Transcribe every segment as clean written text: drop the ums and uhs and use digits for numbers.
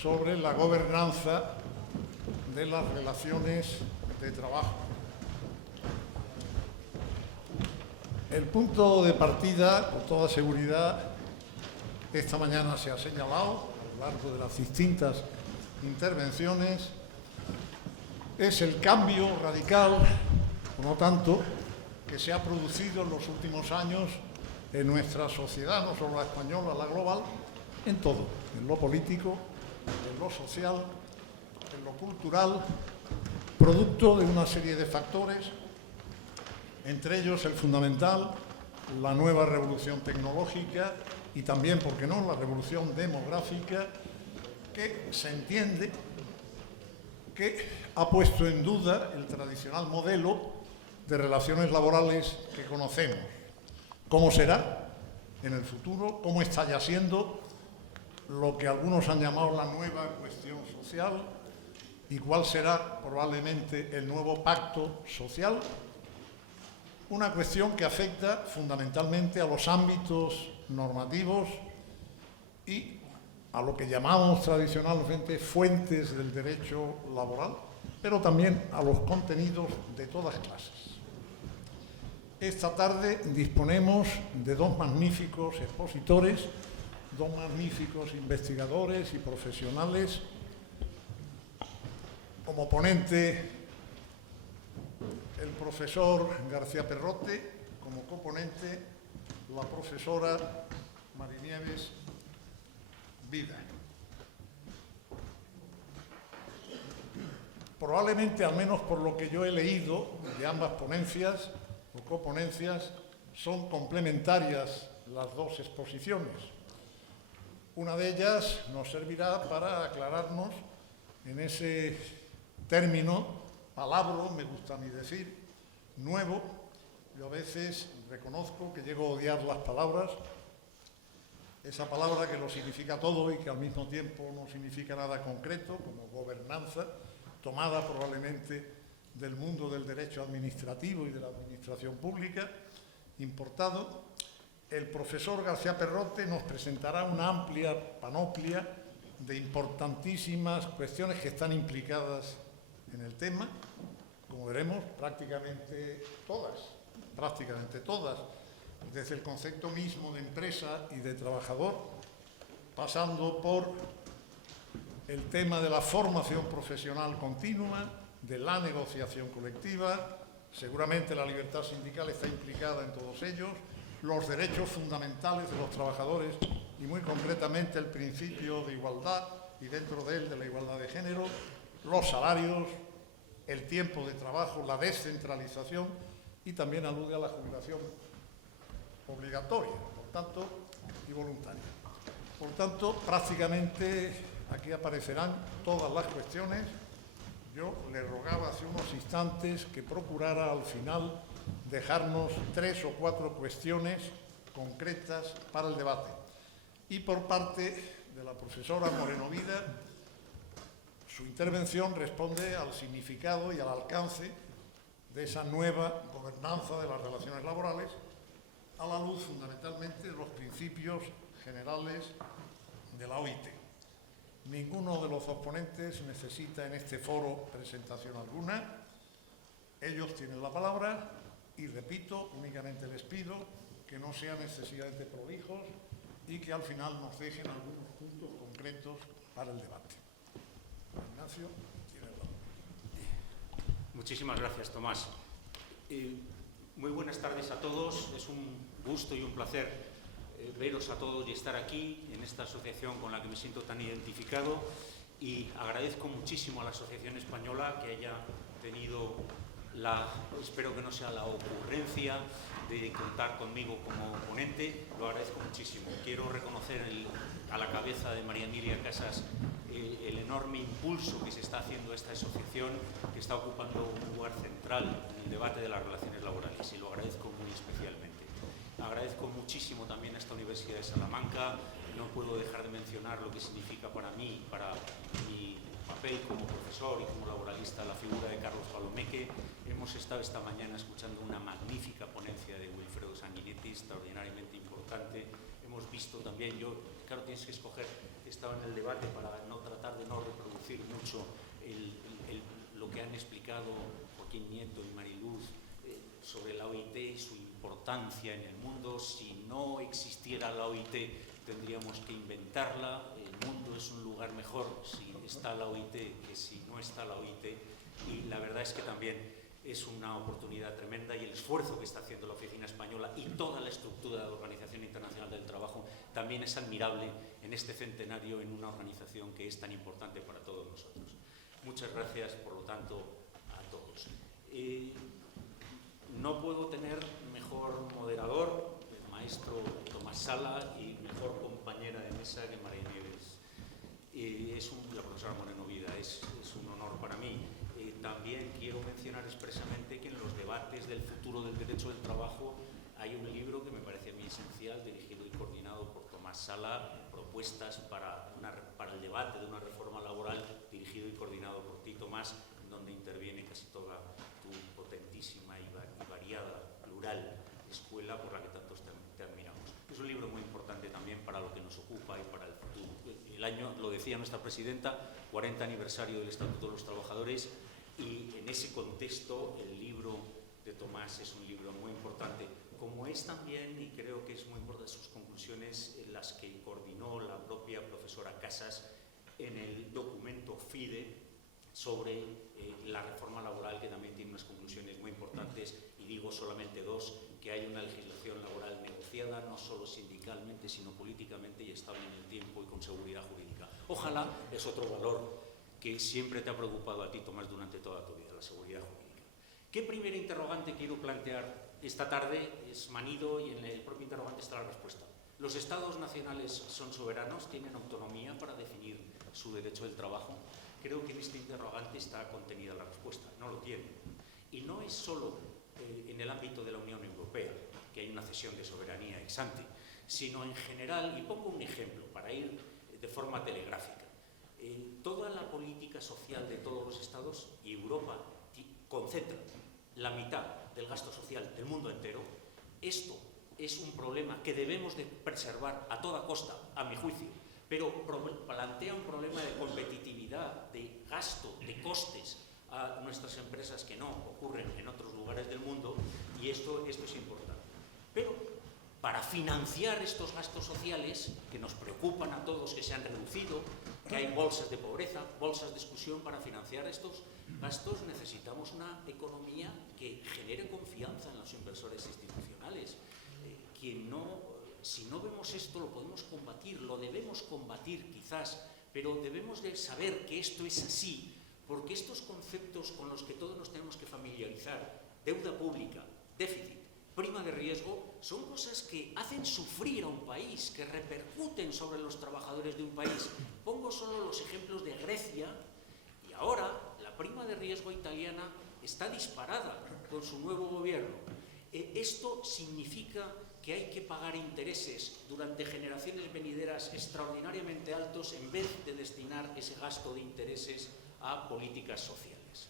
sobre la gobernanza de las relaciones de trabajo. El punto de partida, con toda seguridad, esta mañana se ha señalado a lo largo de las distintas intervenciones, es el cambio radical, o no tanto, que se ha producido en los últimos años en nuestra sociedad, no solo la española, la global, en todo, en lo político, en lo social, en lo cultural, producto de una serie de factores, entre ellos el fundamental, la nueva revolución tecnológica y también, ¿por qué no?, la revolución demográfica, que se entiende que ha puesto en duda el tradicional modelo de relaciones laborales que conocemos. ¿Cómo será en el futuro? ¿Cómo está ya siendo lo que algunos han llamado la nueva cuestión social? ¿Y cuál será probablemente el nuevo pacto social? Una cuestión que afecta fundamentalmente a los ámbitos normativos y a lo que llamamos tradicionalmente fuentes del derecho laboral, pero también a los contenidos de todas clases. Esta tarde disponemos de dos magníficos expositores, dos magníficos investigadores y profesionales. Como ponente, el profesor García Perrote, como coponente, la profesora Marinieves Vida. Probablemente, al menos por lo que yo he leído de ambas ponencias o coponencias, son complementarias las dos exposiciones. Una de ellas nos servirá para aclararnos en ese término, palabra, me gusta a mí decir, nuevo. Yo a veces reconozco que llego a odiar las palabras, esa palabra que lo significa todo y que al mismo tiempo no significa nada concreto, como gobernanza, tomada probablemente del mundo del derecho administrativo y de la administración pública, importado. El profesor García Perrote nos presentará una amplia panoplia de importantísimas cuestiones que están implicadas en el tema, como veremos, prácticamente todas, desde el concepto mismo de empresa y de trabajador, pasando por el tema de la formación profesional continua, de la negociación colectiva, seguramente la libertad sindical está implicada en todos ellos, los derechos fundamentales de los trabajadores y muy concretamente el principio de igualdad y dentro de él de la igualdad de género, los salarios, el tiempo de trabajo, la descentralización y también alude a la jubilación obligatoria, por tanto, y voluntaria. Por tanto, prácticamente aquí aparecerán todas las cuestiones. Yo le rogaba hace unos instantes que procurara al final dejarnos 3 o 4 cuestiones concretas para el debate. Y por parte de la profesora Moreno Vida, su intervención responde al significado y al alcance de esa nueva gobernanza de las relaciones laborales, a la luz fundamentalmente de los principios generales de la OIT. Ninguno de los dos ponentes necesita en este foro presentación alguna. Ellos tienen la palabra y, repito, únicamente les pido que no sean excesivamente prolijos y que al final nos dejen algunos puntos concretos para el debate. Ignacio, tiene la palabra. Muchísimas gracias, Tomás. Muy buenas tardes a todos. Es un gusto y un placer veros a todos y estar aquí en esta asociación con la que me siento tan identificado, y agradezco muchísimo a la Asociación Española que haya tenido espero que no sea la ocurrencia de contar conmigo como ponente. Lo agradezco muchísimo. Quiero reconocer a la cabeza de María Emilia Casas el enorme impulso que se está haciendo a esta asociación, que está ocupando un lugar central en el debate de las relaciones laborales, y lo agradezco muy especialmente. Agradezco muchísimo también a esta Universidad de Salamanca. No puedo dejar de mencionar lo que significa para mí, para mi papel como profesor y como laboralista, la figura de Carlos Palomeque. Hemos estado esta mañana escuchando una magnífica ponencia de Wilfredo Sanguinetti, extraordinariamente importante. Hemos visto también, claro, tienes que escoger, he estado en el debate para no tratar tratar de no reproducir mucho lo que han explicado Joaquín Nieto y Mariluz sobre la OIT y su importancia en el mundo. Si no existiera la OIT, tendríamos que inventarla. El mundo es un lugar mejor si está la OIT que si no está la OIT. Y la verdad es que también es una oportunidad tremenda, y el esfuerzo que está haciendo la Oficina Española y toda la estructura de la Organización Internacional del Trabajo también es admirable en este centenario, en una organización que es tan importante para todos nosotros. Muchas gracias, por lo tanto, a todos. No puedo tener mejor moderador, el maestro Tomás Sala, y mejor compañera de mesa que María Nieves. La profesora Moreno Vida, es un honor para mí. También quiero mencionar expresamente que en los debates del futuro del derecho del trabajo hay un libro que me parece a mí esencial, dirigido y coordinado por Tomás Sala, propuestas para el debate de una reforma laboral, dirigido y coordinado por ti, Tomás, donde interviene casi toda tu potentísima y variada, plural escuela por la que tantos te admiramos. Es un libro muy importante también para lo que nos ocupa y para el futuro. El año, lo decía nuestra presidenta, 40 aniversario del Estatuto de los Trabajadores, y en ese contexto el libro de Tomás es un libro muy importante, como es también, y creo que es muy importante, sus conclusiones, las que coordinó la propia profesora Casas en el documento FIDE sobre la reforma laboral, que también tiene unas conclusiones muy importantes, y digo solamente dos: que hay una legislación laboral negociada, no solo sindicalmente, sino políticamente y estable en el tiempo y con seguridad jurídica. Ojalá, es otro valor que siempre te ha preocupado a ti, Tomás, durante toda tu vida, la seguridad jurídica. ¿Qué primera interrogante quiero plantear esta tarde? Es manido, y en el propio interrogante está la respuesta. ¿Los Estados nacionales son soberanos? ¿Tienen autonomía para definir su derecho del trabajo? Creo que en este interrogante está contenida la respuesta. No lo tienen. Y no es solo en el ámbito de la Unión Europea, que hay una cesión de soberanía ex ante, sino en general, y pongo un ejemplo para ir de forma telegráfica. Toda la política social de todos los estados, y Europa concentra la mitad del gasto social del mundo entero. Esto es un problema que debemos de preservar a toda costa, a mi juicio, pero plantea un problema de competitividad, de gasto, de costes a nuestras empresas que no ocurren en otros lugares del mundo, y esto es importante. Pero para financiar estos gastos sociales, que nos preocupan a todos, que se han reducido, que hay bolsas de pobreza, bolsas de exclusión, para financiar estos gastos necesitamos una economía que genere confianza en los inversores institucionales. Si no vemos esto, lo podemos combatir, lo debemos combatir quizás, pero debemos de saber que esto es así, porque estos conceptos con los que todos nos tenemos que familiarizar, deuda pública, déficit, prima de riesgo, son cosas que hacen sufrir a un país, que repercuten sobre los trabajadores de un país. Pongo solo los ejemplos de Grecia, y ahora la prima de riesgo italiana está disparada con su nuevo gobierno. Esto significa que hay que pagar intereses durante generaciones venideras extraordinariamente altos, en vez de destinar ese gasto de intereses a políticas sociales.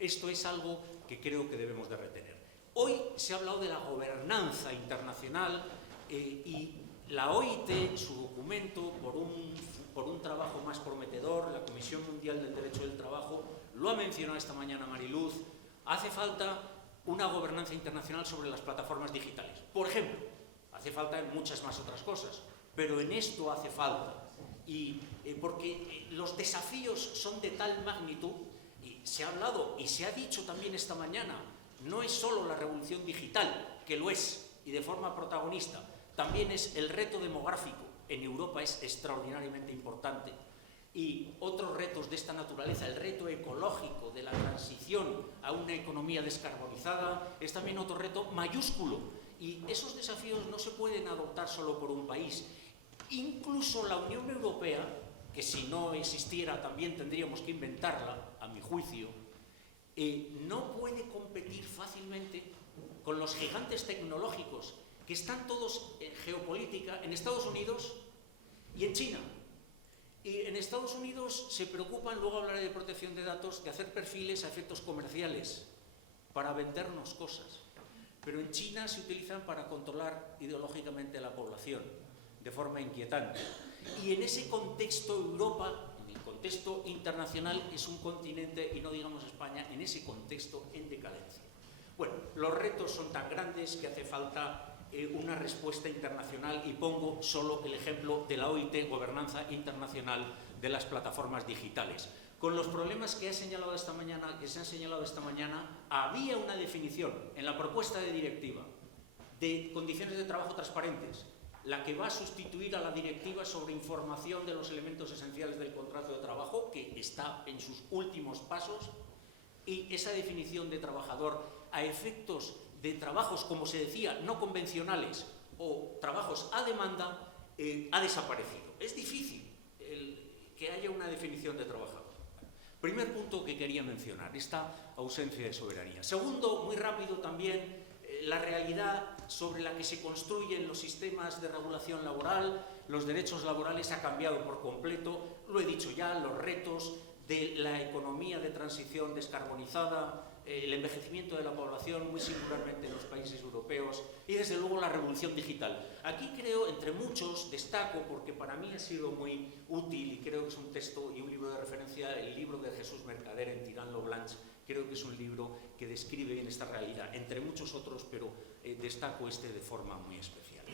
Esto es algo que creo que debemos de retener. Hoy se ha hablado de la gobernanza internacional, y la OIT, su documento, por un trabajo más prometedor, la Comisión Mundial del Derecho del Trabajo, lo ha mencionado esta mañana Mariluz. Hace falta una gobernanza internacional sobre las plataformas digitales. Por ejemplo, hace falta en muchas más otras cosas, pero en esto hace falta. Y porque los desafíos son de tal magnitud, y se ha hablado y se ha dicho también esta mañana, no es solo la revolución digital, que lo es, y de forma protagonista, también es el reto demográfico. En Europa es extraordinariamente importante. Y otros retos de esta naturaleza, el reto ecológico de la transición a una economía descarbonizada, es también otro reto mayúsculo. Y esos desafíos no se pueden adoptar solo por un país. Incluso la Unión Europea, que si no existiera también tendríamos que inventarla, a mi juicio, no puede competir fácilmente con los gigantes tecnológicos que están todos en geopolítica en Estados Unidos y en China. Y en Estados Unidos se preocupan, luego hablaré de protección de datos, de hacer perfiles a efectos comerciales para vendernos cosas. Pero en China se utilizan para controlar ideológicamente a la población de forma inquietante. Y en ese contexto Europa, en el contexto contexto internacional es un continente, y no digamos España, en ese contexto en decadencia. Bueno, los retos son tan grandes que hace falta una respuesta internacional, y pongo solo el ejemplo de la OIT, Gobernanza Internacional de las Plataformas Digitales. Con los problemas que se han señalado esta mañana, había una definición en la propuesta de directiva de condiciones de trabajo transparentes, la que va a sustituir a la directiva sobre información de los elementos esenciales del contrato de trabajo, que está en sus últimos pasos, y esa definición de trabajador a efectos de trabajos, como se decía, no convencionales o trabajos a demanda, ha desaparecido. Es difícil que haya una definición de trabajador. Primer punto que quería mencionar, esta ausencia de soberanía. Segundo, muy rápido también, la realidad sobre la que se construyen los sistemas de regulación laboral, los derechos laborales, ha cambiado por completo. Lo he dicho ya, los retos de la economía de transición descarbonizada, el envejecimiento de la población, muy singularmente en los países europeos, y desde luego la revolución digital. Aquí creo, entre muchos, destaco, porque para mí ha sido muy útil, y creo que es un texto y un libro de referencia, el libro de Jesús Mercader en Tirant-Loblanche. Creo que es un libro que describe bien esta realidad, entre muchos otros, pero destaco este de forma muy especial.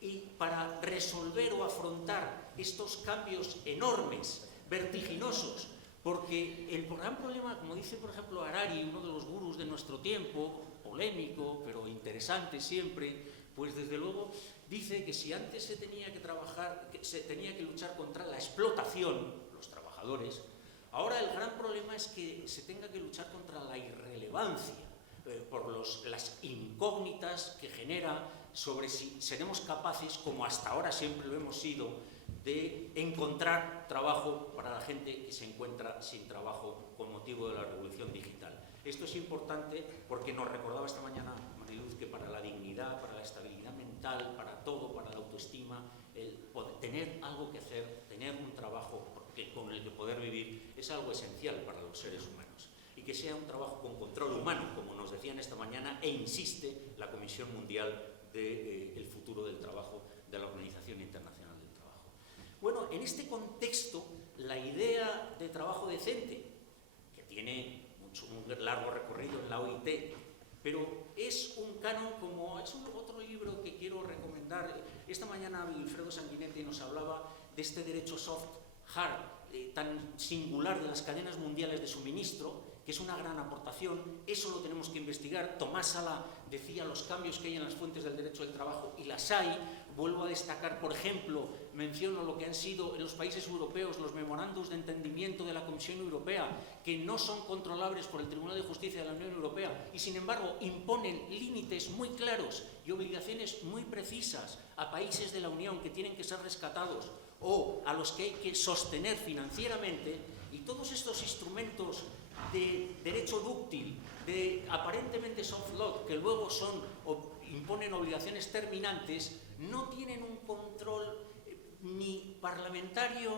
Y para resolver o afrontar estos cambios enormes, vertiginosos, porque el gran problema, como dice por ejemplo Harari, uno de los gurús de nuestro tiempo, polémico pero interesante siempre, pues desde luego dice que si antes se tenía que luchar contra la explotación, los trabajadores, ahora el gran problema es que se tenga que luchar contra la irrelevancia, por las incógnitas que genera sobre si seremos capaces, como hasta ahora siempre lo hemos sido, de encontrar trabajo para la gente que se encuentra sin trabajo con motivo de la revolución digital. Esto es importante porque nos recordaba esta mañana Mariluz que para la dignidad, para la estabilidad mental, para todo, para la autoestima, el poder, tener algo que hacer, tener un trabajo con el que poder vivir, es algo esencial para los seres humanos. Y que sea un trabajo con control humano, como nos decían esta mañana, e insiste la Comisión Mundial del Futuro del Trabajo de la Organización Internacional del Trabajo. Bueno, en este contexto, la idea de trabajo decente, que tiene un largo recorrido en la OIT, pero es un canon, como es otro libro que quiero recomendar. Esta mañana Wilfredo Sanguinetti nos hablaba de este derecho soft hard, tan singular de las cadenas mundiales de suministro, que es una gran aportación. Eso lo tenemos que investigar. Tomás Sala decía los cambios que hay en las fuentes del derecho del trabajo, y las hay. Vuelvo a destacar, por ejemplo, menciono lo que han sido en los países europeos los memorándums de entendimiento de la Comisión Europea, que no son controlables por el Tribunal de Justicia de la Unión Europea, y sin embargo imponen límites muy claros y obligaciones muy precisas a países de la Unión que tienen que ser rescatados o a los que hay que sostener financieramente. Y todos estos instrumentos de derecho dúctil, de aparentemente soft law, que luego imponen obligaciones terminantes, no tienen un control ni parlamentario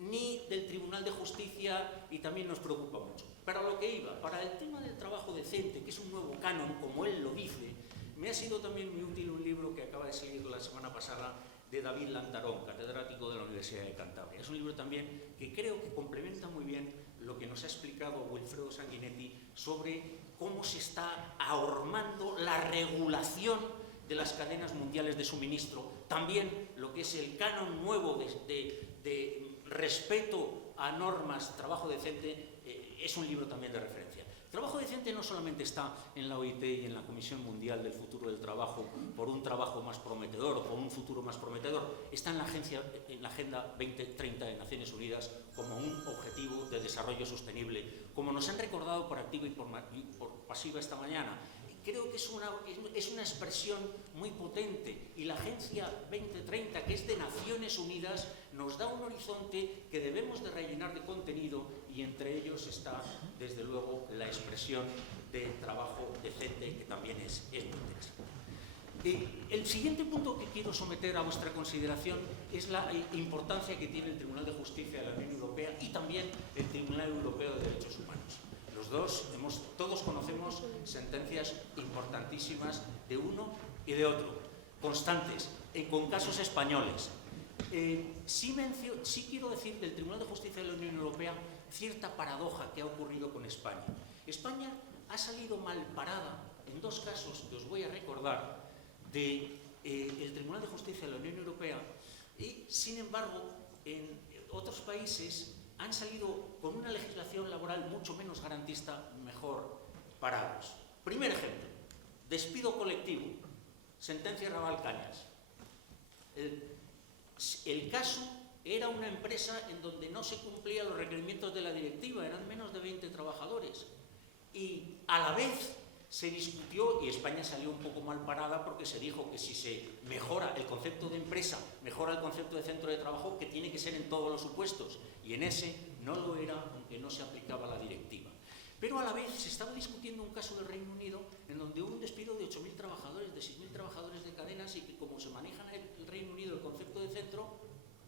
ni del Tribunal de Justicia, y también nos preocupa mucho. Para lo que iba, para el tema del trabajo decente, que es un nuevo canon, como él lo dice, me ha sido también muy útil un libro que acaba de salir la semana pasada de David Lantarón, catedrático de la Universidad de Cantabria. Es un libro también que creo que complementa muy bien lo que nos ha explicado Wilfredo Sanguinetti sobre cómo se está ahormando la regulación de las cadenas mundiales de suministro, también lo que es el canon nuevo de respeto a normas, trabajo decente, es un libro también de referencia. Trabajo decente no solamente está en la OIT y en la Comisión Mundial del Futuro del Trabajo por un trabajo más prometedor o por un futuro más prometedor, está en la Agenda 2030 de Naciones Unidas como un objetivo de desarrollo sostenible, como nos han recordado por activa y por pasiva esta mañana. Creo que es una expresión muy potente, y la Agencia 2030, que es de Naciones Unidas, nos da un horizonte que debemos de rellenar de contenido, y entre ellos está, desde luego, la expresión de trabajo decente, que también es muy interesante. El siguiente punto que quiero someter a vuestra consideración es la importancia que tiene el Tribunal de Justicia de la Unión Europea y también el Tribunal Europeo de Derechos Humanos. Los dos, todos conocemos sentencias importantísimas de uno y de otro, constantes, con casos españoles. Sí quiero decir del Tribunal de Justicia de la Unión Europea cierta paradoja que ha ocurrido con España. España ha salido mal parada en dos casos que os voy a recordar del Tribunal de Justicia de la Unión Europea y, sin embargo, en otros países han salido con una legislación laboral mucho menos garantista, mejor parados. Primer ejemplo, despido colectivo, sentencia Raval Cañas. El caso era una empresa en donde no se cumplían los requerimientos de la directiva, eran menos de 20 trabajadores. Y a la vez se discutió, y España salió un poco mal parada porque se dijo que si se mejora el concepto de empresa, mejora el concepto de centro de trabajo, que tiene que ser en todos los supuestos. Y en ese no lo era, aunque no se aplicaba la directiva. Pero a la vez se estaba discutiendo un caso del Reino Unido en donde hubo un despido de 8.000 trabajadores, de 6.000 trabajadores de cadenas, y que como se maneja en el Reino Unido el concepto de centro,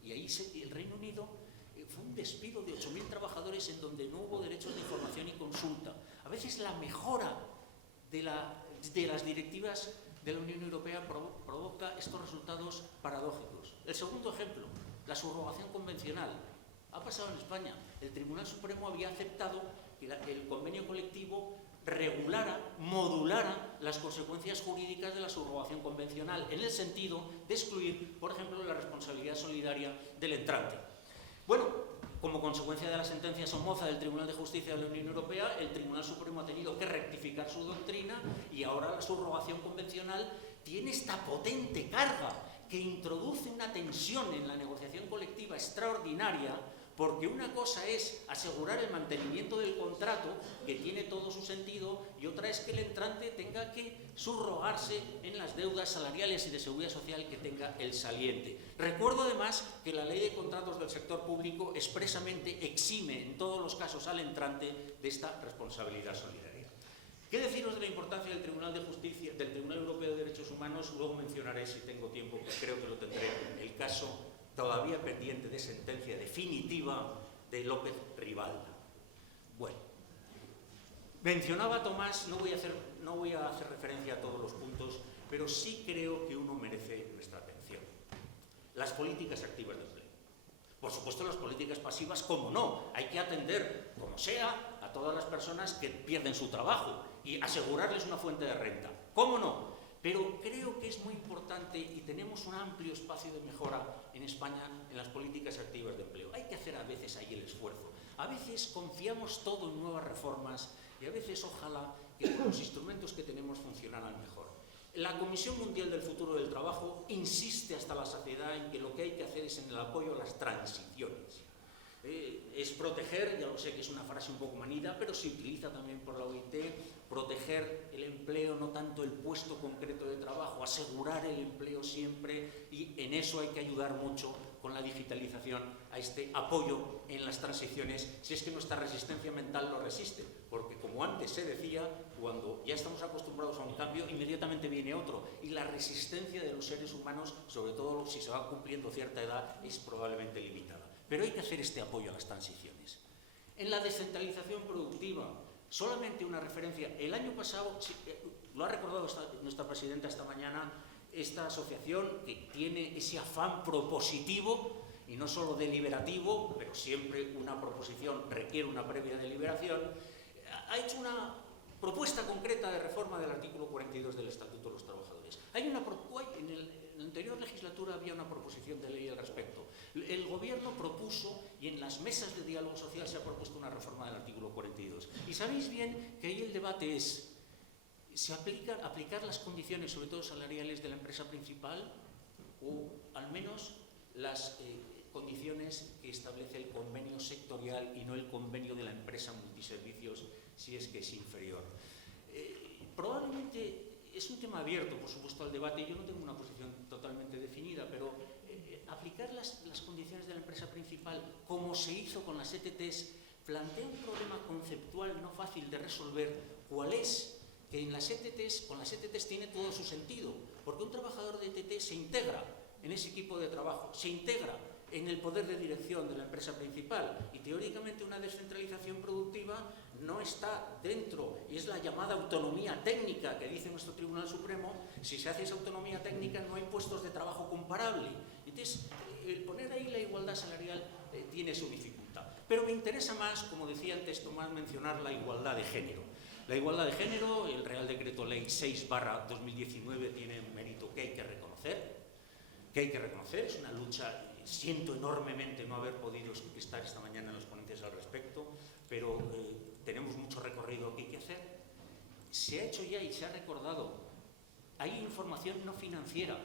y ahí el Reino Unido fue un despido de 8.000 trabajadores en donde no hubo derechos de información y consulta. A veces la mejora de las directivas de la Unión Europea provoca estos resultados paradójicos. El segundo ejemplo, la subrogación convencional. Ha pasado en España. El Tribunal Supremo había aceptado que el convenio colectivo regulara, modulara las consecuencias jurídicas de la subrogación convencional, en el sentido de excluir, por ejemplo, la responsabilidad solidaria del entrante. Bueno, como consecuencia de la sentencia Somoza del Tribunal de Justicia de la Unión Europea, el Tribunal Supremo ha tenido que rectificar su doctrina y ahora la subrogación convencional tiene esta potente carga que introduce una tensión en la negociación colectiva extraordinaria, porque una cosa es asegurar el mantenimiento del contrato, que tiene todo su sentido, y otra es que el entrante tenga que subrogarse en las deudas salariales y de seguridad social que tenga el saliente. Recuerdo además que la Ley de Contratos del Sector Público expresamente exime en todos los casos al entrante de esta responsabilidad solidaria. ¿Qué deciros de la importancia del Tribunal de Justicia, del Tribunal Europeo de Derechos Humanos? Luego mencionaré, si tengo tiempo, que creo que lo tendré, el caso todavía pendiente de sentencia definitiva de López Rivalda. Bueno, mencionaba Tomás, no voy a hacer referencia a todos los puntos, pero sí creo que uno merece nuestra atención. Las políticas activas de empleo. Por supuesto, las políticas pasivas, como no, hay que atender, como sea, a todas las personas que pierden su trabajo y asegurarles una fuente de renta. ¿Cómo no? Pero creo que es muy importante y tenemos un amplio espacio de mejora en España en las políticas activas de empleo. Hay que hacer a veces ahí el esfuerzo. A veces confiamos todo en nuevas reformas y a veces ojalá que los instrumentos que tenemos funcionaran mejor. La Comisión Mundial del Futuro del Trabajo insiste hasta la saciedad en que lo que hay que hacer es en el apoyo a las transiciones. Es proteger, ya lo sé que es una frase un poco manida, pero se utiliza también por la OIT, proteger el empleo, no tanto el puesto concreto de trabajo, asegurar el empleo siempre, y en eso hay que ayudar mucho con la digitalización a este apoyo en las transiciones, si es que nuestra resistencia mental lo resiste, porque como antes se decía, cuando ya estamos acostumbrados a un cambio, inmediatamente viene otro, y la resistencia de los seres humanos, sobre todo si se va cumpliendo cierta edad, es probablemente limitada. Pero hay que hacer este apoyo a las transiciones. En la descentralización productiva, solamente una referencia. El año pasado, lo ha recordado nuestra presidenta esta mañana, esta asociación que tiene ese afán propositivo y no solo deliberativo, pero siempre una proposición requiere una previa deliberación, ha hecho una propuesta concreta de reforma del artículo 42 del Estatuto de los Trabajadores. En la anterior legislatura había una proposición de ley al respecto. El Gobierno propuso, y en las mesas de diálogo social se ha propuesto una reforma del artículo 42. Y sabéis bien que ahí el debate es, ¿se aplicar las condiciones, sobre todo salariales, de la empresa principal, o al menos las condiciones que establece el convenio sectorial y no el convenio de la empresa multiservicios, si es que es inferior? Probablemente es un tema abierto, por supuesto, al debate. Yo no tengo una posición totalmente definida, pero aplicar las condiciones de la empresa principal, como se hizo con las ETTs, plantea un problema conceptual no fácil de resolver. ¿Cuál es? Que con las ETTs tiene todo su sentido, porque un trabajador de ETT se integra en ese equipo de trabajo, se integra en el poder de dirección de la empresa principal, y teóricamente una descentralización productiva no está dentro, y es la llamada autonomía técnica que dice nuestro Tribunal Supremo. Si se hace esa autonomía técnica no hay puestos de trabajo comparable. Entonces, el poner ahí la igualdad salarial tiene su dificultad. Pero me interesa más, como decía antes Tomás, mencionar la igualdad de género. La igualdad de género, el Real Decreto Ley 6/2019 tiene un mérito que hay que reconocer, es una lucha. Siento enormemente no haber podido estar esta mañana en las ponencias al respecto, pero tenemos mucho recorrido que hay que hacer. Se ha hecho ya y se ha recordado, hay información no financiera,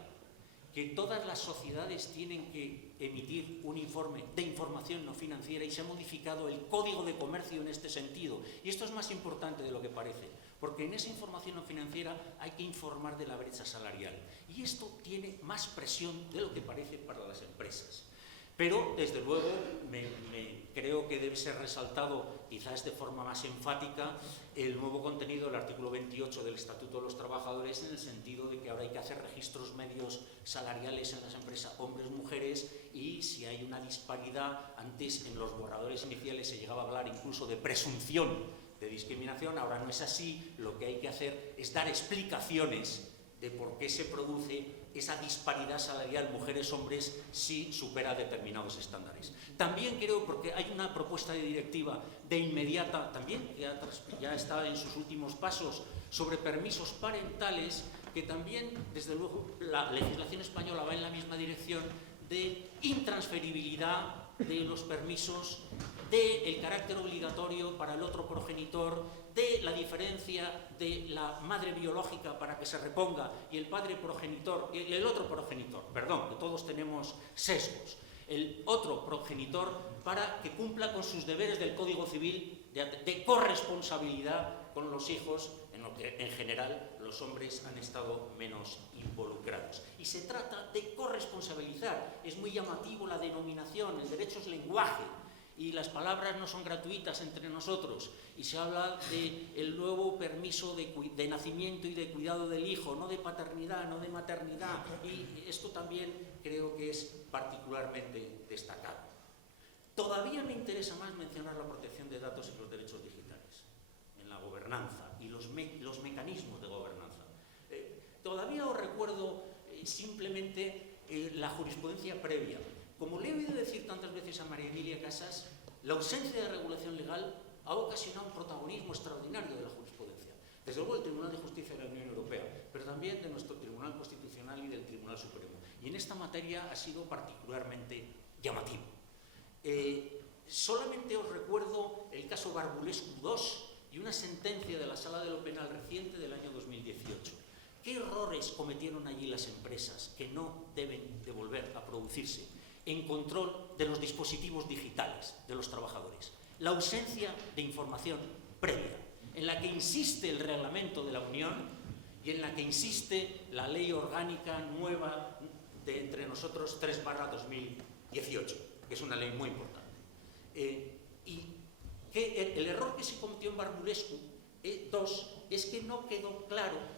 que todas las sociedades tienen que emitir un informe de información no financiera y se ha modificado el Código de Comercio en este sentido. Y esto es más importante de lo que parece, porque en esa información no financiera hay que informar de la brecha salarial. Y esto tiene más presión de lo que parece para las empresas. Pero, desde luego, creo que debe ser resaltado, quizás de forma más enfática, el nuevo contenido del artículo 28 del Estatuto de los Trabajadores, en el sentido de que ahora hay que hacer registros medios salariales en las empresas hombres-mujeres, y si hay una disparidad, antes en los borradores iniciales se llegaba a hablar incluso de presunción de discriminación, ahora no es así. Lo que hay que hacer es dar explicaciones de por qué se produce esa disparidad salarial mujeres-hombres si supera determinados estándares. También creo, porque hay una propuesta de directiva de inmediata, también ya está en sus últimos pasos, sobre permisos parentales, que también, desde luego, la legislación española va en la misma dirección, de intransferibilidad de los permisos, del carácter obligatorio para el otro progenitor, de la diferencia de la madre biológica para que se reponga y el padre progenitor, el otro progenitor, perdón, que todos tenemos sesgos, el otro progenitor para que cumpla con sus deberes del Código Civil de corresponsabilidad con los hijos, en lo que en general los hombres han estado menos involucrados. Y se trata de corresponsabilizar. Es muy llamativo la denominación, el derecho es lenguaje, y las palabras no son gratuitas entre nosotros, y se habla del nuevo permiso de nacimiento y de cuidado del hijo, no de paternidad, no de maternidad, y esto también creo que es particularmente destacado. Todavía me interesa más mencionar la protección de datos y los derechos digitales en la gobernanza y los mecanismos de gobernanza. Todavía os recuerdo simplemente la jurisprudencia previa. Como le he oído decir tantas veces a María Emilia Casas, la ausencia de regulación legal ha ocasionado un protagonismo extraordinario de la jurisprudencia. Desde luego del Tribunal de Justicia de la Unión Europea, pero también de nuestro Tribunal Constitucional y del Tribunal Supremo. Y en esta materia ha sido particularmente llamativo. Solamente os recuerdo el caso Barbulescu II y una sentencia de la Sala de lo Penal reciente del año 2018. ¿Qué errores cometieron allí las empresas que no deben de volver a producirse en control de los dispositivos digitales de los trabajadores? La ausencia de información previa, en la que insiste el reglamento de la Unión y en la que insiste la ley orgánica nueva de entre nosotros 3/2018, que es una ley muy importante. Y que el error que se cometió en Barbulescu II es que no quedó claro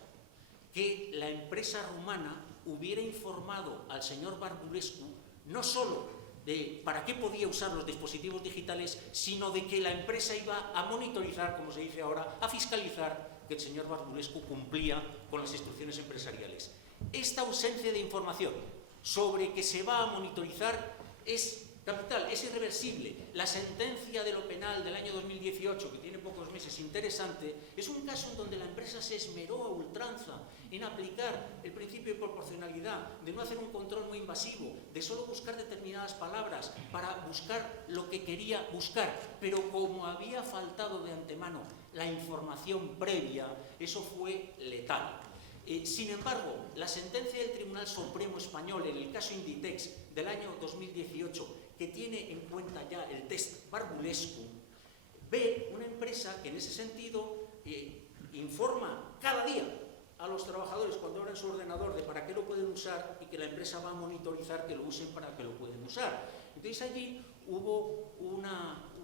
que la empresa rumana hubiera informado al señor Barbulescu no solo de para qué podía usar los dispositivos digitales, sino de que la empresa iba a monitorizar, como se dice ahora, a fiscalizar que el señor Barbulescu cumplía con las instrucciones empresariales. Esta ausencia de información sobre que se va a monitorizar es capital, es irreversible. La sentencia de lo penal del año 2018, que tiene pocos meses, interesante, es un caso en donde la empresa se esmeró a ultranza en aplicar el principio de proporcionalidad, de no hacer un control muy invasivo, de solo buscar determinadas palabras para buscar lo que quería buscar. Pero como había faltado de antemano la información previa, eso fue letal. Sin embargo, la sentencia del Tribunal Supremo Español en el caso Inditex del año 2018, que tiene en cuenta ya el test Barbulescu, ve una empresa que en ese sentido informa cada día a los trabajadores cuando abren su ordenador de para qué lo pueden usar y que la empresa va a monitorizar que lo usen para que lo pueden usar. Entonces allí hubo un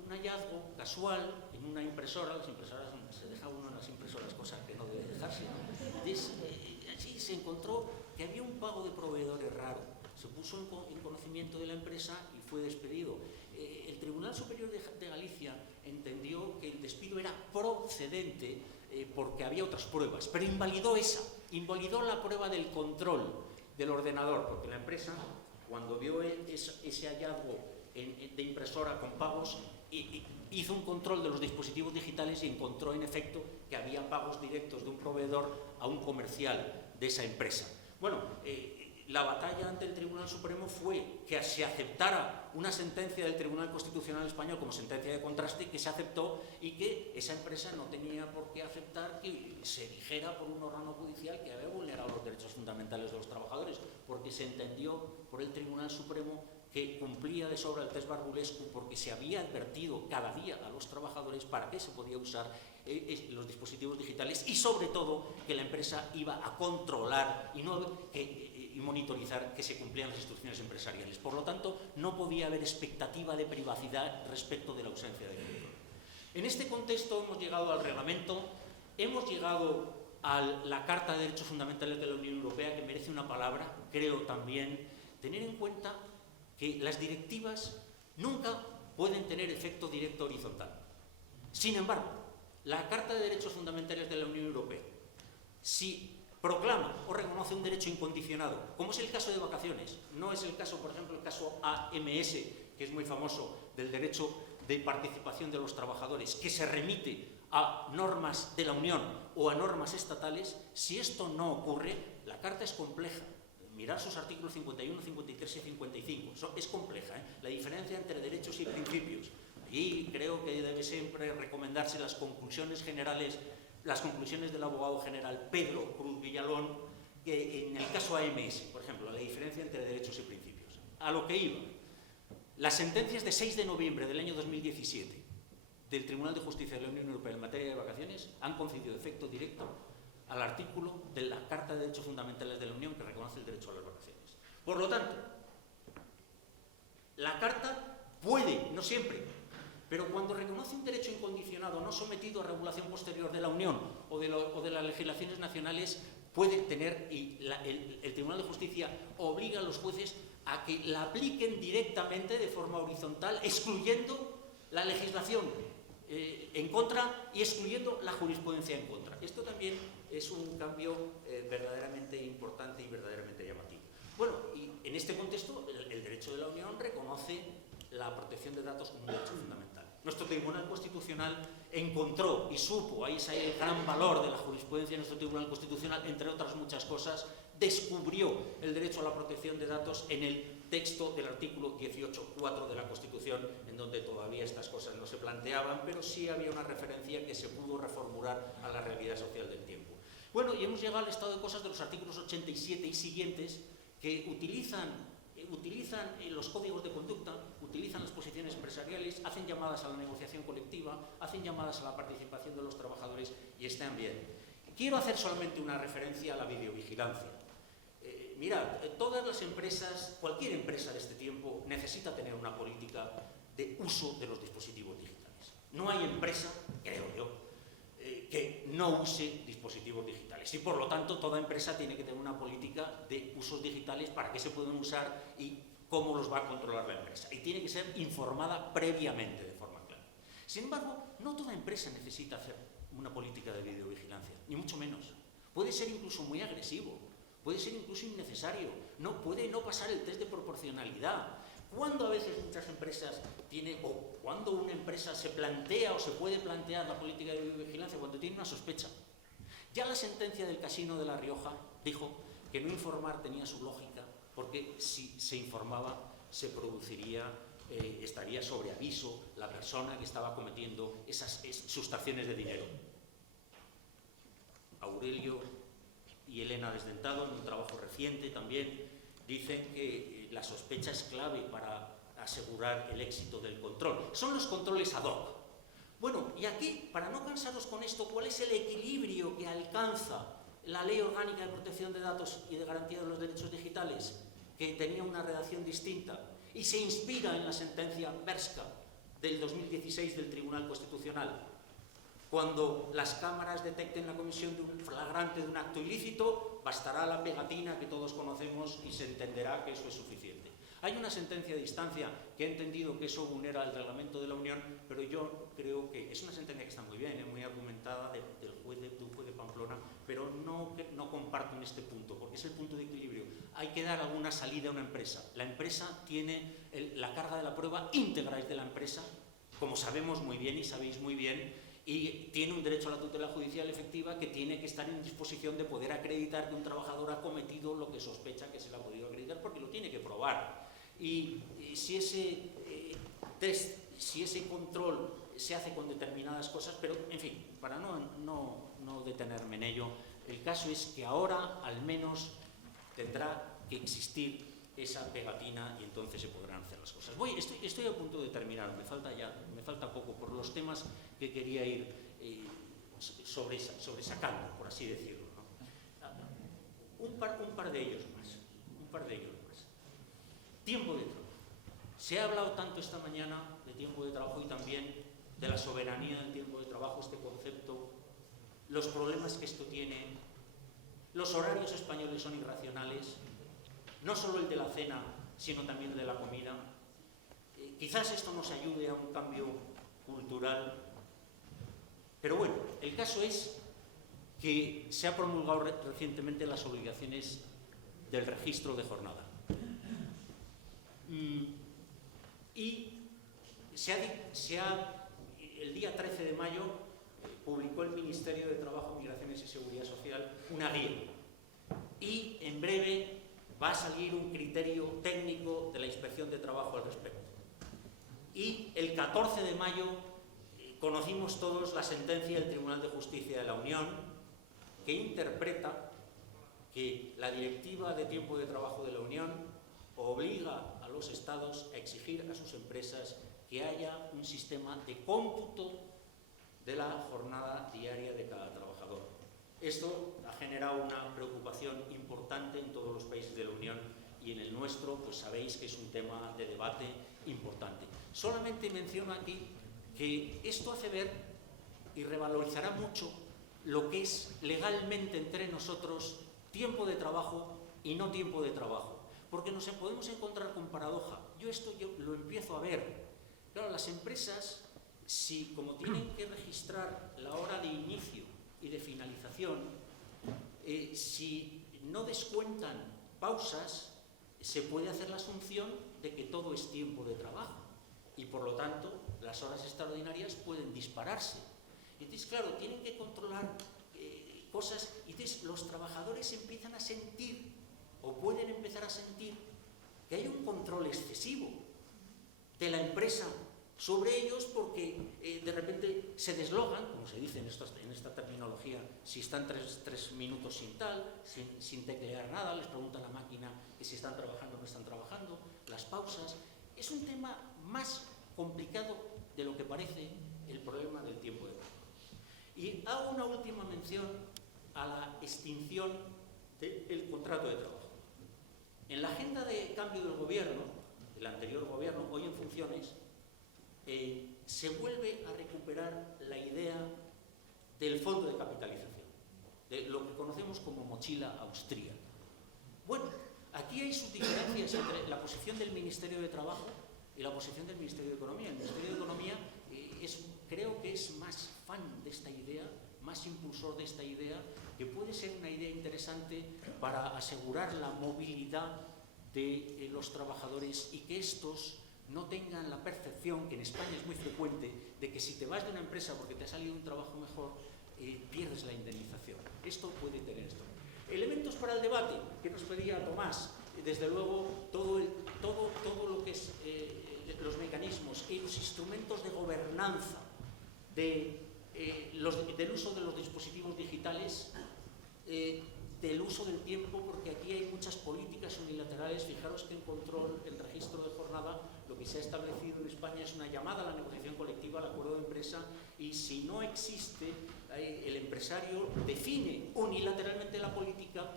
hallazgo casual en una impresora. Las impresoras, se deja uno en las impresoras cosas que no debe dejarse, ¿no? Allí se encontró que había un pago de proveedores raro. Se puso en conocimiento de la empresa y fue despedido. El Tribunal Superior de Galicia entendió que el despido era procedente porque había otras pruebas, pero invalidó la prueba del control del ordenador, porque la empresa, cuando vio ese hallazgo de impresora con pagos, hizo un control de los dispositivos digitales y encontró en efecto que había pagos directos de un proveedor a un comercial de esa empresa. Bueno, la batalla ante el Tribunal Supremo fue que se aceptara una sentencia del Tribunal Constitucional Español como sentencia de contraste, que se aceptó, y que esa empresa no tenía por qué aceptar que se dijera por un órgano judicial que había vulnerado los derechos fundamentales de los trabajadores, porque se entendió por el Tribunal Supremo que cumplía de sobra el test Barbulescu, porque se había advertido cada día a los trabajadores para qué se podía usar los dispositivos digitales, y sobre todo que la empresa iba a controlar y monitorizar que se cumplían las instrucciones empresariales. Por lo tanto, no podía haber expectativa de privacidad respecto de la ausencia de control. En este contexto hemos llegado al reglamento, hemos llegado a la Carta de Derechos Fundamentales de la Unión Europea, que merece una palabra. Creo también tener en cuenta que las directivas nunca pueden tener efecto directo horizontal. Sin embargo, la Carta de Derechos Fundamentales de la Unión Europea, si proclama o reconoce un derecho incondicionado, como es el caso de vacaciones, no es el caso, por ejemplo, el caso AMS, que es muy famoso, del derecho de participación de los trabajadores, que se remite a normas de la Unión o a normas estatales. Si esto no ocurre, la Carta es compleja. Mirar sus artículos 51, 53 y 55. Es compleja, ¿eh? La diferencia entre derechos y principios. Y creo que debe siempre recomendarse las conclusiones generales, las conclusiones del abogado general Pedro Cruz Villalón, que en el caso AMS, por ejemplo, la diferencia entre derechos y principios. A lo que iba. Las sentencias de 6 de noviembre del año 2017 del Tribunal de Justicia de la Unión Europea en materia de vacaciones han concedido efecto directo al artículo de la Carta de Derechos Fundamentales de la Unión, que reconoce el derecho a las vacaciones. Por lo tanto, la Carta puede, no siempre, pero cuando reconoce un derecho incondicionado no sometido a regulación posterior de la Unión o de las legislaciones nacionales, puede tener, y el Tribunal de Justicia obliga a los jueces a que la apliquen directamente de forma horizontal, excluyendo la legislación en contra y excluyendo la jurisprudencia en contra. Esto también es un cambio verdaderamente importante y verdaderamente llamativo. Bueno, y en este contexto el derecho de la Unión reconoce la protección de datos como un derecho fundamental. Nuestro Tribunal Constitucional encontró y supo, ahí está el gran valor de la jurisprudencia de nuestro Tribunal Constitucional, entre otras muchas cosas, descubrió el derecho a la protección de datos en el texto del artículo 18.4 de la Constitución, en donde todavía estas cosas no se planteaban, pero sí había una referencia que se pudo reformular a la realidad social del tiempo. Bueno, y hemos llegado al estado de cosas de los artículos 87 y siguientes, que utilizan los códigos de conducta, utilizan las posiciones empresariales, hacen llamadas a la negociación colectiva, hacen llamadas a la participación de los trabajadores y están bien. Quiero hacer solamente una referencia a la videovigilancia. Mirad, todas las empresas, cualquier empresa de este tiempo necesita tener una política de uso de los dispositivos digitales. No hay empresa, creo yo, que no use dispositivos digitales, y por lo tanto toda empresa tiene que tener una política de usos digitales, para qué se pueden usar y cómo los va a controlar la empresa, y tiene que ser informada previamente de forma clara. Sin embargo, no toda empresa necesita hacer una política de videovigilancia, ni mucho menos. Puede ser incluso muy agresivo, puede ser incluso innecesario, puede no pasar el test de proporcionalidad. Cuando a veces muchas empresas o cuando una empresa se plantea o se puede plantear la política de videovigilancia, cuando tiene una sospecha. Ya la sentencia del Casino de La Rioja dijo que no informar tenía su lógica, porque si se informaba se produciría, estaría sobre aviso la persona que estaba cometiendo esas sustracciones de dinero. Aurelio y Elena Desdentado, en un trabajo reciente también, dicen que la sospecha es clave para asegurar el éxito del control. Son los controles ad hoc. Bueno, y aquí, para no cansaros con esto, ¿cuál es el equilibrio que alcanza la Ley Orgánica de Protección de Datos y de Garantía de los Derechos Digitales, que tenía una redacción distinta y se inspira en la sentencia Berska del 2016 del Tribunal Constitucional? Cuando las cámaras detecten la comisión de un flagrante de un acto ilícito, bastará la pegatina que todos conocemos y se entenderá que eso es suficiente. Hay una sentencia de instancia que ha entendido que eso vulnera el reglamento de la Unión, pero yo creo que es una sentencia que está muy bien, muy argumentada de un juez de Pamplona, pero no comparto en este punto, porque es el punto de equilibrio. hay que dar alguna salida a una empresa. La empresa tiene la carga de la prueba íntegra es de la empresa, como sabemos muy bien y sabéis muy bien, y tiene un derecho a la tutela judicial efectiva que tiene que estar en disposición de poder acreditar que un trabajador ha cometido lo que sospecha que se le ha podido acreditar, porque lo tiene que probar. Y si ese test, si ese control se hace con determinadas cosas, pero en fin, para no detenerme en ello, el caso es que ahora al menos tendrá que existir esa pegatina y entonces se podrán hacer las cosas. Estoy a punto de terminar, me falta poco por los temas que quería ir sobresacando, por así decirlo, ¿no? Un par de ellos más. Tiempo de trabajo. Se ha hablado tanto esta mañana de tiempo de trabajo y también de la soberanía del tiempo de trabajo, este concepto, los problemas que esto tiene. Los horarios españoles son irracionales, no solo el de la cena, sino también el de la comida. Quizás esto nos ayude a un cambio cultural, pero bueno, el caso es que se ha promulgado recientemente las obligaciones del registro de jornada. Y el día 13 de mayo publicó el Ministerio de Trabajo, Migraciones y Seguridad Social una guía. Y en breve va a salir un criterio técnico de la Inspección de Trabajo al respecto. Y el 14 de mayo conocimos todos la sentencia del Tribunal de Justicia de la Unión, que interpreta que la Directiva de Tiempo de Trabajo de la Unión obliga a los Estados a exigir a sus empresas que haya un sistema de cómputo de la jornada diaria de cada trabajador. Esto ha generado una preocupación importante en todos los países de la Unión y en el nuestro, pues sabéis que es un tema de debate importante. Solamente menciono aquí que esto hace ver y revalorizará mucho lo que es legalmente entre nosotros tiempo de trabajo y no tiempo de trabajo, porque nos podemos encontrar con paradoja. Yo lo empiezo a ver. Claro, las empresas, si como tienen que registrar la hora de inicio y de finalización, si no descuentan pausas, se puede hacer la asunción de que todo es tiempo de trabajo y por lo tanto las horas extraordinarias pueden dispararse. Entonces, claro, tienen que controlar cosas y entonces los trabajadores empiezan a sentir o pueden empezar a sentir que hay un control excesivo de la empresa sobre ellos porque de repente se deslogan, como se dice en esta terminología, si están tres minutos sin tal, sin teclear nada, les pregunta a la máquina que si están trabajando o no están trabajando, las pausas. Es un tema más complicado de lo que parece el problema del tiempo de trabajo. Y hago una última mención a la extinción del contrato de trabajo. En la agenda de cambio del gobierno, del anterior gobierno, hoy en funciones, se vuelve a recuperar la idea del fondo de capitalización, de lo que conocemos como mochila austríaca. Bueno, aquí hay sus diferencias entre la posición del Ministerio de Trabajo y la posición del Ministerio de Economía. El Ministerio de Economía creo que es más fan de esta idea, más impulsor de esta idea, que puede ser una idea interesante para asegurar la movilidad de los trabajadores y que estos no tengan la percepción, que en España es muy frecuente, de que si te vas de una empresa porque te ha salido un trabajo mejor, pierdes la indemnización. Esto puede tener esto. Elementos para el debate que nos pedía Tomás. Desde luego, todo lo que es los mecanismos y los instrumentos de gobernanza del uso de los dispositivos digitales, del uso del tiempo, porque aquí hay muchas políticas unilaterales. Fijaros que en registro de jornada lo que se ha establecido en España es una llamada a la negociación colectiva, al acuerdo de empresa, y si no existe, el empresario define unilateralmente la política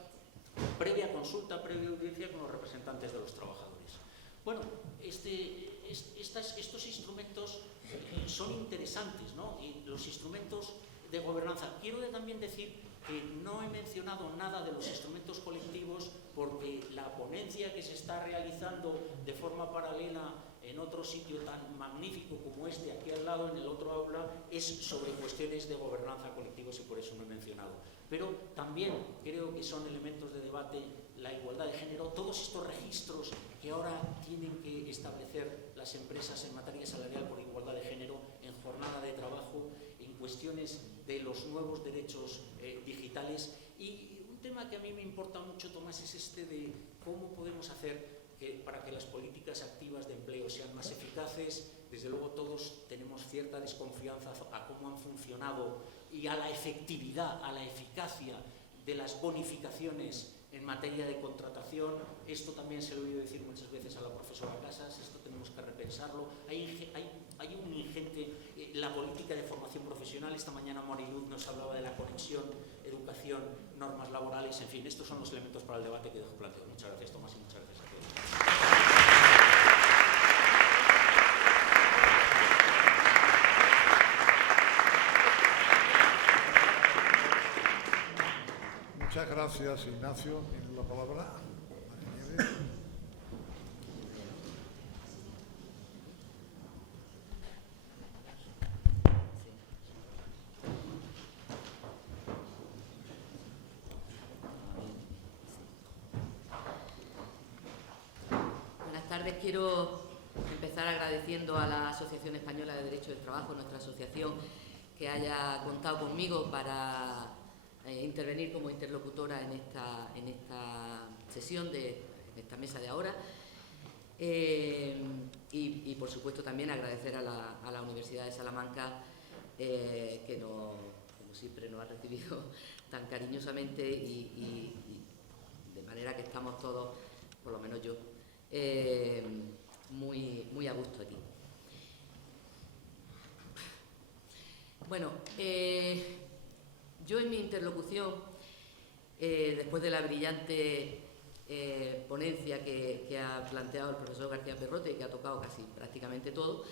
previa consulta, previa audiencia con los representantes de los trabajadores. Bueno, estos instrumentos son interesantes, ¿no? Y los instrumentos de gobernanza. Quiero también decir que no he mencionado nada de los instrumentos colectivos porque la ponencia que se está realizando de forma paralela en otro sitio tan magnífico como este, aquí al lado, en el otro aula, es sobre cuestiones de gobernanza colectivos y por eso no he mencionado. Pero también creo que son elementos de debate la igualdad de género, todos estos registros que ahora tienen que establecer las empresas en materia salarial por igualdad de género, en jornada de trabajo, en cuestiones de los nuevos derechos digitales. Y un tema que a mí me importa mucho, Tomás, es este de cómo podemos hacer para que las políticas activas de empleo sean más eficaces. Desde luego todos tenemos cierta desconfianza a cómo han funcionado y a la efectividad, a la eficacia de las bonificaciones en materia de contratación. Esto también se lo he oído decir muchas veces a la profesora Casas, esto tenemos que repensarlo. Hay un ingente, la política de formación profesional, esta mañana Mariluz nos hablaba de la conexión, educación, normas laborales, en fin, estos son los elementos para el debate que dejo planteado. Muchas gracias, Tomás, y muchas gracias a todos. Muchas gracias, Ignacio. Tiene la palabra. Buenas tardes. Quiero empezar agradeciendo a la Asociación Española de Derecho del Trabajo, nuestra asociación, que haya contado conmigo para intervenir como interlocutora en esta sesión, en esta mesa de ahora. Y por supuesto también agradecer a la Universidad de Salamanca que como siempre nos ha recibido tan cariñosamente y de manera que estamos todos, por lo menos yo, muy a gusto aquí. Bueno, yo en mi interlocución, después de la brillante ponencia que ha planteado el profesor García Perrote y que ha tocado casi prácticamente todo,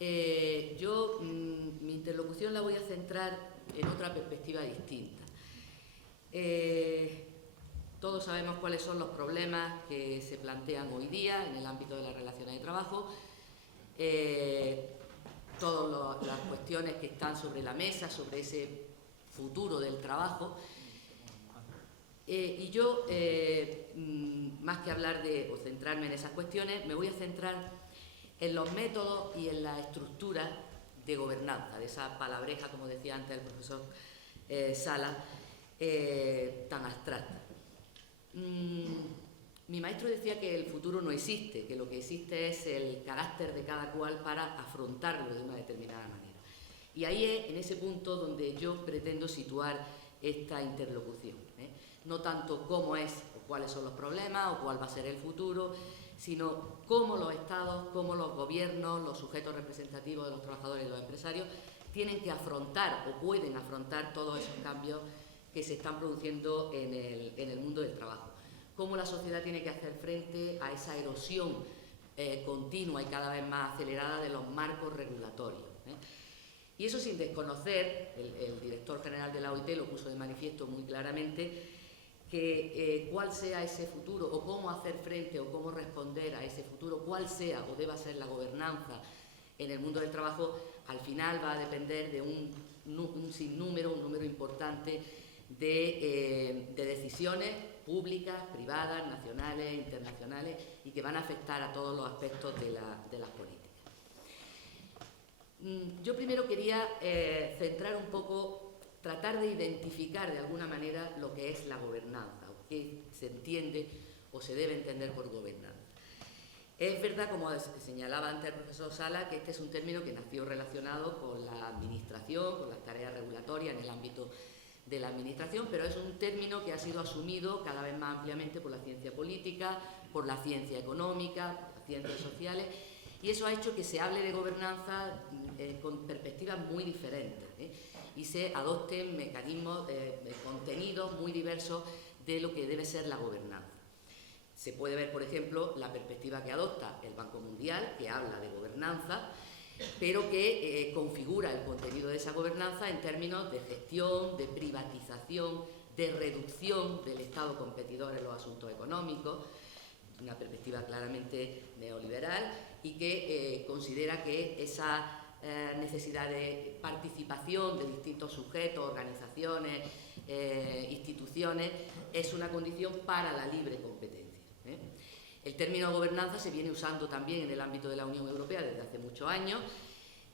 mi interlocución la voy a centrar en otra perspectiva distinta. Todos sabemos cuáles son los problemas que se plantean hoy día en el ámbito de las relaciones de trabajo, todas las cuestiones que están sobre la mesa, sobre ese futuro del trabajo. Y yo, más que hablar o centrarme en esas cuestiones, me voy a centrar en los métodos y en la estructura de gobernanza, de esa palabreja, como decía antes el profesor Sala, tan abstracta. Mi maestro decía que el futuro no existe, que lo que existe es el carácter de cada cual para afrontarlo de una determinada manera. Y ahí es en ese punto donde yo pretendo situar esta interlocución, no tanto cómo es o cuáles son los problemas o cuál va a ser el futuro, sino cómo los estados, cómo los gobiernos, los sujetos representativos de los trabajadores y los empresarios tienen que afrontar o pueden afrontar todos esos cambios que se están produciendo en el mundo del trabajo. Cómo la sociedad tiene que hacer frente a esa erosión continua y cada vez más acelerada de los marcos regulatorios. Y eso sin desconocer, el director general de la OIT lo puso de manifiesto muy claramente, que cuál sea ese futuro o cómo hacer frente o cómo responder a ese futuro, cuál sea o deba ser la gobernanza en el mundo del trabajo, al final va a depender de un número importante de decisiones públicas, privadas, nacionales, internacionales y que van a afectar a todos los aspectos de las políticas. Yo primero quería centrar un poco, tratar de identificar de alguna manera lo que es la gobernanza, o qué se entiende o se debe entender por gobernanza. Es verdad, como señalaba antes el profesor Sala, que este es un término que nació relacionado con la administración, con las tareas regulatorias en el ámbito de la administración, pero es un término que ha sido asumido cada vez más ampliamente por la ciencia política, por la ciencia económica, por las ciencias sociales, y eso ha hecho que se hable de gobernanza con perspectivas muy diferentes, y se adopten mecanismos, contenidos muy diversos de lo que debe ser la gobernanza. Se puede ver, por ejemplo, la perspectiva que adopta el Banco Mundial, que habla de gobernanza, pero que configura el contenido de esa gobernanza en términos de gestión, de privatización, de reducción del Estado competidor en los asuntos económicos, una perspectiva claramente neoliberal y que considera que esa necesidad de participación de distintos sujetos, organizaciones, instituciones, es una condición para la libre competencia. El término gobernanza se viene usando también en el ámbito de la Unión Europea desde hace muchos años,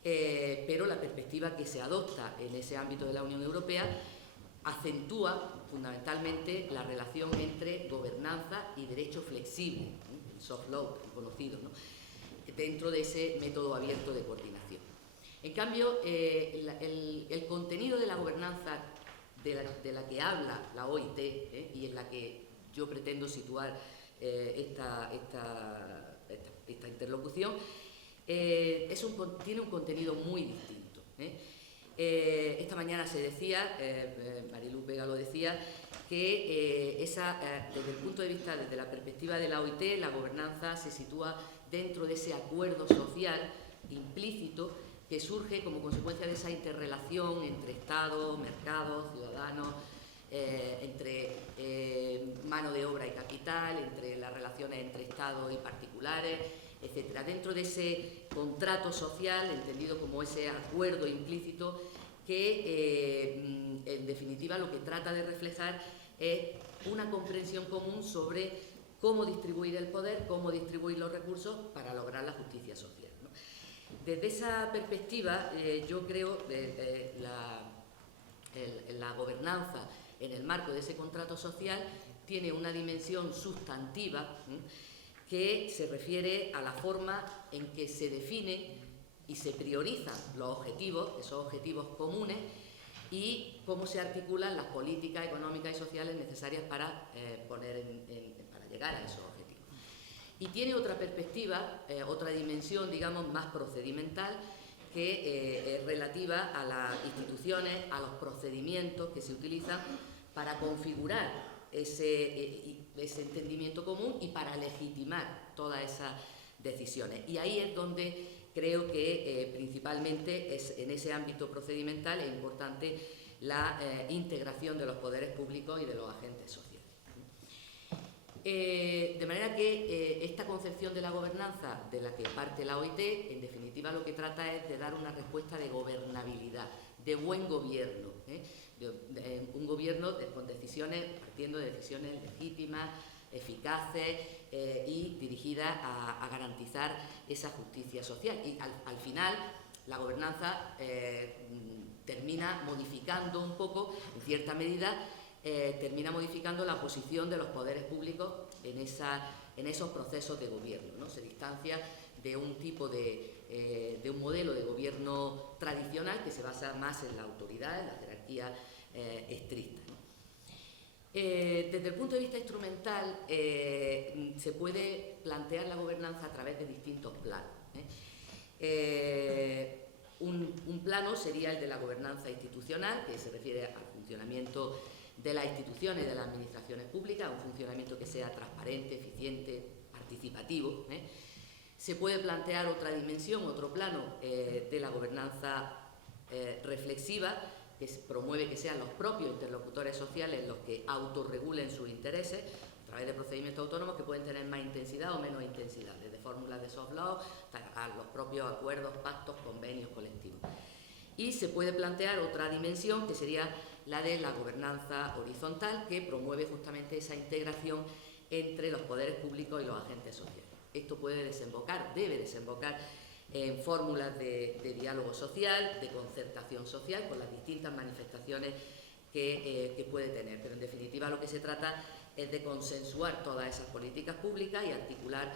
pero la perspectiva que se adopta en ese ámbito de la Unión Europea acentúa fundamentalmente la relación entre gobernanza y derecho flexible, el soft law conocido, ¿no?, dentro de ese método abierto de coordinación. En cambio, el contenido de la gobernanza de la que habla la OIT, y en la que yo pretendo situar esta interlocución, tiene un contenido muy distinto. Esta mañana se decía, Mariluz Vega lo decía, que desde el punto de vista, desde la perspectiva de la OIT, la gobernanza se sitúa dentro de ese acuerdo social implícito que surge como consecuencia de esa interrelación entre Estado, mercados, ciudadanos, entre mano de obra y capital, entre las relaciones entre Estado y particulares, etcétera. Dentro de ese contrato social, entendido como ese acuerdo implícito que, en definitiva, lo que trata de reflejar es una comprensión común sobre cómo distribuir el poder, cómo distribuir los recursos para lograr la justicia social, ¿no? Desde esa perspectiva, yo creo que la gobernanza en el marco de ese contrato social tiene una dimensión sustantiva, que se refiere a la forma en que se definen y se priorizan los objetivos, esos objetivos comunes, y cómo se articulan las políticas económicas y sociales necesarias para llegar a esos objetivos. Y tiene otra perspectiva, otra dimensión, digamos, más procedimental, que es relativa a las instituciones, a los procedimientos que se utilizan para configurar ese entendimiento común y para legitimar todas esas decisiones. Y ahí es donde creo que principalmente en ese ámbito procedimental es importante la integración de los poderes públicos y de los agentes sociales. De manera que esta concepción de la gobernanza de la que parte la OIT, en definitiva lo que trata es de dar una respuesta de gobernabilidad, de buen gobierno, un gobierno con decisiones, partiendo de decisiones legítimas, eficaces y dirigidas a garantizar esa justicia social. Y al final la gobernanza termina modificando un poco, en cierta medida, termina modificando la posición de los poderes públicos en esos procesos de gobierno, ¿no? Se distancia de un tipo de un modelo de gobierno tradicional que se basa más en la autoridad, en la jerarquía estricta, ¿no? Desde el punto de vista instrumental, se puede plantear la gobernanza a través de distintos planos. Un plano sería el de la gobernanza institucional, que se refiere al funcionamiento de las instituciones y de las administraciones públicas, un funcionamiento que sea transparente, eficiente, participativo. Se puede plantear otra dimensión, otro plano de la gobernanza reflexiva, que promueve que sean los propios interlocutores sociales los que autorregulen sus intereses a través de procedimientos autónomos que pueden tener más intensidad o menos intensidad, desde fórmulas de soft law hasta los propios acuerdos, pactos, convenios colectivos. Y se puede plantear otra dimensión, que sería la de la gobernanza horizontal, que promueve justamente esa integración entre los poderes públicos y los agentes sociales. Esto puede desembocar, debe desembocar en fórmulas de diálogo social, de concertación social, con las distintas manifestaciones que puede tener. Pero en definitiva lo que se trata es de consensuar todas esas políticas públicas y articular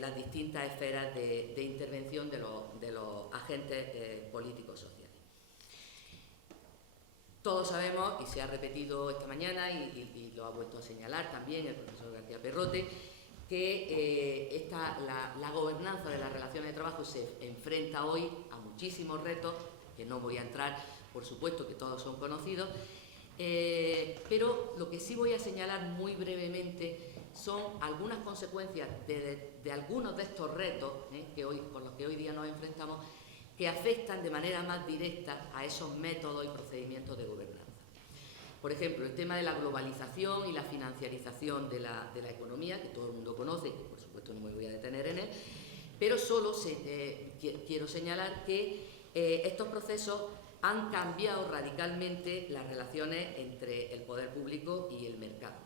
las distintas esferas de intervención de los agentes políticos sociales. Todos sabemos, y se ha repetido esta mañana y lo ha vuelto a señalar también el profesor García Perrote, que la gobernanza de las relaciones de trabajo se enfrenta hoy a muchísimos retos, que no voy a entrar, por supuesto que todos son conocidos, pero lo que sí voy a señalar muy brevemente son algunas consecuencias de algunos de estos retos con los que hoy día nos enfrentamos, que afectan de manera más directa a esos métodos y procedimientos de gobernanza. Por ejemplo, el tema de la globalización y la financiarización de la economía, que todo el mundo conoce, que por supuesto no me voy a detener en él, pero solo quiero señalar que estos procesos han cambiado radicalmente las relaciones entre el poder público y el mercado.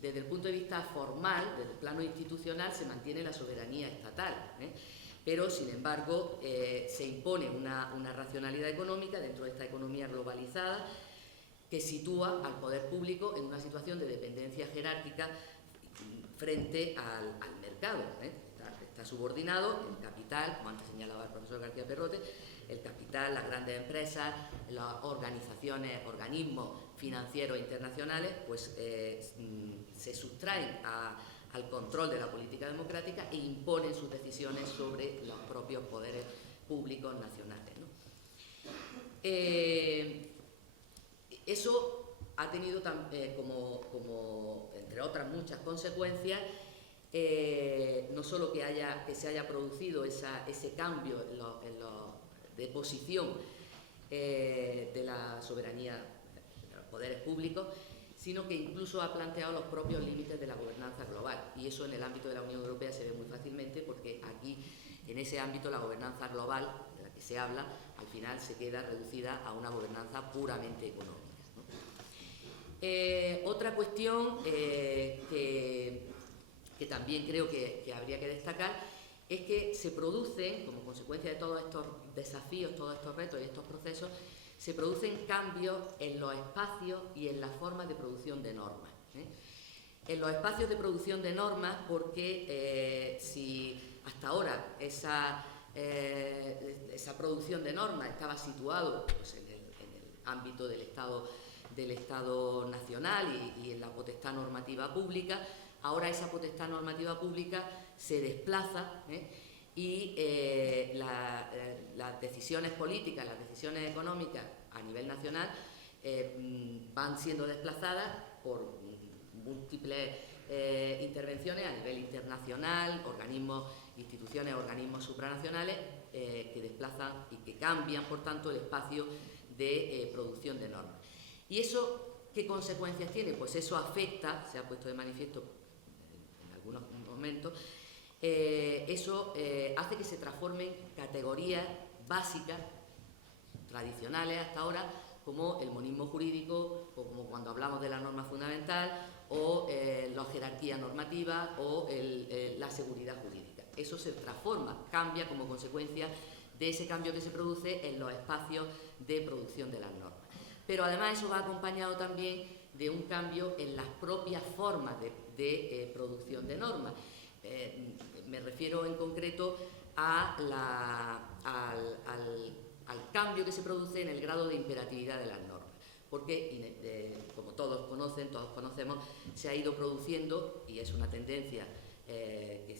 Desde el punto de vista formal, desde el plano institucional, se mantiene la soberanía estatal, pero sin embargo se impone una racionalidad económica dentro de esta economía globalizada que sitúa al poder público en una situación de dependencia jerárquica frente al mercado. Está subordinado el capital, como antes señalaba el profesor García Perrote, el capital, las grandes empresas, las organizaciones, organismos financieros internacionales, pues se sustraen al control de la política democrática e imponen sus decisiones sobre los propios poderes públicos nacionales, ¿no? Eso ha tenido como entre otras muchas consecuencias, no solo que se haya producido ese cambio de posición de la soberanía de los poderes públicos, sino que incluso ha planteado los propios límites de la gobernanza global. Y eso en el ámbito de la Unión Europea se ve muy fácilmente, porque aquí, en ese ámbito, la gobernanza global de la que se habla, al final se queda reducida a una gobernanza puramente económica, ¿no? Otra cuestión que también creo que habría que destacar es que se producen, como consecuencia de todos estos desafíos, todos estos retos y estos procesos, se producen cambios en los espacios y en las formas de producción de normas, En los espacios de producción de normas, porque si hasta ahora esa producción de normas estaba situado pues, en el ámbito del Estado nacional y en la potestad normativa pública, ahora esa potestad normativa pública se desplaza y las decisiones políticas, las decisiones económicas a nivel nacional van siendo desplazadas por múltiples intervenciones a nivel internacional, instituciones, organismos supranacionales que desplazan y que cambian, por tanto, el espacio de producción de normas. ¿Y eso qué consecuencias tiene? Pues eso afecta, se ha puesto de manifiesto en algunos momentos, eso hace que se transformen categorías básicas, tradicionales hasta ahora, como el monismo jurídico, o como cuando hablamos de la norma fundamental, o la jerarquía normativa, o la seguridad jurídica. Eso se transforma, cambia como consecuencia de ese cambio que se produce en los espacios de producción de las normas. Pero además eso va acompañado también de un cambio en las propias formas de producción de normas. Me refiero en concreto al cambio que se produce en el grado de imperatividad de las normas, porque como todos conocemos, se ha ido produciendo, y es una tendencia que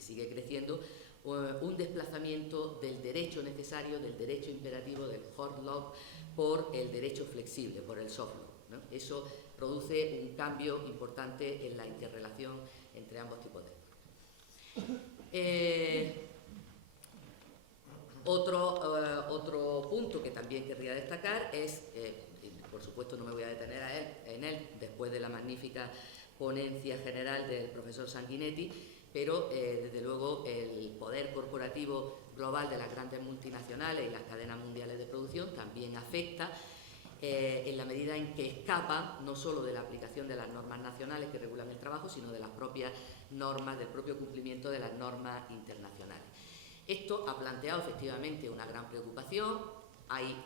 sigue creciendo, un desplazamiento del derecho necesario, del derecho imperativo, del hard law, por el derecho flexible, por el soft law, ¿no? Eso produce un cambio importante en la interrelación entre ambos tipos de normas. Otro punto que también querría destacar es, y por supuesto no me voy a detener en él después de la magnífica ponencia general del profesor Sanguinetti, pero desde luego el poder corporativo global de las grandes multinacionales y las cadenas mundiales de producción también afecta en la medida en que escapa no solo de la aplicación de las normas nacionales que regulan el trabajo, sino de las propias normas, del propio cumplimiento de las normas internacionales. Esto ha planteado efectivamente una gran preocupación. Hay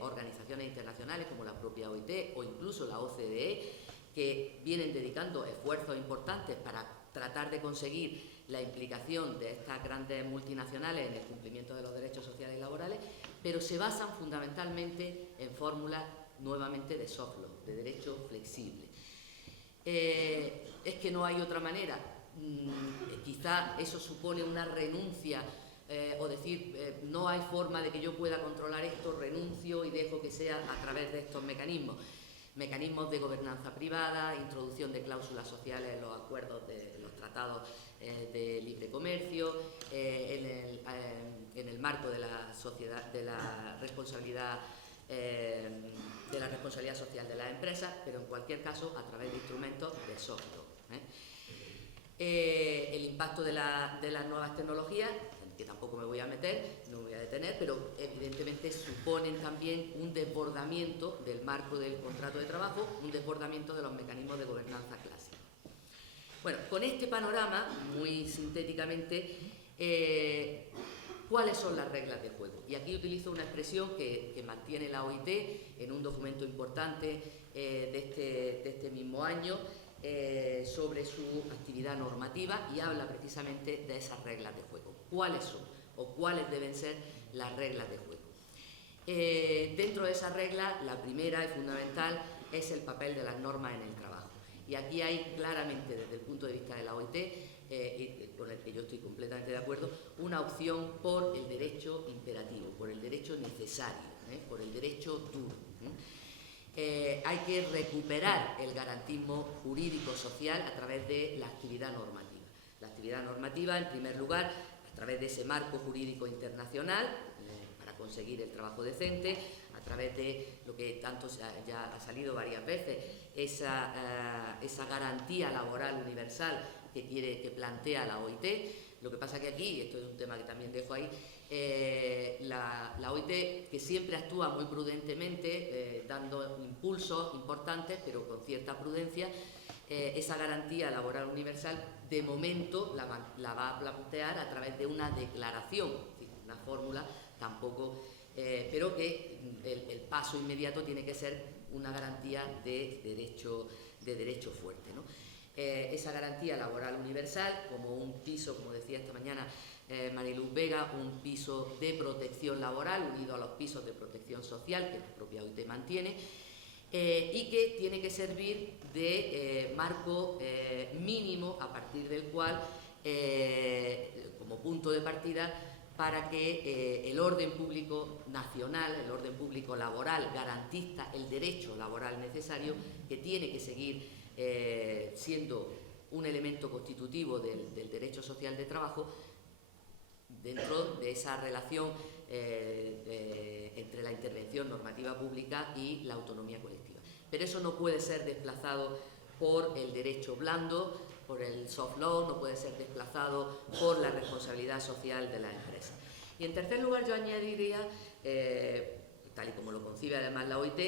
organizaciones internacionales como la propia OIT o incluso la OCDE que vienen dedicando esfuerzos importantes para tratar de conseguir la implicación de estas grandes multinacionales en el cumplimiento de los derechos sociales y laborales, pero se basan fundamentalmente en fórmulas nuevamente de soft law, de derecho flexible. Es que no hay otra manera. Quizá eso supone una renuncia o decir no hay forma de que yo pueda controlar esto, renuncio y dejo que sea a través de estos mecanismos de gobernanza privada, introducción de cláusulas sociales en los acuerdos de los tratados de libre comercio, en el marco de la sociedad, de la responsabilidad de la responsabilidad social de las empresas, pero en cualquier caso a través de instrumentos de soft law. El impacto de las nuevas tecnologías, que tampoco me voy a meter, no me voy a detener, pero evidentemente suponen también un desbordamiento del marco del contrato de trabajo, un desbordamiento de los mecanismos de gobernanza clásicos. Bueno, con este panorama, muy sintéticamente, ¿cuáles son las reglas de juego? Y aquí utilizo una expresión que mantiene la OIT en un documento importante de este mismo año sobre su actividad normativa, y habla precisamente de esas reglas de juego. ¿Cuáles son o cuáles deben ser las reglas de juego? Dentro de esas reglas, la primera y fundamental es el papel de las normas en el trabajo. Y aquí hay claramente, desde el punto de vista de la OIT, con el que yo estoy completamente de acuerdo, una opción por el derecho imperativo, por el derecho necesario, por el derecho duro. Hay que recuperar el garantismo jurídico-social a través de la actividad normativa. La actividad normativa, en primer lugar, a través de ese marco jurídico internacional, para conseguir el trabajo decente, a través de lo que tanto ya ha salido varias veces, esa garantía laboral universal que plantea la OIT. Lo que pasa que aquí, y esto es un tema que también dejo ahí, la OIT, que siempre actúa muy prudentemente, dando impulsos importantes, pero con cierta prudencia, esa garantía laboral universal, de momento la va a plantear a través de una declaración, una fórmula tampoco, pero que el paso inmediato tiene que ser una garantía de derecho fuerte, ¿no? Esa garantía laboral universal como un piso, como decía esta mañana Mariluz Vega, un piso de protección laboral unido a los pisos de protección social que la propia OIT mantiene, y que tiene que servir de marco mínimo a partir del cual, como punto de partida, para que el orden público nacional, el orden público laboral garantista el derecho laboral necesario, que tiene que seguir siendo un elemento constitutivo del derecho social de trabajo, dentro de esa relación entre la intervención normativa pública y la autonomía colectiva. Pero eso no puede ser desplazado por el derecho blando, por el soft law, no puede ser desplazado por la responsabilidad social de la empresa. Y en tercer lugar, yo añadiría, tal y como lo concibe además la OIT,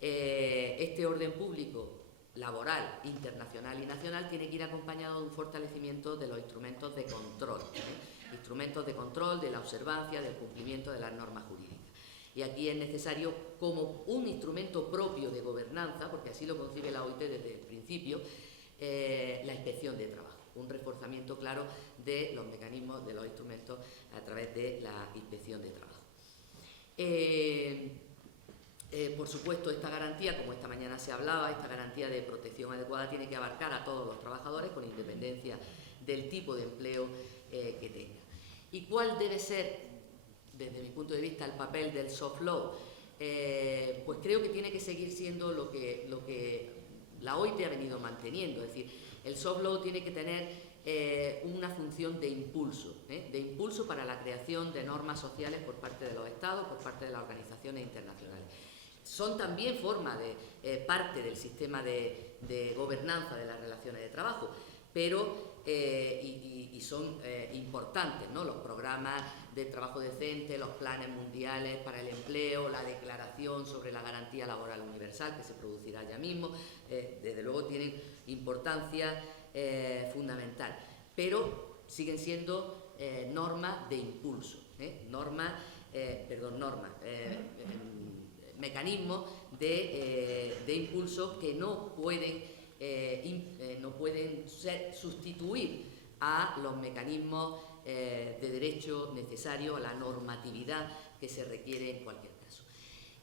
este orden público laboral, internacional y nacional tiene que ir acompañado de un fortalecimiento de los instrumentos de control, instrumentos de control de la observancia, del cumplimiento de las normas jurídicas. Y aquí es necesario, como un instrumento propio de gobernanza, porque así lo concibe la OIT desde el principio, la inspección de trabajo, un reforzamiento claro de los mecanismos, de los instrumentos a través de la inspección de trabajo. Por supuesto, esta garantía, como esta mañana se hablaba, esta garantía de protección adecuada tiene que abarcar a todos los trabajadores con independencia del tipo de empleo que tenga. ¿Y cuál debe ser, desde mi punto de vista, el papel del soft law? Pues creo que tiene que seguir siendo lo que la OIT ha venido manteniendo, es decir, el soft law tiene que tener una función de impulso para la creación de normas sociales por parte de los Estados, por parte de las organizaciones internacionales. Son también forma de parte del sistema de gobernanza de las relaciones de trabajo, pero y son importantes, ¿no? Los programas de trabajo decente, los planes mundiales para el empleo, la declaración sobre la garantía laboral universal que se producirá ya mismo, desde luego tienen importancia fundamental, pero siguen siendo normas de impulso, mecanismos de impulso que no pueden sustituir a los mecanismos de derecho necesario, a la normatividad que se requiere en cualquier caso.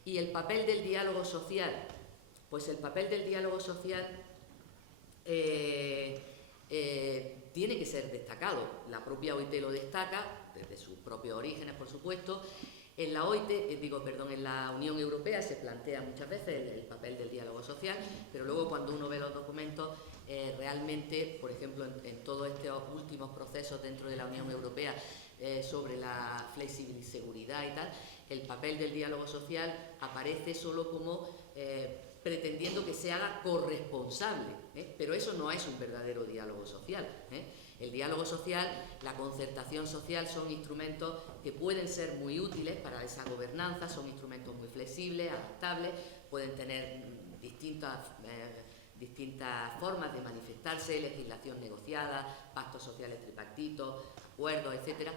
Y el papel del diálogo social, pues el papel del diálogo social tiene que ser destacado. La propia OIT lo destaca, desde sus propios orígenes, por supuesto. En la OIT, en la Unión Europea se plantea muchas veces el papel del diálogo social, pero luego cuando uno ve los documentos, realmente, por ejemplo, en todos estos últimos procesos dentro de la Unión Europea sobre la flexibilidad y tal, el papel del diálogo social aparece solo como pretendiendo que se haga corresponsable, pero eso no es un verdadero diálogo social. El diálogo social, la concertación social son instrumentos que pueden ser muy útiles para esa gobernanza, son instrumentos muy flexibles, adaptables, pueden tener distintas formas de manifestarse, legislación negociada, pactos sociales tripartitos, acuerdos, etcétera.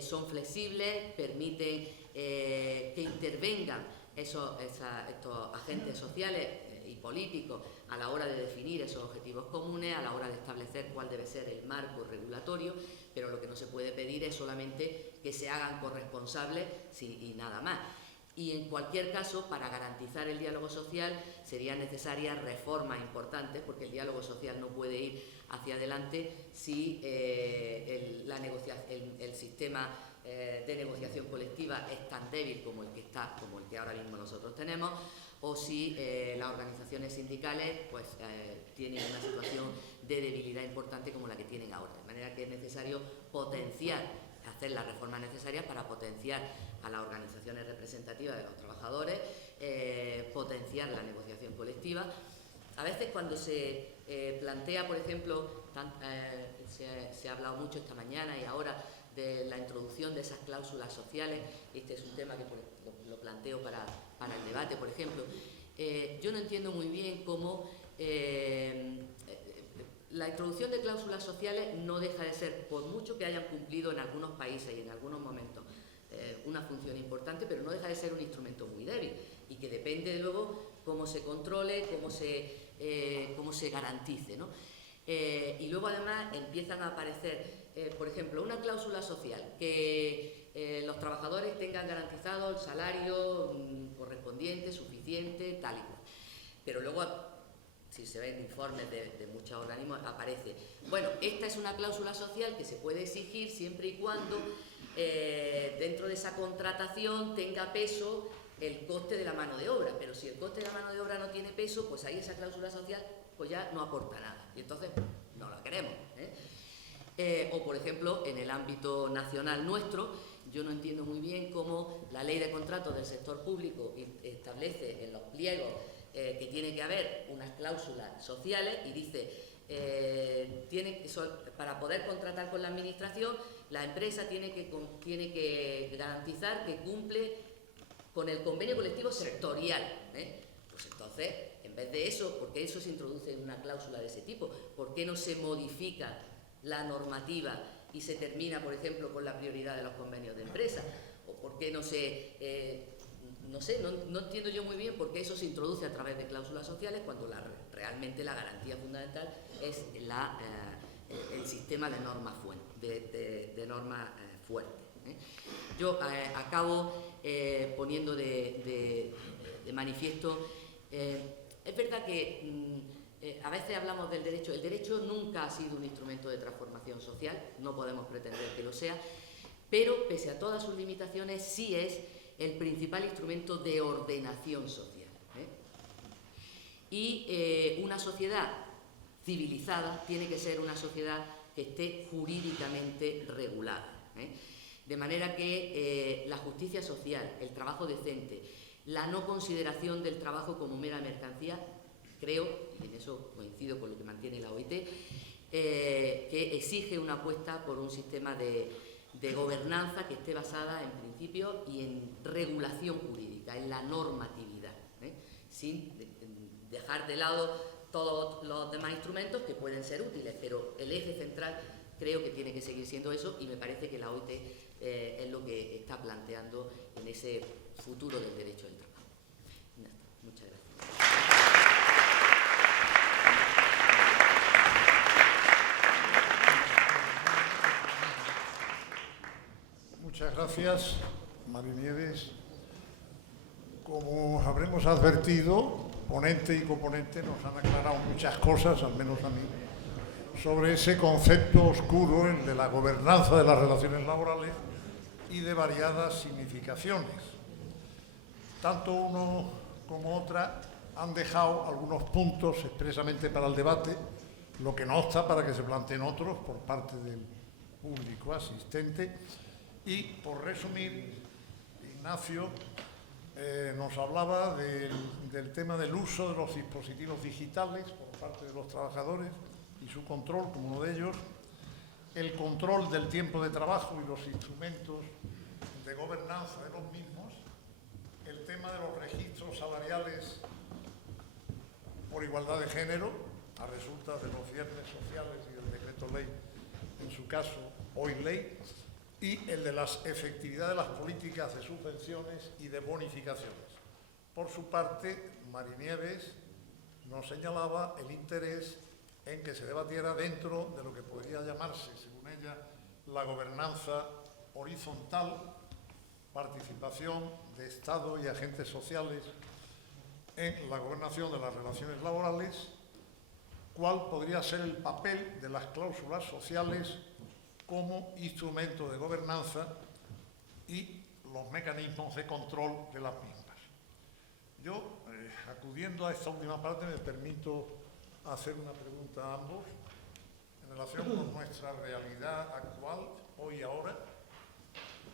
Son flexibles, permiten que intervengan estos agentes sociales y políticos a la hora de definir esos objetivos comunes, a la hora de establecer cuál debe ser el marco regulatorio, pero lo que no se puede pedir es solamente que se hagan corresponsables y nada más. Y en cualquier caso, para garantizar el diálogo social serían necesarias reformas importantes, porque el diálogo social no puede ir hacia adelante si el sistema de negociación colectiva es tan débil como el que ahora mismo nosotros tenemos, o si las organizaciones sindicales pues tienen una situación de debilidad importante como la que tienen ahora. De manera que es necesario hacer las reformas necesarias para potenciar a las organizaciones representativas de los trabajadores, potenciar la negociación colectiva. A veces cuando se plantea, por ejemplo, se ha hablado mucho esta mañana y ahora de la introducción de esas cláusulas sociales, este es un tema que lo planteo para el debate, por ejemplo. Yo no entiendo muy bien cómo la introducción de cláusulas sociales no deja de ser, por mucho que hayan cumplido en algunos países y en algunos momentos una función importante, pero no deja de ser un instrumento muy débil y que depende luego cómo se controle, cómo se garantice, ¿no? Y luego además empiezan a aparecer, por ejemplo, una cláusula social, que los trabajadores tengan garantizado el salario correspondiente, suficiente, tal y cual. Pero luego, si se ven informes de muchos organismos, aparece, bueno, esta es una cláusula social que se puede exigir siempre y cuando dentro de esa contratación tenga peso el coste de la mano de obra, pero si el coste de la mano de obra no tiene peso, pues ahí esa cláusula social pues ya no aporta nada, y entonces no la queremos. O por ejemplo, en el ámbito nacional nuestro, yo no entiendo muy bien cómo la ley de contratos del sector público establece en los pliegos que tiene que haber unas cláusulas sociales y dice para poder contratar con la administración, la empresa tiene que garantizar que cumple con el convenio colectivo sectorial. Pues entonces, en vez de eso, ¿por qué eso se introduce en una cláusula de ese tipo? ¿Por qué no se modifica la normativa y se termina, por ejemplo, con la prioridad de los convenios de empresa? ¿O por qué no entiendo yo muy bien por qué eso se introduce a través de cláusulas sociales cuando realmente la garantía fundamental es el sistema de normas fuertes. Yo acabo poniendo de manifiesto, es verdad que a veces hablamos del derecho. El derecho nunca ha sido un instrumento de transformación social, no podemos pretender que lo sea, pero pese a todas sus limitaciones sí es el principal instrumento de ordenación social. Y una sociedad civilizada tiene que ser una sociedad que esté jurídicamente regulada. De manera que la justicia social, el trabajo decente, la no consideración del trabajo como mera mercancía, creo, y en eso coincido con lo que mantiene la OIT, que exige una apuesta por un sistema de gobernanza que esté basada en principios y en regulación jurídica, en la normatividad, sin dejar de lado todos los demás instrumentos que pueden ser útiles, pero el eje central creo que tiene que seguir siendo eso, y me parece que la OIT es lo que está planteando en ese futuro del derecho del trabajo. Muchas gracias. Muchas gracias, Mari Nieves. Como habremos advertido, ponente y coponente nos han aclarado muchas cosas, al menos a mí, sobre ese concepto oscuro, el de la gobernanza de las relaciones laborales, y de variadas significaciones. Tanto uno como otra han dejado algunos puntos expresamente para el debate, lo que no obsta para que se planteen otros por parte del público asistente. Y por resumir, en Ignacio nos hablaba del tema del uso de los dispositivos digitales por parte de los trabajadores y su control como uno de ellos, el control del tiempo de trabajo y los instrumentos de gobernanza de los mismos, el tema de los registros salariales por igualdad de género, a resulta de los viernes sociales y del decreto ley, en su caso, hoy ley, y el de la efectividad de las políticas de subvenciones y de bonificaciones. Por su parte, Marinieves nos señalaba el interés en que se debatiera dentro de lo que podría llamarse, según ella, la gobernanza horizontal, participación de Estado y agentes sociales en la gobernación de las relaciones laborales, cuál podría ser el papel de las cláusulas sociales como instrumento de gobernanza y los mecanismos de control de las mismas. Yo, acudiendo a esta última parte, me permito hacer una pregunta a ambos en relación con nuestra realidad actual, hoy y ahora.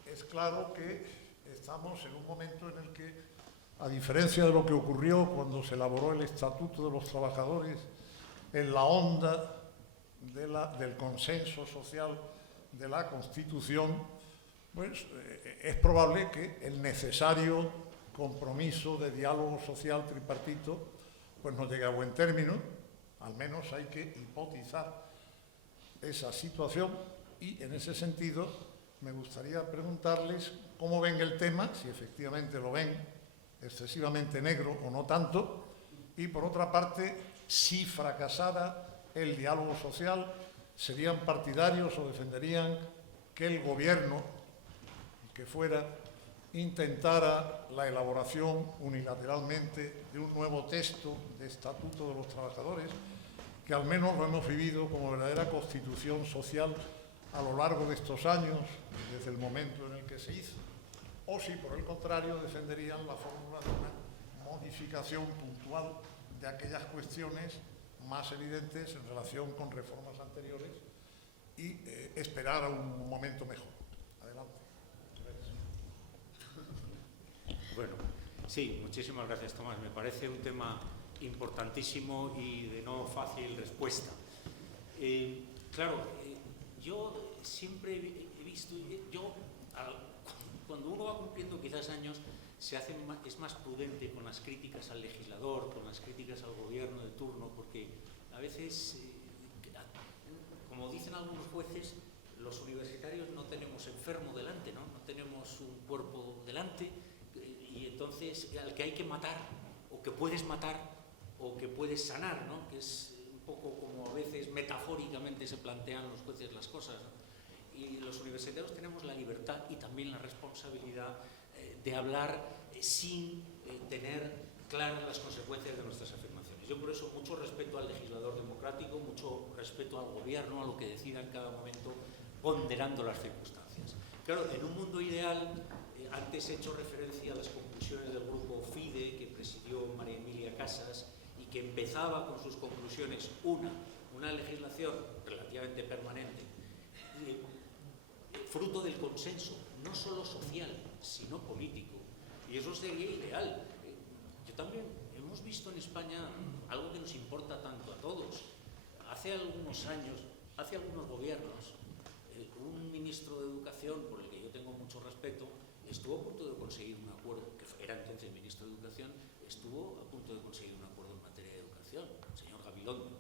Es claro que estamos en un momento en el que, a diferencia de lo que ocurrió cuando se elaboró el Estatuto de los Trabajadores, en la onda del consenso social de la Constitución, pues es probable que el necesario compromiso de diálogo social tripartito pues no llegue a buen término. Al menos hay que hipotizar esa situación y, en ese sentido, me gustaría preguntarles cómo ven el tema, si efectivamente lo ven excesivamente negro o no tanto, y, por otra parte, si fracasara el diálogo social, ¿serían partidarios o defenderían que el gobierno, que fuera, intentara la elaboración unilateralmente de un nuevo texto de Estatuto de los Trabajadores, que al menos lo hemos vivido como verdadera constitución social a lo largo de estos años, desde el momento en el que se hizo? O si, por el contrario, defenderían la fórmula de una modificación puntual de aquellas cuestiones más evidentes en relación con reformas anteriores y esperar a un momento mejor. Adelante. Bueno, sí, muchísimas gracias, Tomás. Me parece un tema importantísimo y de no fácil respuesta. Claro, yo siempre he visto, cuando uno va cumpliendo quizás años, es más prudente con las críticas al legislador, con las críticas al gobierno de turno, porque a veces, como dicen algunos jueces, los universitarios no tenemos enfermo delante, ¿no? No tenemos un cuerpo delante, y entonces al que hay que matar, o que puedes matar, o que puedes sanar, ¿no? Que es un poco como a veces metafóricamente se plantean los jueces las cosas, ¿no? Y los universitarios tenemos la libertad y también la responsabilidad de hablar sin tener claras las consecuencias de nuestras afirmaciones. Yo por eso mucho respeto al legislador democrático, mucho respeto al gobierno, a lo que decida en cada momento, ponderando las circunstancias. Claro, en un mundo ideal, antes he hecho referencia a las conclusiones del grupo FIDE que presidió María Emilia Casas y que empezaba con sus conclusiones, una legislación relativamente permanente, fruto del consenso, no solo social, sino político. Y eso sería ideal. Yo también hemos visto en España algo que nos importa tanto a todos. Hace algunos años, hace algunos gobiernos, un ministro de Educación, por el que yo tengo mucho respeto, estuvo a punto de conseguir un acuerdo, que era entonces ministro de Educación, estuvo a punto de conseguir un acuerdo en materia de educación, el señor Gabilondo.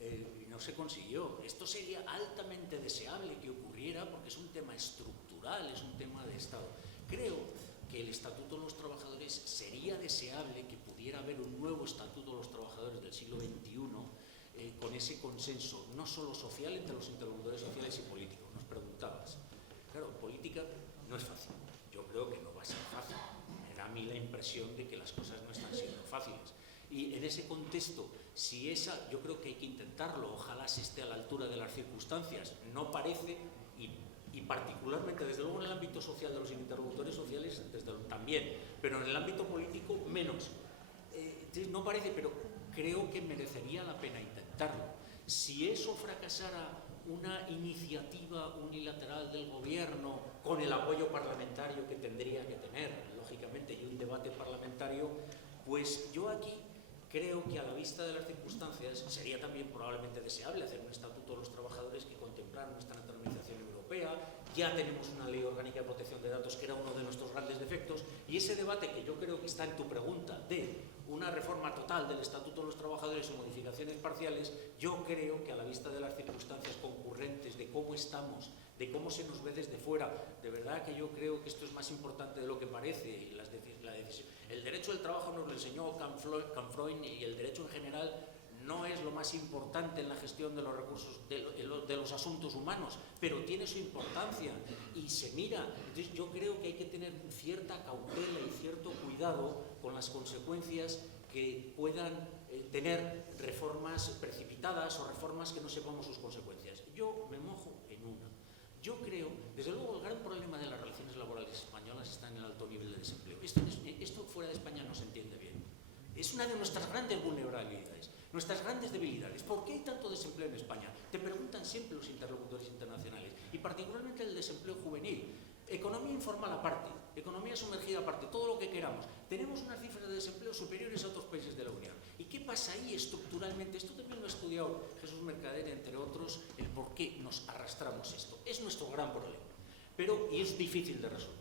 Y no se consiguió. Esto sería altamente deseable que ocurriera porque es un tema estructural, es un tema de Estado. Creo que el Estatuto de los Trabajadores sería deseable que pudiera haber un nuevo Estatuto de los Trabajadores del siglo XXI con ese consenso, no solo social, entre los interlocutores sociales y políticos. Nos preguntabas. Claro, política no es fácil. Yo creo que no va a ser fácil. Me da a mí la impresión de que las cosas no están siendo fáciles. Y en ese contexto, yo creo que hay que intentarlo, ojalá se esté a la altura de las circunstancias. No parece, y particularmente, desde luego en el ámbito social de los interlocutores sociales, también, pero en el ámbito político menos. No parece, pero creo que merecería la pena intentarlo. Si eso fracasara una iniciativa unilateral del gobierno con el apoyo parlamentario que tendría que tener, lógicamente, y un debate parlamentario, pues yo aquí creo que a la vista de las circunstancias sería también probablemente deseable hacer un estatuto de los trabajadores que contemplara nuestra naturalización europea. Ya tenemos una ley orgánica de protección de datos que era uno de nuestros grandes defectos, y ese debate que yo creo que está en tu pregunta de una reforma total del estatuto de los trabajadores o modificaciones parciales, yo creo que a la vista de las circunstancias concurrentes, de cómo estamos, de cómo se nos ve desde fuera, de verdad que yo creo que esto es más importante de lo que parece. La decisión. El derecho del trabajo nos lo enseñó Canfroin, y el derecho en general no es lo más importante en la gestión de los recursos, de los asuntos humanos, pero tiene su importancia y se mira. Entonces yo creo que hay que tener cierta cautela y cierto cuidado con las consecuencias que puedan tener reformas precipitadas o reformas que no sepamos sus consecuencias. Yo me mojo en una. Yo creo, desde luego, el gran problema de las relaciones laborales españolas está en el alto nivel de desempleo. Esto fuera de España no se entiende bien. Es una de nuestras grandes vulnerabilidades, nuestras grandes debilidades. ¿Por qué hay tanto desempleo en España? Te preguntan siempre los interlocutores internacionales, y particularmente el desempleo juvenil. Economía informal aparte, economía sumergida aparte, todo lo que queramos. Tenemos unas cifras de desempleo superiores a otros países de la Unión. ¿Y qué pasa ahí estructuralmente? Esto también lo ha estudiado Jesús Mercader, entre otros, el por qué nos arrastramos esto. Es nuestro gran problema, y es difícil de resolver.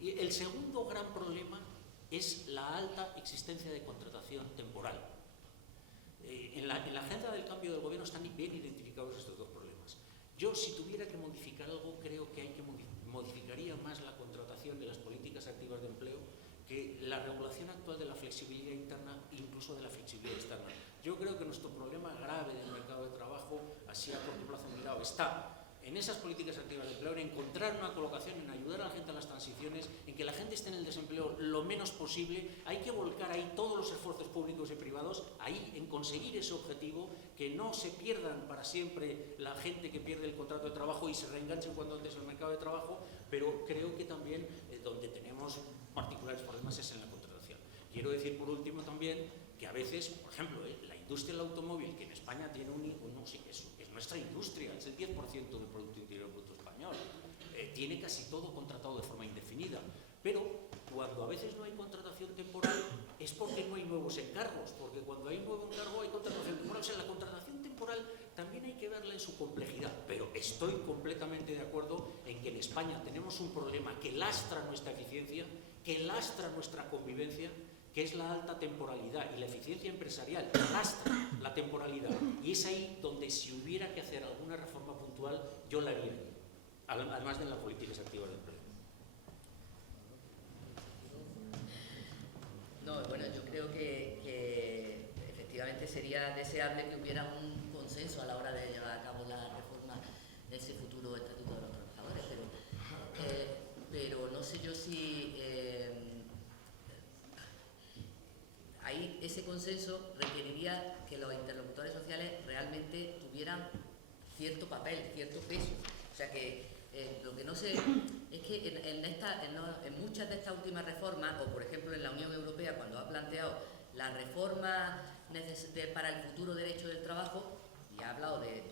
Y el segundo gran problema es la alta existencia de contratación temporal. En la agenda del cambio del gobierno están bien identificados estos dos problemas. Yo, si tuviera que modificar algo, creo que modificaría más la contratación de las políticas activas de empleo que la regulación actual de la flexibilidad interna, incluso de la flexibilidad externa. Yo creo que nuestro problema grave del mercado de trabajo, así a corto plazo mirado, está en esas políticas activas de empleo, en encontrar una colocación, en ayudar a la gente a las transiciones, en que la gente esté en el desempleo lo menos posible. Hay que volcar ahí todos los esfuerzos públicos y privados, ahí en conseguir ese objetivo, que no se pierdan para siempre la gente que pierde el contrato de trabajo y se reenganchen cuando antes el mercado de trabajo, pero creo que también donde tenemos particulares problemas es en la contratación. Quiero decir por último también que a veces, por ejemplo, la industria del automóvil, que en España tiene es nuestra industria, es el 10% del Producto Interior Bruto español, tiene casi todo contratado de forma indefinida, pero cuando a veces no hay contratación temporal es porque no hay nuevos encargos, porque cuando hay nuevo encargo hay contratación temporal. O sea, la contratación temporal también hay que verla en su complejidad, pero estoy completamente de acuerdo en que en España tenemos un problema que lastra nuestra eficiencia, que lastra nuestra convivencia, que es la alta temporalidad, y la eficiencia empresarial lastra la temporalidad, y es ahí donde, si hubiera que hacer alguna reforma puntual, yo la haría, además de las políticas activas de empleo. No, bueno, yo creo que efectivamente sería deseable que hubiera un consenso a la hora de llevar a cabo la reforma de ese futuro Estatuto de los Trabajadores, pero no sé yo si ahí ese consenso requeriría que los interlocutores sociales realmente tuvieran cierto papel, cierto peso. O sea que lo que no sé es que en muchas de estas últimas reformas, o por ejemplo en la Unión Europea, cuando ha planteado la reforma para el futuro derecho del trabajo, y ha hablado de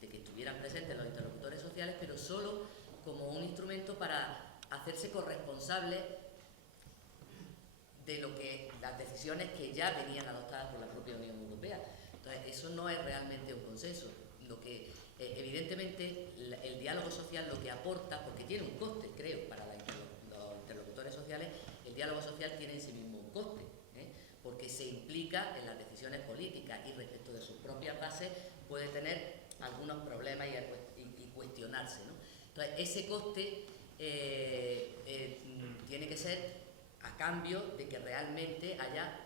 que estuvieran presentes los interlocutores sociales, pero solo como un instrumento para hacerse corresponsables de las decisiones que ya venían adoptadas por la propia Unión Europea. Entonces, eso no es realmente un consenso. Lo que, evidentemente, el diálogo social lo que aporta, porque tiene un coste, creo, para los interlocutores sociales, el diálogo social tiene en sí mismo un coste, porque se implica en las decisiones políticas y respecto de sus propias bases puede tener algunos problemas y cuestionarse, ¿no? Entonces, ese coste tiene que ser a cambio de que realmente haya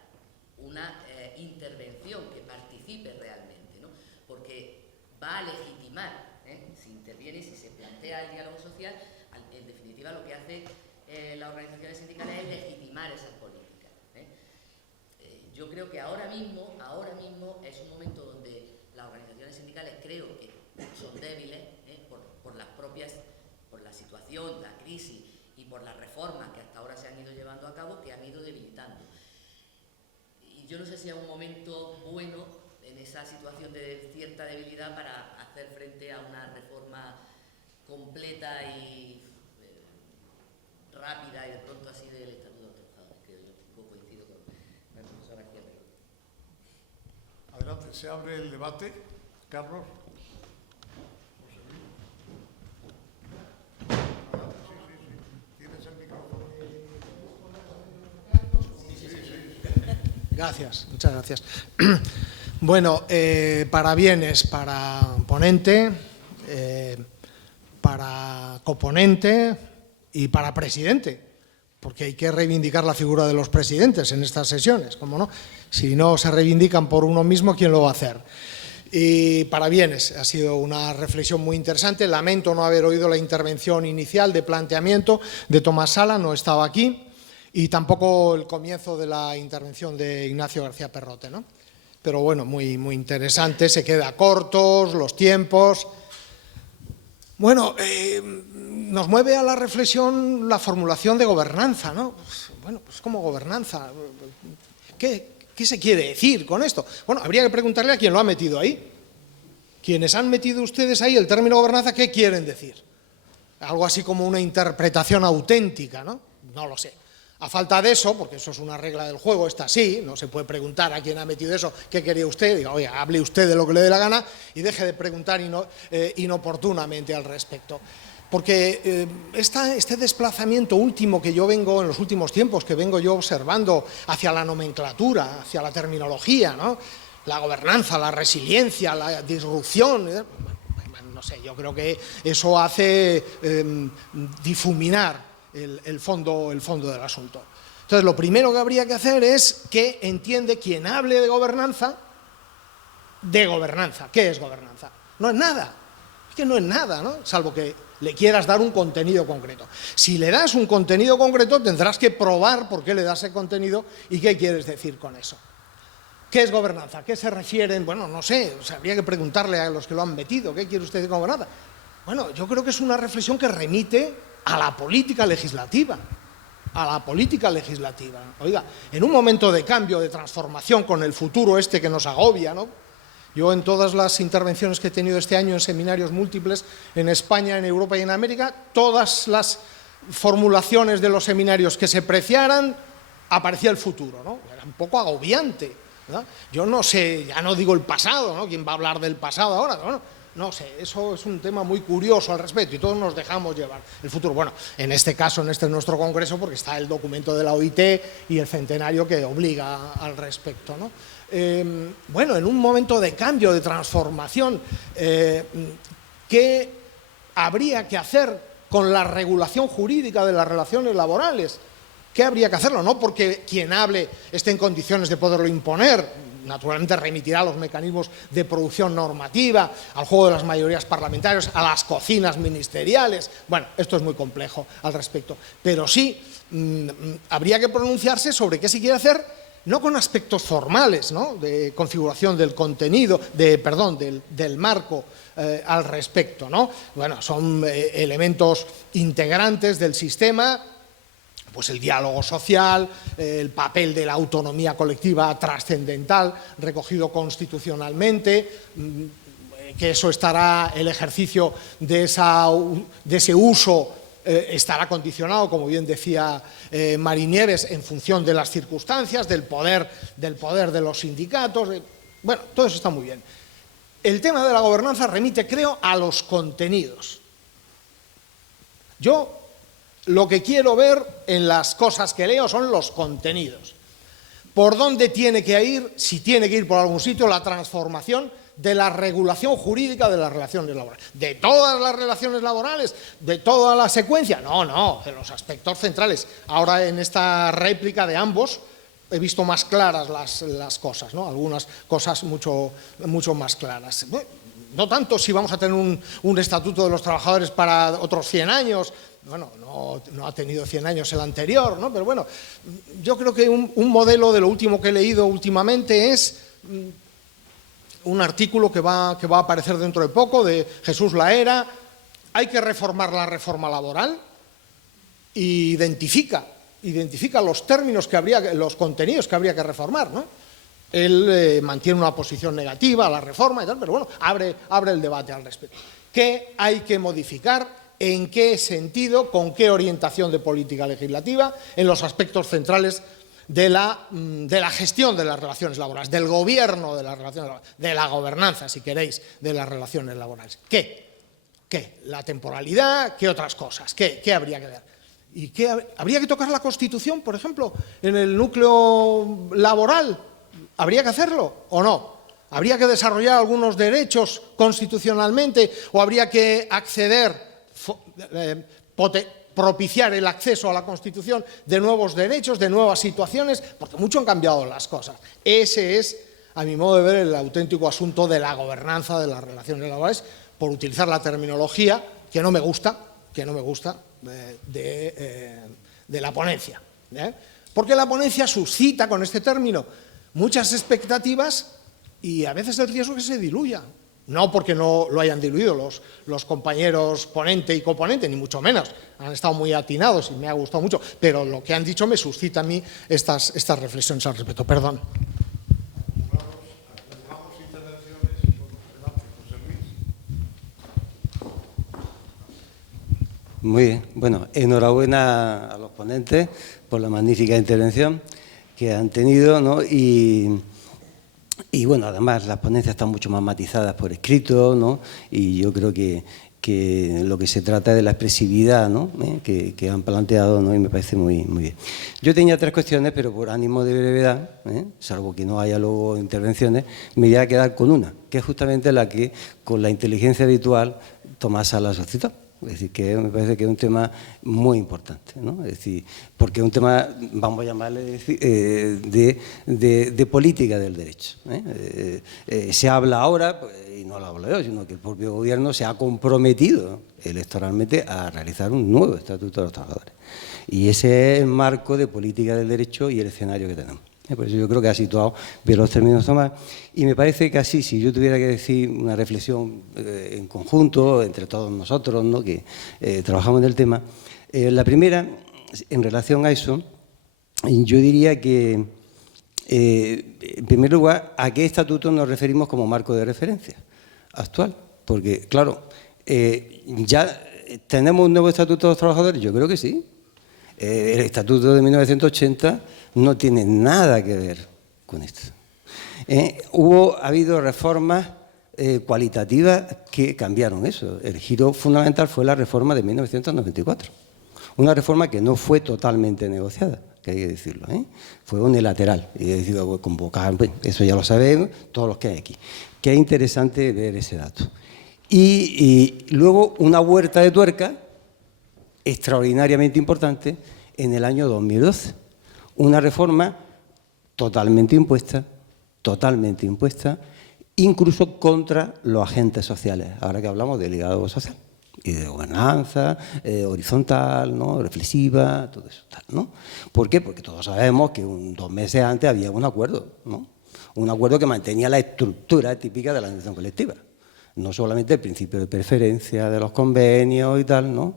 una intervención que participe realmente, ¿no? Porque va a legitimar, si interviene y si se plantea el diálogo social, en definitiva lo que hace las organizaciones sindicales es legitimar esas políticas. Yo creo que ahora mismo es un momento donde las organizaciones sindicales creo que son débiles por la situación, la crisis y por las reformas que hasta ahora se han ido llevando a cabo, que han ido debilitando. Y yo no sé si es un momento bueno en esa situación de cierta debilidad para hacer frente a una reforma completa y rápida y de pronto así del Estatuto de los Trabajadores, que yo un poco coincido con la profesora aquí. Adelante, se abre el debate. Carlos. Tienes el micrófono. Gracias, muchas gracias. Bueno, parabienes para ponente, para coponente y para presidente, porque hay que reivindicar la figura de los presidentes en estas sesiones, ¿cómo no? Si no se reivindican por uno mismo, ¿quién lo va a hacer? Y parabienes, ha sido una reflexión muy interesante. Lamento no haber oído la intervención inicial de planteamiento de Tomás Sala, no estaba aquí, y tampoco el comienzo de la intervención de Ignacio García Perrote, ¿no? Pero bueno, muy interesante, se queda cortos los tiempos. Bueno, nos mueve a la reflexión la formulación de gobernanza, ¿no? Bueno, pues ¿cómo gobernanza? ¿Qué se quiere decir con esto? Bueno, habría que preguntarle a quién lo ha metido ahí. Quienes han metido ustedes ahí el término gobernanza, ¿qué quieren decir? Algo así como una interpretación auténtica, ¿no? No lo sé. A falta de eso, porque eso es una regla del juego, esta sí, no se puede preguntar a quién ha metido eso, qué quería usted, diga, oye, hable usted de lo que le dé la gana y deje de preguntar inoportunamente al respecto. Porque este desplazamiento último que yo vengo, en los últimos tiempos, que vengo yo observando hacia la nomenclatura, hacia la terminología, ¿no? La gobernanza, la resiliencia, la disrupción, no sé, yo creo que eso hace difuminar el fondo del asunto. Entonces, lo primero que habría que hacer es que entiende quien hable de gobernanza. ¿Qué es gobernanza? No es nada. Es que no es nada, ¿no? Salvo que le quieras dar un contenido concreto. Si le das un contenido concreto, tendrás que probar por qué le das ese contenido y qué quieres decir con eso. ¿Qué es gobernanza? ¿A qué se refieren? Bueno, no sé, o sea, habría que preguntarle a los que lo han metido, ¿qué quiere usted decir con gobernanza? Bueno, yo creo que es una reflexión que remite a la política legislativa. Oiga, en un momento de cambio, de transformación con el futuro este que nos agobia, ¿no? Yo en todas las intervenciones que he tenido este año en seminarios múltiples en España, en Europa y en América, todas las formulaciones de los seminarios que se preciaran, aparecía el futuro, ¿no? Era un poco agobiante, ¿no? Yo no sé, ya no digo el pasado, ¿no? ¿Quién va a hablar del pasado ahora? Bueno, no sé, eso es un tema muy curioso al respecto y todos nos dejamos llevar. El futuro, bueno, en este caso, en este nuestro congreso, porque está el documento de la OIT y el centenario que obliga al respecto, ¿no? Bueno, en un momento de cambio, de transformación, ¿qué habría que hacer con la regulación jurídica de las relaciones laborales? ¿Qué habría que hacerlo? No porque quien hable esté en condiciones de poderlo imponer, naturalmente remitirá a los mecanismos de producción normativa, al juego de las mayorías parlamentarias, a las cocinas ministeriales. Bueno, esto es muy complejo al respecto, pero sí habría que pronunciarse sobre qué se quiere hacer, no con aspectos formales, ¿no? De configuración del contenido, del marco al respecto, ¿no? Bueno, son elementos integrantes del sistema, pues el diálogo social, el papel de la autonomía colectiva trascendental recogido constitucionalmente, que eso estará, el ejercicio de ese uso estará condicionado, como bien decía Marinieves, en función de las circunstancias, del poder de los sindicatos. Bueno, todo eso está muy bien. El tema de la gobernanza remite, creo, a los contenidos. Yo lo que quiero ver en las cosas que leo son los contenidos. ¿Por dónde tiene que ir, si tiene que ir por algún sitio, la transformación de la regulación jurídica de las relaciones laborales? ¿De todas las relaciones laborales? ¿De toda la secuencia? No, de los aspectos centrales. Ahora en esta réplica de ambos he visto más claras las cosas, ¿no? Algunas cosas mucho más claras. No tanto si vamos a tener un estatuto de los trabajadores para otros 100 años, bueno, no ha tenido 100 años el anterior, ¿no? Pero bueno, yo creo que un modelo de lo último que he leído últimamente es un artículo que va a aparecer dentro de poco, de Jesús Laera. Hay que reformar la reforma laboral e identifica los términos los contenidos que habría que reformar, ¿no? Él mantiene una posición negativa a la reforma y tal, pero bueno, abre el debate al respecto. ¿Qué hay que modificar? ¿En qué sentido? ¿Con qué orientación de política legislativa? En los aspectos centrales de la gestión de las relaciones laborales, del gobierno de las relaciones laborales, de la gobernanza, si queréis, de las relaciones laborales. ¿Qué? ¿La temporalidad? ¿Qué otras cosas? ¿Qué habría que ver? ¿Y qué habría que tocar la Constitución, por ejemplo, en el núcleo laboral? ¿Habría que hacerlo o no? ¿Habría que desarrollar algunos derechos constitucionalmente o habría que propiciar el acceso a la Constitución de nuevos derechos, de nuevas situaciones? Porque mucho han cambiado las cosas. Ese es, a mi modo de ver, el auténtico asunto de la gobernanza de las relaciones laborales, por utilizar la terminología que no me gusta de la ponencia. Porque la ponencia suscita con este término muchas expectativas y a veces el riesgo que se diluya. No porque no lo hayan diluido los compañeros ponente y coponente, ni mucho menos. Han estado muy atinados y me ha gustado mucho, pero lo que han dicho me suscita a mí estas reflexiones al respecto. Perdón. Muy bien. Bueno, enhorabuena a los ponentes por la magnífica intervención que han tenido, ¿no? Y bueno, además las ponencias están mucho más matizadas por escrito, ¿no? Y yo creo que lo que se trata es de la expresividad, ¿no? que han planteado, ¿no? Y me parece muy bien. Yo tenía 3 cuestiones, pero por ánimo de brevedad, salvo que no haya luego intervenciones, me voy a quedar con una, que es justamente la que con la inteligencia habitual Tomás Salas suscitó. Es decir, que me parece que es un tema muy importante, ¿no? Es decir, porque es un tema, vamos a llamarle, de política del derecho. Se habla ahora, pues, y no lo hablo yo, sino que el propio gobierno se ha comprometido electoralmente a realizar un nuevo Estatuto de los Trabajadores. Y ese es el marco de política del derecho y el escenario que tenemos. Por eso yo creo que ha situado bien los términos Tomás. Y me parece que así, si yo tuviera que decir una reflexión en conjunto, entre todos nosotros, ¿no? Que trabajamos en el tema, la primera, en relación a eso, yo diría que, en primer lugar, ¿a qué estatuto nos referimos como marco de referencia actual? Porque, claro, ¿ya tenemos un nuevo Estatuto de los Trabajadores? Yo creo que sí. El Estatuto de 1980 no tiene nada que ver con esto. Ha habido reformas cualitativas que cambiaron eso. El giro fundamental fue la reforma de 1994. Una reforma que no fue totalmente negociada, que hay que decirlo, fue unilateral. Y he decidido convocar, bueno, eso ya lo sabemos, todos los que hay aquí. Que es interesante ver ese dato. Y luego una vuelta de tuerca extraordinariamente importante en el año 2012. Una reforma totalmente impuesta, incluso contra los agentes sociales, ahora que hablamos de diálogo social y de gobernanza horizontal, ¿no? Reflexiva, todo eso, ¿no? ¿Por qué? Porque todos sabemos que 2 meses antes había un acuerdo, ¿no? Un acuerdo que mantenía la estructura típica de la negociación colectiva. No solamente el principio de preferencia de los convenios y tal, ¿no?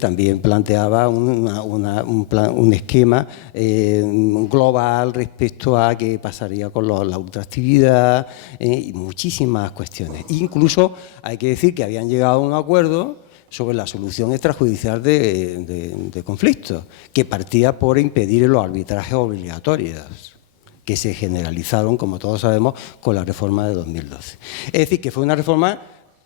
También planteaba un esquema global respecto a qué pasaría con la ultraactividad y muchísimas cuestiones. Incluso hay que decir que habían llegado a un acuerdo sobre la solución extrajudicial de conflictos, que partía por impedir los arbitrajes obligatorios, que se generalizaron, como todos sabemos, con la reforma de 2012. Es decir, que fue una reforma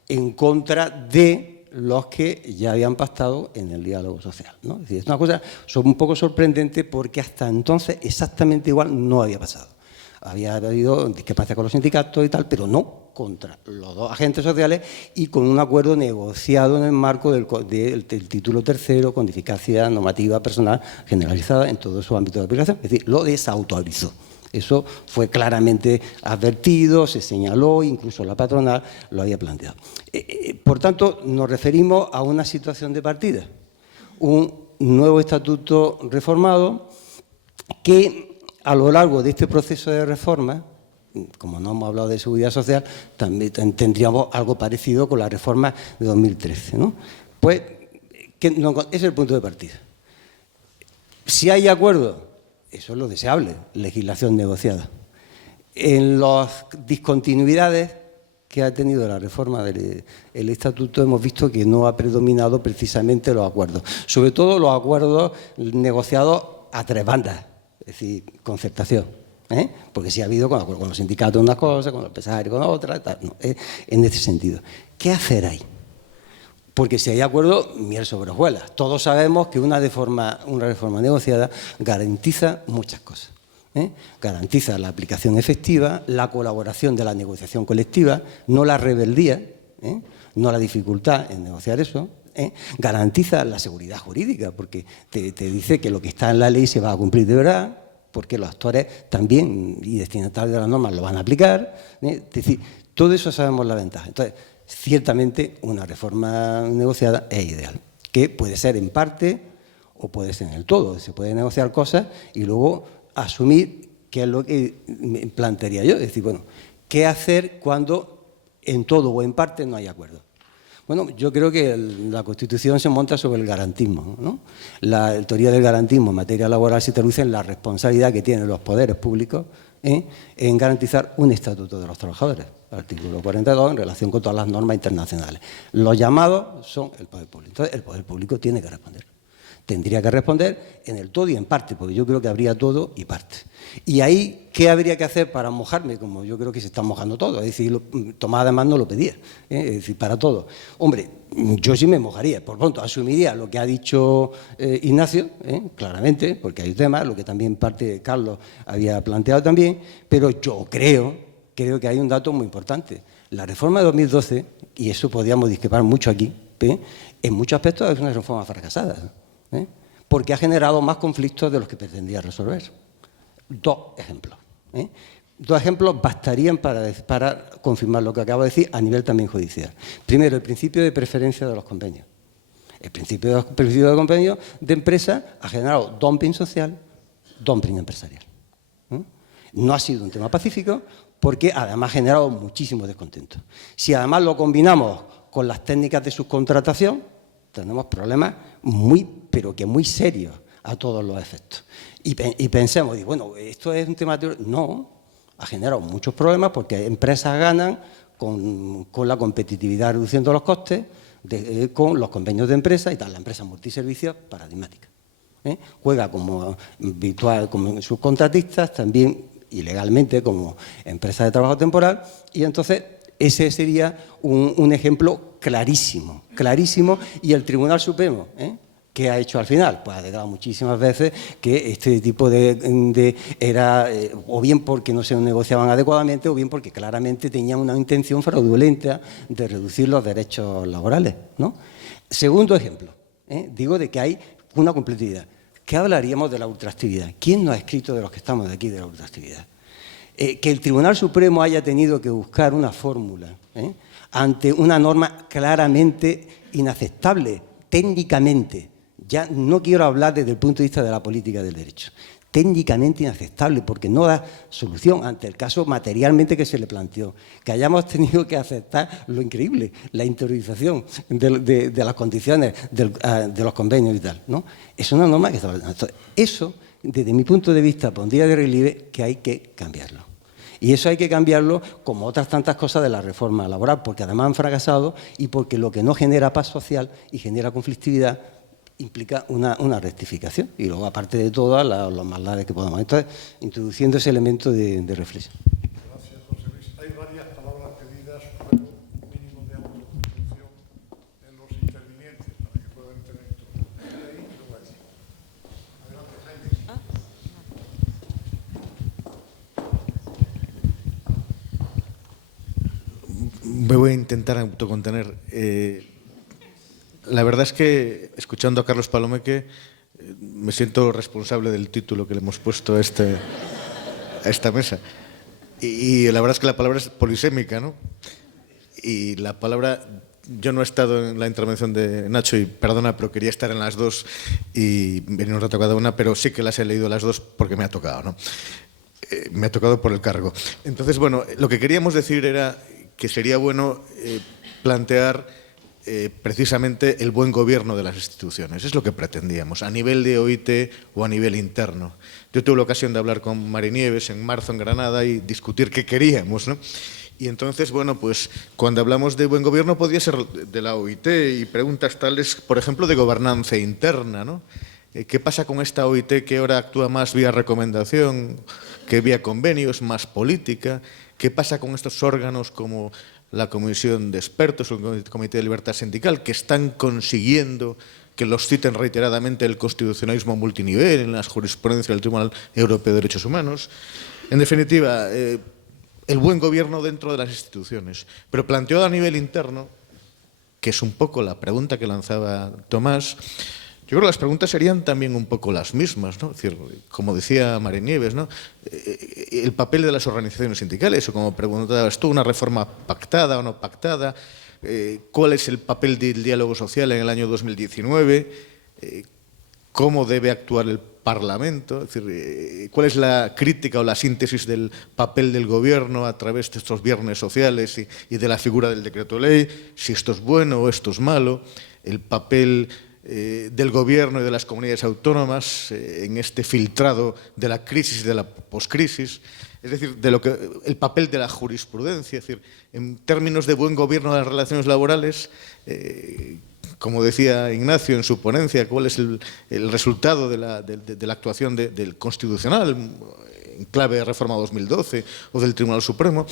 en contra de los que ya habían pactado en el diálogo social, ¿no? Es decir, es una cosa un poco sorprendente porque hasta entonces exactamente igual no había pasado. Había habido discrepancias con los sindicatos y tal, pero no contra los 2 agentes sociales y con un acuerdo negociado en el marco del título 3º, con eficacia normativa personal generalizada en todo su ámbito de aplicación. Es decir, lo desautorizó. Eso fue claramente advertido, se señaló, incluso la patronal lo había planteado. Por tanto, nos referimos a una situación de partida, un nuevo estatuto reformado que a lo largo de este proceso de reforma, como no hemos hablado de seguridad social, también tendríamos algo parecido con la reforma de 2013, ¿no? Pues ese es el punto de partida. Si hay acuerdo, eso es lo deseable, legislación negociada. En las discontinuidades que ha tenido la reforma del Estatuto hemos visto que no ha predominado precisamente los acuerdos, sobre todo los acuerdos negociados a tres bandas, es decir, concertación, porque sí ha habido con los sindicatos unas cosas, con los empresarios con otras, no, en ese sentido. ¿Qué hacer ahí? Porque si hay acuerdo, miel sobre hojuelas. Todos sabemos que una reforma negociada garantiza muchas cosas. Garantiza la aplicación efectiva, la colaboración de la negociación colectiva, no la rebeldía, no la dificultad en negociar eso. Garantiza la seguridad jurídica, porque te dice que lo que está en la ley se va a cumplir de verdad, porque los actores también y destinatarios de las normas lo van a aplicar. Es decir, todo eso sabemos la ventaja. Entonces, ciertamente una reforma negociada es ideal, que puede ser en parte o puede ser en el todo. Se puede negociar cosas y luego asumir qué es lo que me plantearía yo. Es decir, bueno, ¿qué hacer cuando en todo o en parte no hay acuerdo? Bueno, yo creo que la Constitución se monta sobre el garantismo, ¿no? La teoría del garantismo en materia laboral se traduce en la responsabilidad que tienen los poderes públicos en garantizar un estatuto de los trabajadores, artículo 42, en relación con todas las normas internacionales. Los llamados son el poder público. Entonces, el poder público tiene que responder. Tendría que responder en el todo y en parte, porque yo creo que habría todo y parte. Y ahí, ¿qué habría que hacer para mojarme? Como yo creo que se están mojando todos. Es decir, Tomás además no lo pedía, es decir, para todo. Hombre, yo sí me mojaría, por pronto, asumiría lo que ha dicho Ignacio, claramente, porque hay temas, lo que también parte Carlos había planteado también, pero yo creo que hay un dato muy importante. La reforma de 2012, y eso podríamos discrepar mucho aquí, en muchos aspectos es una reforma fracasada. Porque ha generado más conflictos de los que pretendía resolver. Dos ejemplos. Dos ejemplos bastarían para confirmar lo que acabo de decir a nivel también judicial. Primero, el principio de preferencia de los convenios. El principio de convenio de empresa ha generado dumping social, dumping empresarial. No ha sido un tema pacífico porque además ha generado muchísimo descontento. Si además lo combinamos con las técnicas de subcontratación, tenemos problemas pero que muy serios a todos los efectos. Y pensemos, bueno, ¿esto es un tema teórico? No, ha generado muchos problemas porque empresas ganan con la competitividad reduciendo los costes, con los convenios de empresa y tal. La empresa multiservicios paradigmática. Juega como virtual, como subcontratistas, también ilegalmente como empresa de trabajo temporal, y entonces ese sería un ejemplo clarísimo, y el Tribunal Supremo, ¿qué ha hecho al final? Pues ha declarado muchísimas veces que este tipo era o bien porque no se negociaban adecuadamente o bien porque claramente tenían una intención fraudulenta de reducir los derechos laborales, ¿no? Segundo ejemplo, digo de que hay una completividad. ¿Qué hablaríamos de la ultraactividad? ¿Quién no ha escrito de los que estamos de aquí de la ultraactividad? Que el Tribunal Supremo haya tenido que buscar una fórmula ante una norma claramente inaceptable, técnicamente. Ya no quiero hablar desde el punto de vista de la política del derecho. Técnicamente inaceptable, porque no da solución ante el caso materialmente que se le planteó. Que hayamos tenido que aceptar lo increíble, la interiorización de las condiciones de los convenios y tal, ¿no? Es una norma que está... Eso, desde mi punto de vista, pondría de relieve que hay que cambiarlo. Y eso hay que cambiarlo como otras tantas cosas de la reforma laboral, porque además han fracasado y porque lo que no genera paz social y genera conflictividad implica una rectificación. Y luego, aparte de todas las maldades que podamos. Entonces, introduciendo ese elemento de reflexión. Gracias, José Luis. Hay varias palabras pedidas, ruego un mínimo de autocontención en los intervinientes para que puedan tener todo. Ahí y luego allí. Adelante, Jaime. Me voy a intentar autocontener. La verdad es que, escuchando a Carlos Palomeque, me siento responsable del título que le hemos puesto a esta mesa. Y la verdad es que la palabra es polisémica, ¿no? Y la palabra... Yo no he estado en la intervención de Nacho y perdona, pero quería estar en las dos y venir un rato cada una, pero sí que las he leído las dos porque me ha tocado, ¿no? Me ha tocado por el cargo. Entonces, bueno, lo que queríamos decir era que sería bueno plantear precisamente el buen gobierno de las instituciones. Es lo que pretendíamos, a nivel de OIT o a nivel interno. Yo tuve la ocasión de hablar con Mari Nieves en marzo en Granada y discutir qué queríamos, ¿no? Y entonces, bueno, pues cuando hablamos de buen gobierno podría ser de la OIT y preguntas tales, por ejemplo, de gobernanza interna, ¿no? ¿Qué pasa con esta OIT que ahora actúa más vía recomendación que vía convenios, más política? ¿Qué pasa con estos órganos como la Comisión de Expertos o el Comité de Libertad Sindical que están consiguiendo que los citen reiteradamente el constitucionalismo multinivel en las jurisprudencias del Tribunal Europeo de Derechos Humanos? En definitiva, el buen gobierno dentro de las instituciones, pero planteado a nivel interno, que es un poco la pregunta que lanzaba Tomás. Yo creo que las preguntas serían también un poco las mismas, ¿no? Es decir, como decía Mari Nieves, ¿no? El papel de las organizaciones sindicales, o como preguntabas tú, una reforma pactada o no pactada, cuál es el papel del diálogo social en el año 2019, cómo debe actuar el Parlamento, es decir, cuál es la crítica o la síntesis del papel del Gobierno a través de estos viernes sociales y de la figura del decreto ley, si esto es bueno o esto es malo, el papel del Gobierno y de las comunidades autónomas en este filtrado de la crisis y de la poscrisis, es decir, el papel de la jurisprudencia, es decir, en términos de buen gobierno de las relaciones laborales, como decía Ignacio en su ponencia, cuál es el resultado de la actuación del Constitucional en clave de reforma 2012 o del Tribunal Supremo.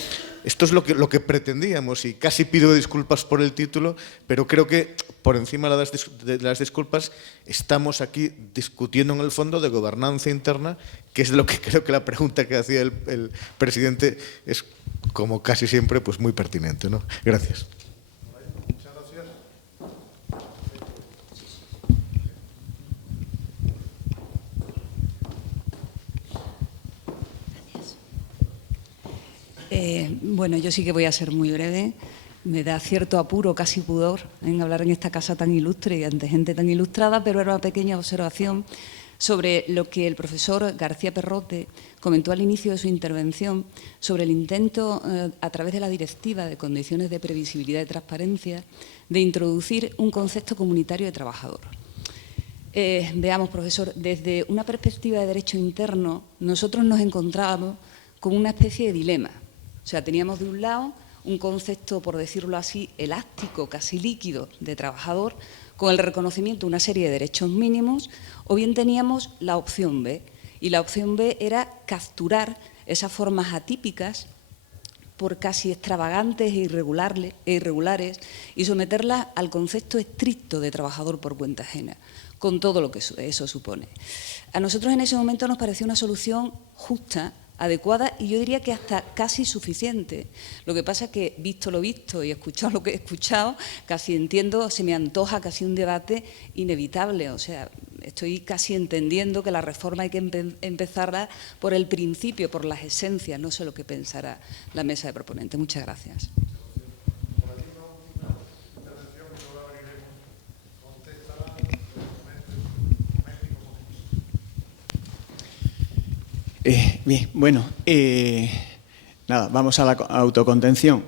Esto es lo que pretendíamos y casi pido disculpas por el título, pero creo que por encima de las disculpas estamos aquí discutiendo en el fondo de gobernanza interna, que es lo que creo que la pregunta que hacía el presidente es, como casi siempre, pues muy pertinente, ¿no? Gracias. Bueno, yo sí que voy a ser muy breve. Me da cierto apuro, casi pudor, en hablar en esta casa tan ilustre y ante gente tan ilustrada, pero era una pequeña observación sobre lo que el profesor García Perrote comentó al inicio de su intervención sobre el intento, a través de la Directiva de Condiciones de Previsibilidad y Transparencia, de introducir un concepto comunitario de trabajador. Veamos, profesor, desde una perspectiva de derecho interno, nosotros nos encontrábamos con una especie de dilema. O sea, teníamos de un lado un concepto, por decirlo así, elástico, casi líquido, de trabajador, con el reconocimiento de una serie de derechos mínimos, o bien teníamos la opción B, y la opción B era capturar esas formas atípicas, por casi extravagantes e irregulares, y someterlas al concepto estricto de trabajador por cuenta ajena, con todo lo que eso supone. A nosotros en ese momento nos pareció una solución justa, adecuada y yo diría que hasta casi suficiente. Lo que pasa es que, visto lo visto y escuchado lo que he escuchado, casi entiendo, se me antoja casi un debate inevitable. O sea, estoy casi entendiendo que la reforma hay que empezarla por el principio, por las esencias. No sé lo que pensará la mesa de proponentes. Muchas gracias. Bien, bueno, nada, vamos a la autocontención.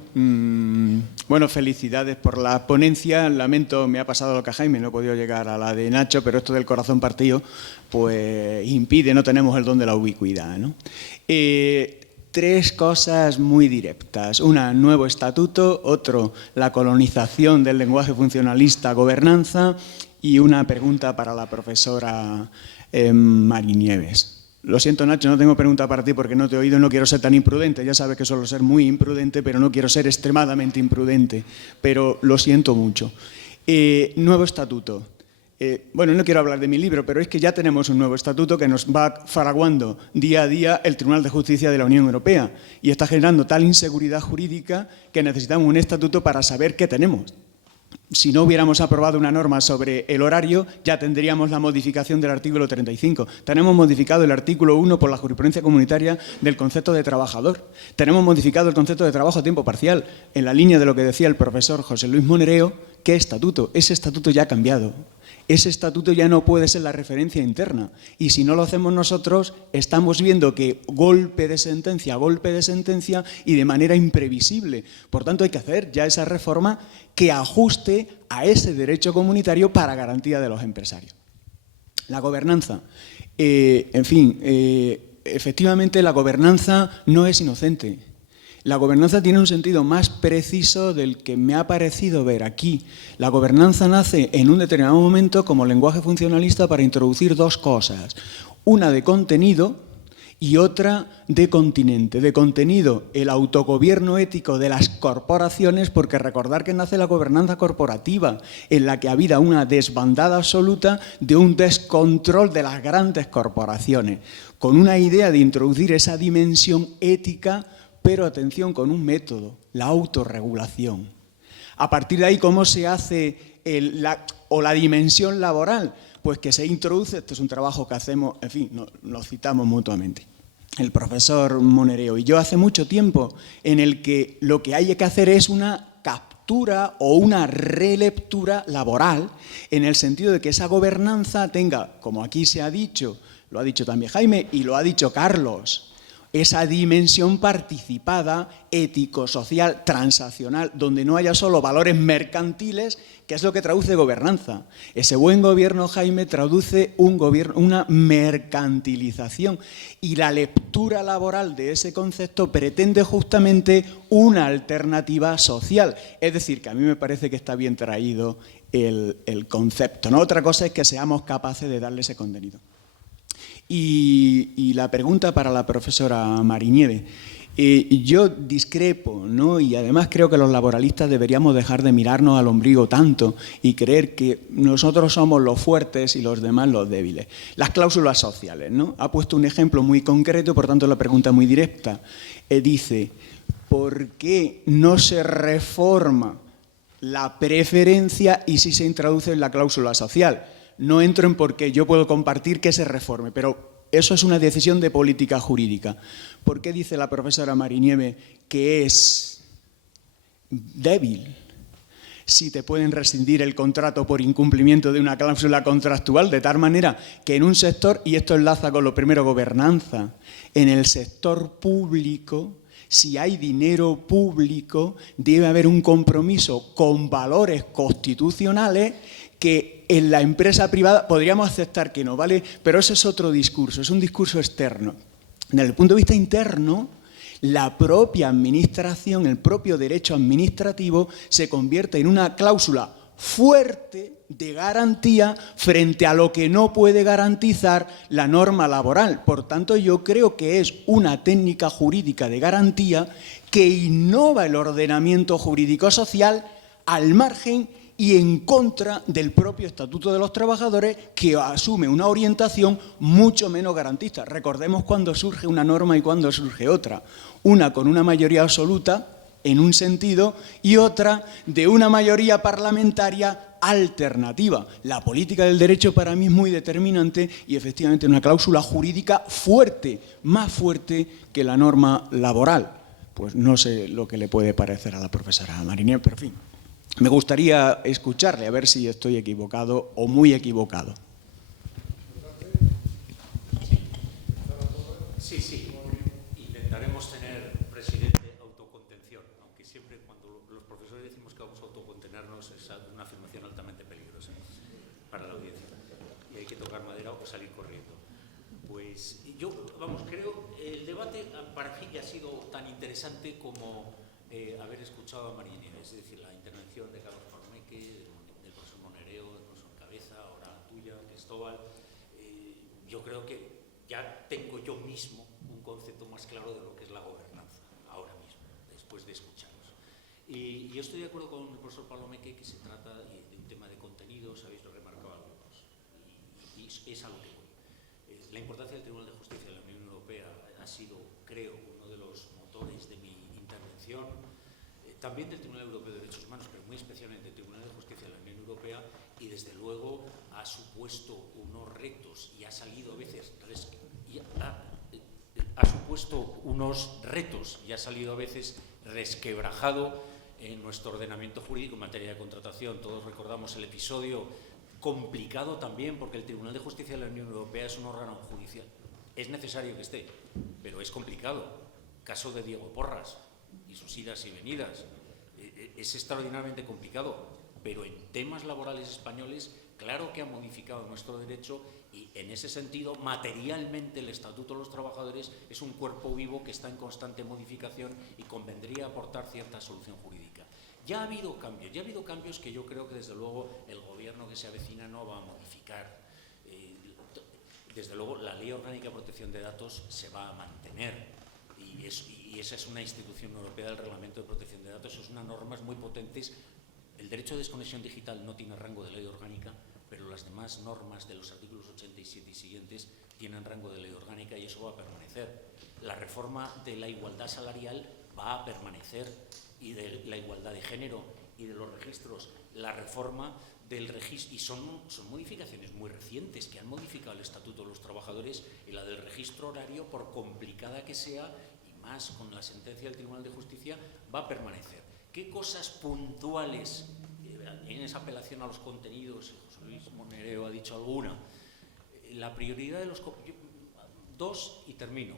Bueno, felicidades por la ponencia. Lamento, me ha pasado lo que a Jaime, no he podido llegar a la de Nacho, pero esto del corazón partido, pues impide, no tenemos el don de la ubicuidad, ¿no? Tres cosas muy directas. Una, nuevo estatuto. Otro, la colonización del lenguaje funcionalista, gobernanza. Y una pregunta para la profesora Mari Nieves. Lo siento, Nacho, no tengo pregunta para ti porque no te he oído y no quiero ser tan imprudente. Ya sabes que suelo ser muy imprudente, pero no quiero ser extremadamente imprudente. Pero lo siento mucho. Nuevo estatuto. Bueno, no quiero hablar de mi libro, pero es que ya tenemos un nuevo estatuto que nos va fraguando día a día el Tribunal de Justicia de la Unión Europea y está generando tal inseguridad jurídica que necesitamos un estatuto para saber qué tenemos. Si no hubiéramos aprobado una norma sobre el horario, ya tendríamos la modificación del artículo 35. Tenemos modificado el artículo 1 por la jurisprudencia comunitaria del concepto de trabajador. Tenemos modificado el concepto de trabajo a tiempo parcial, en la línea de lo que decía el profesor José Luis Monereo. ¿Qué estatuto? Ese estatuto ya ha cambiado. ese estatuto ya no puede ser la referencia interna. Y si no lo hacemos nosotros, estamos viendo que golpe de sentencia y de manera imprevisible. Por tanto, hay que hacer ya esa reforma que ajuste a ese derecho comunitario para garantía de los empresarios. La gobernanza. Efectivamente, la gobernanza no es inocente. La gobernanza tiene un sentido más preciso del que me ha parecido ver aquí. La gobernanza nace en un determinado momento como lenguaje funcionalista para introducir dos cosas. Una de contenido y otra de continente. De contenido, el autogobierno ético de las corporaciones, porque recordar que nace la gobernanza corporativa, en la que había una desbandada absoluta de un descontrol de las grandes corporaciones, con una idea de introducir esa dimensión ética, pero atención, con un método, la autorregulación. A partir de ahí, ¿cómo se hace la dimensión laboral? Pues que se introduce, esto es un trabajo que hacemos, en fin, nos citamos mutuamente, el profesor Monereo y yo hace mucho tiempo, en el que lo que hay que hacer es una captura o una relectura laboral, en el sentido de que esa gobernanza tenga, como aquí se ha dicho, lo ha dicho también Jaime y lo ha dicho Carlos, esa dimensión participada, ético-social, transaccional, donde no haya solo valores mercantiles, que es lo que traduce gobernanza. Ese buen gobierno, Jaime, traduce una mercantilización, y la lectura laboral de ese concepto pretende justamente una alternativa social. Es decir, que a mí me parece que está bien traído el concepto, ¿no? Otra cosa es que seamos capaces de darle ese contenido. Y la pregunta para la profesora Marinieves. Yo discrepo, ¿no? Y además creo que los laboralistas deberíamos dejar de mirarnos al ombligo tanto y creer que nosotros somos los fuertes y los demás los débiles. Las cláusulas sociales, ¿no? Ha puesto un ejemplo muy concreto, por tanto la pregunta muy directa. Dice, ¿por qué no se reforma la preferencia y si se introduce en la cláusula social? No entro en por qué, yo puedo compartir que se reforme, pero eso es una decisión de política jurídica. ¿Por qué dice la profesora Marinieves que es débil? Si te pueden rescindir el contrato por incumplimiento de una cláusula contractual, de tal manera que en un sector, y esto enlaza con lo primero, gobernanza, en el sector público, si hay dinero público, debe haber un compromiso con valores constitucionales que en la empresa privada podríamos aceptar que no, ¿vale? Pero ese es otro discurso, es un discurso externo. Desde el punto de vista interno, la propia administración, el propio derecho administrativo se convierte en una cláusula fuerte de garantía frente a lo que no puede garantizar la norma laboral. Por tanto, yo creo que es una técnica jurídica de garantía que innova el ordenamiento jurídico social al margen y en contra del propio Estatuto de los Trabajadores, que asume una orientación mucho menos garantista. Recordemos cuándo surge una norma y cuándo surge otra. Una con una mayoría absoluta en un sentido y otra de una mayoría parlamentaria alternativa. La política del derecho para mí es muy determinante y efectivamente una cláusula jurídica fuerte, más fuerte que la norma laboral. Pues no sé lo que le puede parecer a la profesora Marinieves, pero en fin. Me gustaría escucharle, a ver si estoy equivocado o muy equivocado. Sí. Intentaremos tener, presidente, autocontención, aunque siempre cuando los profesores decimos que vamos a autocontenernos es una afirmación altamente peligrosa para la audiencia. Y hay que tocar madera o salir corriendo. Pues yo, creo, el debate para mí ha sido tan interesante como haber escuchado a Marinieves, es decir, la intervención de Carlos Palomeque, del profesor Monereo, del profesor Cabeza, ahora la tuya, Cristóbal. Yo creo que ya tengo yo mismo un concepto más claro de lo que es la gobernanza, ahora mismo, después de escucharos. Y yo estoy de acuerdo con el profesor Palomeque que se trata de un tema de contenidos, habéis lo remarcado algunos, y es a lo que voy. La importancia del Tribunal de Justicia de la Unión Europea ha sido, creo, uno de los motores de mi intervención, también del Tribunal Europeo de Derechos Humanos, pero muy especialmente del Tribunal de Justicia de la Unión Europea, y desde luego ha supuesto unos retos y ha salido a veces resquebrajado en nuestro ordenamiento jurídico en materia de contratación. Todos recordamos el episodio complicado también, porque el Tribunal de Justicia de la Unión Europea es un órgano judicial. Es necesario que esté, pero es complicado. Caso de Diego Porras y sus idas y venidas. Es extraordinariamente complicado, pero en temas laborales españoles, claro que ha modificado nuestro derecho y, en ese sentido, materialmente el Estatuto de los Trabajadores es un cuerpo vivo que está en constante modificación y convendría aportar cierta solución jurídica. Ya ha habido cambios que yo creo que, desde luego, el Gobierno que se avecina no va a modificar. Desde luego, la Ley Orgánica de Protección de Datos se va a mantener. Y esa es una institución europea del Reglamento de Protección de Datos, es unas normas muy potentes. El derecho de desconexión digital no tiene rango de ley orgánica, pero las demás normas de los artículos 87 y siguientes tienen rango de ley orgánica y eso va a permanecer. La reforma de la igualdad salarial va a permanecer, y de la igualdad de género y de los registros, la reforma del registro, y son modificaciones muy recientes que han modificado el Estatuto de los Trabajadores, y la del registro horario, por complicada que sea, y más con la sentencia del Tribunal de Justicia, va a permanecer. ¿Qué cosas puntuales, en esa apelación a los contenidos, José Luis Monereo ha dicho alguna, la prioridad de los... Dos, y termino.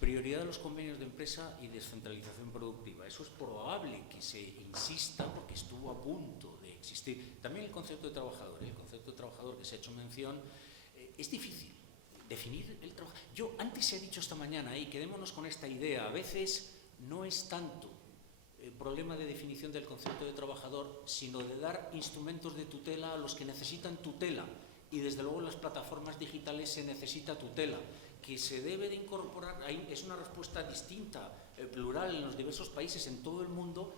Prioridad de los convenios de empresa y descentralización productiva. Eso es probable que se insista porque estuvo a punto de existir. También el concepto de trabajador, el concepto de trabajador que se ha hecho mención, es difícil definir el trabajo. Yo antes se ha dicho esta mañana, y quedémonos con esta idea, a veces no es tanto el problema de definición del concepto de trabajador, sino de dar instrumentos de tutela a los que necesitan tutela. Y desde luego en las plataformas digitales se necesita tutela, que se debe de incorporar. Es una respuesta distinta, plural, en los diversos países, en todo el mundo.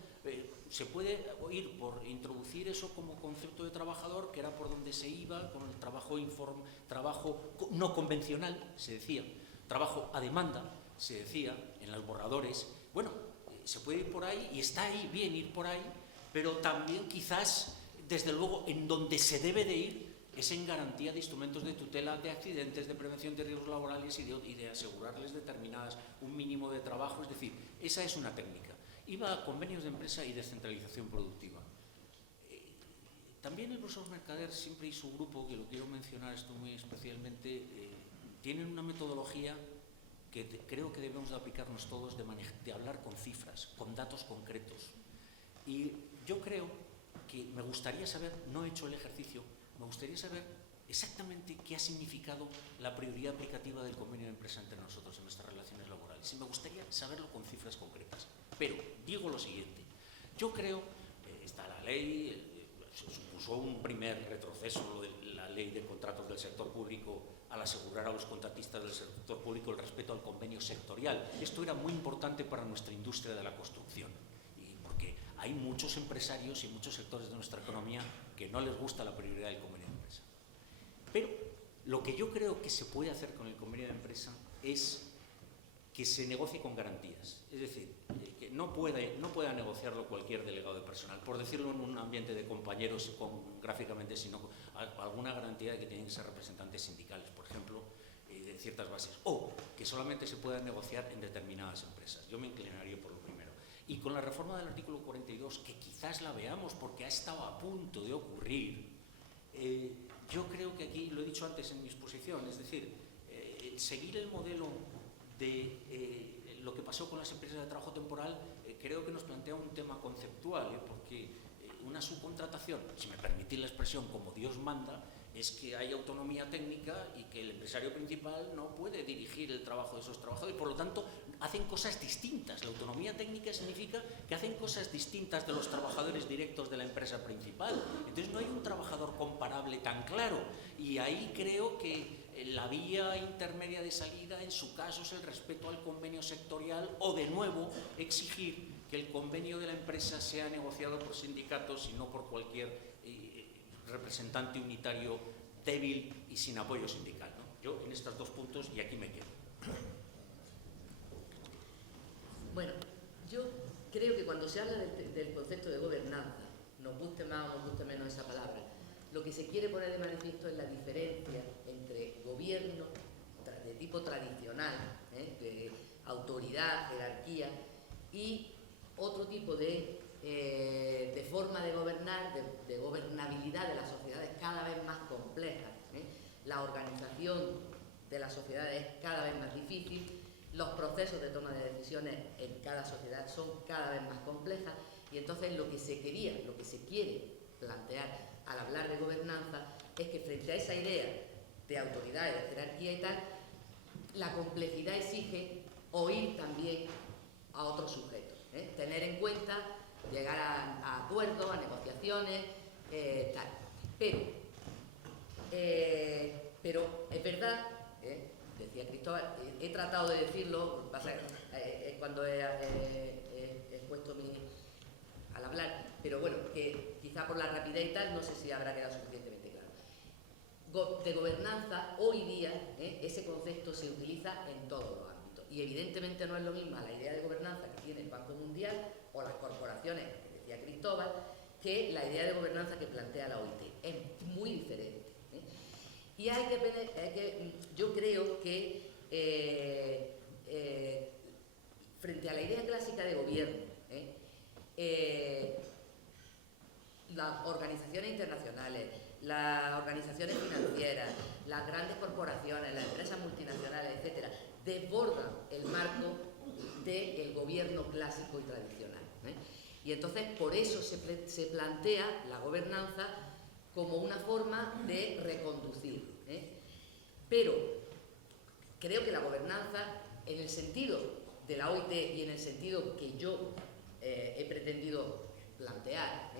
Se puede ir por introducir eso como concepto de trabajador, que era por donde se iba, con el trabajo no convencional, se decía, trabajo a demanda, se decía, en los borradores. Bueno, se puede ir por ahí, y está ahí bien ir por ahí, pero también quizás, desde luego, en donde se debe de ir es en garantía de instrumentos de tutela de accidentes, de prevención de riesgos laborales y de asegurarles determinadas, un mínimo de trabajo. Es decir, esa es una técnica. Iba a convenios de empresa y descentralización productiva. También el profesor Mercader siempre, y su grupo, que lo quiero mencionar esto muy especialmente, tienen una metodología que creo que debemos de aplicarnos todos, de hablar con cifras, con datos concretos. Y yo creo que me gustaría saber, no he hecho el ejercicio, me gustaría saber exactamente qué ha significado la prioridad aplicativa del convenio de empresa entre nosotros en nuestras relaciones laborales. Y me gustaría saberlo con cifras concretas. Pero digo lo siguiente, yo creo, está la ley, se supuso un primer retroceso de la ley de contratos del sector público al asegurar a los contratistas del sector público el respeto al convenio sectorial. Esto era muy importante para nuestra industria de la construcción, y porque hay muchos empresarios y muchos sectores de nuestra economía que no les gusta la prioridad del convenio de empresa. Pero lo que yo creo que se puede hacer con el convenio de empresa es que se negocie con garantías. Es decir, que no pueda negociarlo cualquier delegado de personal, por decirlo en un ambiente de compañeros gráficamente, sino con alguna garantía de que tienen que ser representantes sindicales, por ejemplo, de ciertas bases, o que solamente se pueda negociar en determinadas empresas. Yo me inclinaría por lo primero. Y con la reforma del artículo 42, que quizás la veamos porque ha estado a punto de ocurrir, yo creo que aquí, lo he dicho antes en mi exposición, es decir, seguir el modelo de lo que pasó con las empresas de trabajo temporal, creo que nos plantea un tema conceptual, porque una subcontratación, si me permitís la expresión, como Dios manda, es que hay autonomía técnica y que el empresario principal no puede dirigir el trabajo de esos trabajadores, por lo tanto hacen cosas distintas. La autonomía técnica significa que hacen cosas distintas de los trabajadores directos de la empresa principal. Entonces no hay un trabajador comparable tan claro, y ahí creo que la vía intermedia de salida en su caso es el respeto al convenio sectorial, o de nuevo exigir que el convenio de la empresa sea negociado por sindicatos y no por cualquier representante unitario débil y sin apoyo sindical, ¿no? Yo en estos dos puntos, y aquí me quedo. Bueno, yo creo que cuando se habla del concepto de gobernanza, nos guste más o nos guste menos esa palabra, lo que se quiere poner de manifiesto es la diferencia entre gobierno de tipo tradicional, de autoridad, jerarquía, y otro tipo de de forma de gobernar, de gobernabilidad de las sociedades cada vez más complejas. La organización de las sociedades es cada vez más difícil, los procesos de toma de decisiones en cada sociedad son cada vez más complejas, y entonces lo que se quiere plantear al hablar de gobernanza es que frente a esa idea de autoridad y de jerarquía y tal, la complejidad exige oír también a otros sujetos, tener en cuenta, llegar a acuerdos, a negociaciones, tal. Pero es verdad, decía Cristóbal, he tratado de decirlo, cuando he expuesto al hablar, pero bueno, que quizá por la rapidez y tal, no sé si habrá quedado suficientemente claro. De gobernanza, hoy día, ese concepto se utiliza en todos los ámbitos, y evidentemente no es lo mismo la idea de gobernanza que tiene el Banco Mundial o las corporaciones, que decía Cristóbal, que la idea de gobernanza que plantea la OIT. Es muy diferente. Y yo creo que frente a la idea clásica de gobierno, las organizaciones internacionales, las organizaciones financieras, las grandes corporaciones, las empresas multinacionales, etcétera, desbordan el marco del gobierno clásico y tradicional. Y entonces por eso se plantea la gobernanza como una forma de reconducir. Pero creo que la gobernanza, en el sentido de la OIT y en el sentido que yo he pretendido plantear,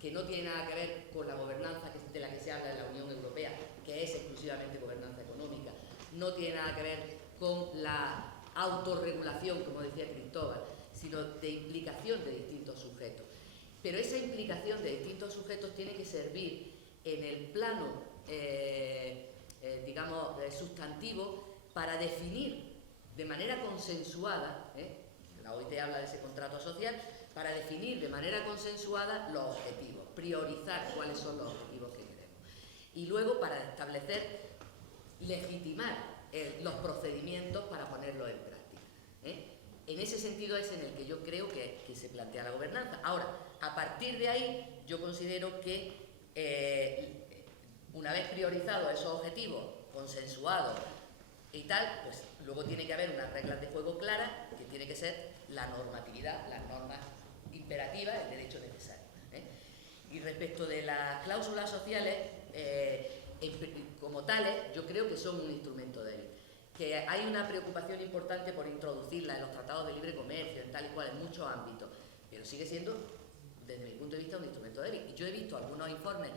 que no tiene nada que ver con la gobernanza de la que se habla en la Unión Europea, que es exclusivamente gobernanza económica, no tiene nada que ver con la autorregulación, como decía Cristóbal, sino de implicación de distintos sujetos. Pero esa implicación de distintos sujetos tiene que servir en el plano, digamos, sustantivo, para definir de manera consensuada, la OIT habla de ese contrato social, para definir de manera consensuada los objetivos, priorizar cuáles son los objetivos que queremos. Y luego para establecer, legitimar los procedimientos para ponerlos en práctica. En ese sentido es en el que yo creo que se plantea la gobernanza. Ahora, a partir de ahí, yo considero que una vez priorizados esos objetivos, consensuados y tal, pues luego tiene que haber unas reglas de juego claras, que tiene que ser la normatividad, las normas imperativas, el derecho necesario. Y respecto de las cláusulas sociales, como tales, yo creo que son un instrumento débil. Que hay una preocupación importante por introducirlas en los tratados de libre comercio, en tal y cual, en muchos ámbitos, pero sigue siendo, desde mi punto de vista, un instrumento débil. Y yo he visto algunos informes,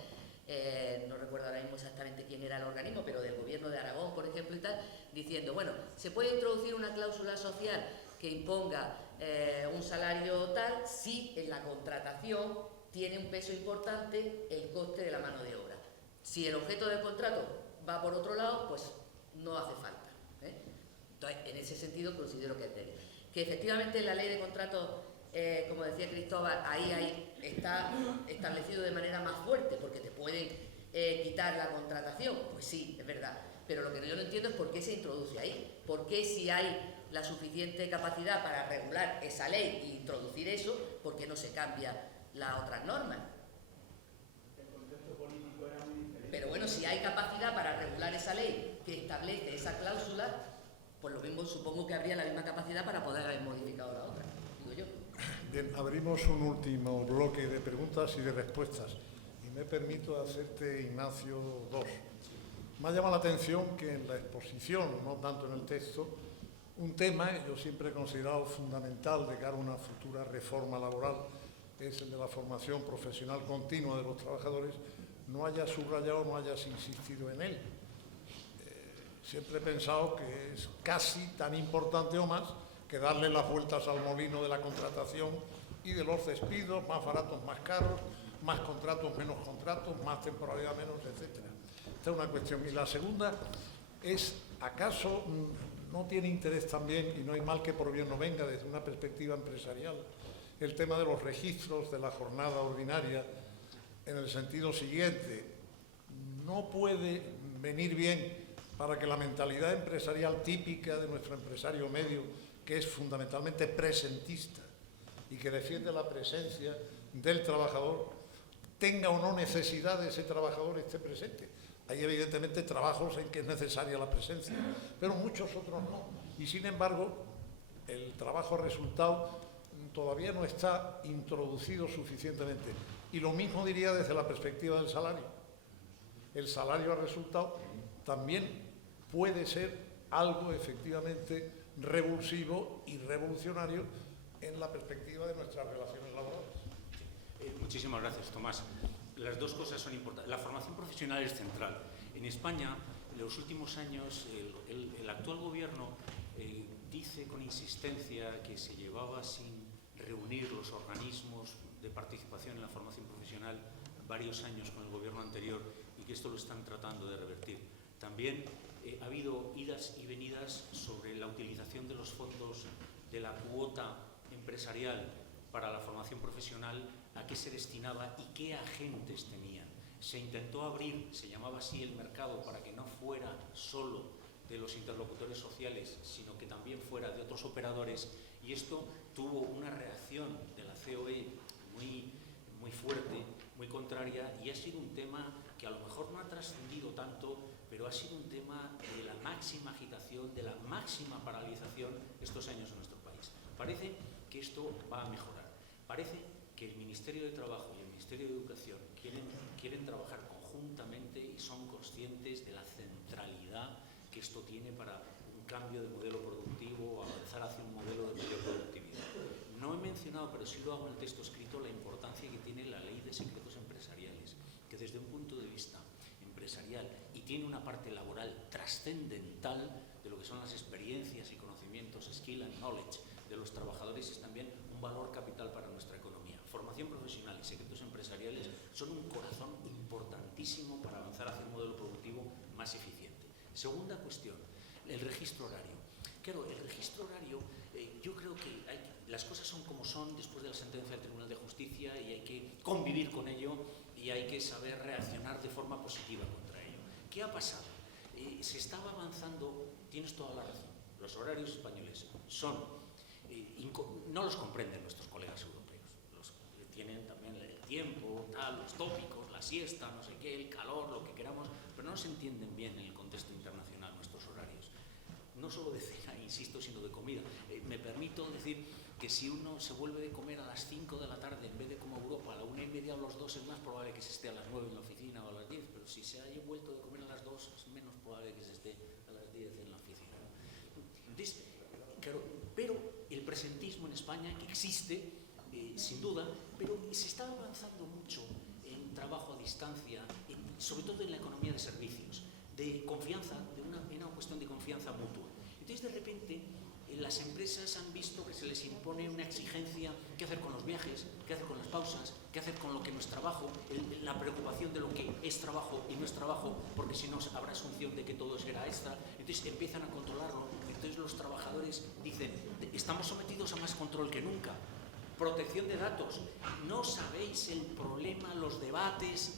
no recuerdo ahora mismo exactamente quién era el organismo, pero del gobierno de Aragón, por ejemplo, y tal, diciendo, bueno, se puede introducir una cláusula social que imponga un salario tal si en la contratación tiene un peso importante el coste de la mano de obra. Si el objeto del contrato va por otro lado, pues no hace falta. Entonces, en ese sentido considero que es débil. Que efectivamente en la ley de contratos, como decía Cristóbal, ahí está establecido de manera más fuerte, porque te pueden quitar la contratación. Pues sí, es verdad. Pero lo que yo no entiendo es por qué se introduce ahí. ¿Por qué, si hay la suficiente capacidad para regular esa ley e introducir eso, por qué no se cambia las otras normas? El contexto político era muy diferente. Pero bueno, si hay capacidad para regular esa ley que establece esa cláusula, pues lo mismo, supongo que habría la misma capacidad para poder haber modificado la otra, digo yo. Bien, abrimos un último bloque de preguntas y de respuestas. Y me permito hacerte, Ignacio, dos. Me ha llamado la atención que en la exposición, no tanto en el texto, un tema que yo siempre he considerado fundamental de cara a una futura reforma laboral, es el de la formación profesional continua de los trabajadores, no hayas subrayado, no hayas insistido en él. Siempre he pensado que es casi tan importante o más que darle las vueltas al molino de la contratación y de los despidos, más baratos, más caros, más contratos, menos contratos, más temporalidad, menos, etc. Esta es una cuestión. Y la segunda es, ¿acaso no tiene interés también, y no hay mal que por bien no venga desde una perspectiva empresarial, el tema de los registros de la jornada ordinaria en el sentido siguiente? No puede venir bien para que la mentalidad empresarial típica de nuestro empresario medio, que es fundamentalmente presentista y que defiende la presencia del trabajador, tenga o no necesidad de ese trabajador esté presente. Hay evidentemente trabajos en que es necesaria la presencia, pero muchos otros no. Y sin embargo, el trabajo resultado todavía no está introducido suficientemente. Y lo mismo diría desde la perspectiva del salario. El salario a resultado también puede ser algo efectivamente revulsivo y revolucionario en la perspectiva de nuestras relaciones laborales. Muchísimas gracias, Tomás. Las dos cosas son importantes. La formación profesional es central. En España, en los últimos años, el actual gobierno dice con insistencia que se llevaba sin reunir los organismos de participación en la formación profesional varios años con el gobierno anterior y que esto lo están tratando de revertir. También ha habido idas y venidas sobre la utilización de los fondos de la cuota empresarial para la formación profesional, a qué se destinaba y qué agentes tenían. Se intentó abrir, se llamaba así el mercado, para que no fuera solo de los interlocutores sociales, sino que también fuera de otros operadores, y esto tuvo una reacción de la COE muy fuerte, muy contraria, y ha sido un tema que a lo mejor no ha trascendido tanto, pero ha sido un tema de la máxima agitación, de la máxima paralización estos años en nuestro país. Parece que esto va a mejorar. Parece que el Ministerio de Trabajo y el Ministerio de Educación quieren trabajar conjuntamente y son conscientes de la centralidad que esto tiene para un cambio de modelo productivo o avanzar hacia un modelo de mayor productividad. No he mencionado, pero sí lo hago en el texto escrito, la importancia que tiene la Ley de Secretos Empresariales, que desde un punto de vista empresarial y tiene una parte laboral trascendental de lo que son las experiencias y conocimientos, skill and knowledge de los trabajadores, es también un valor capital para nuestra economía. Formación profesional y secretos empresariales son un corazón importantísimo para avanzar hacia un modelo productivo más eficiente. Segunda cuestión, el registro horario. Claro, el registro horario, yo creo que las cosas son como son después de la sentencia del Tribunal de Justicia y hay que convivir con ello y hay que saber reaccionar de forma positiva contra ello. ¿Qué ha pasado? Se estaba avanzando, tienes toda la razón, los horarios españoles no los comprenden nuestros colegas europeos. Tienen también el tiempo, los tópicos, la siesta, no sé qué, el calor, lo que queramos, pero no se entienden bien en el contexto internacional nuestros horarios. No solo de cena, insisto, sino de comida. Me permito decir que si uno se vuelve de comer a las 5 de la tarde en vez de como Europa a la 1:30 o a las 2, es más probable que se esté a las 9 en la oficina o a las 10, pero si se haya vuelto de comer a las 2 es menos probable que se esté a las 10 en la oficina. Entonces, claro, pero el presentismo en España, que existe, sin duda, pero se está avanzando mucho en trabajo a distancia, sobre todo en la economía de servicios, de confianza, de una cuestión de confianza mutua. Entonces, de repente, las empresas han visto que se les impone una exigencia, qué hacer con los viajes, qué hacer con las pausas, qué hacer con lo que no es trabajo, la preocupación de lo que es trabajo y no es trabajo, porque si no habrá asunción de que todo será extra. Entonces empiezan a controlarlo. Entonces los trabajadores dicen, estamos sometidos a más control que nunca. Protección de datos. No sabéis el problema, los debates,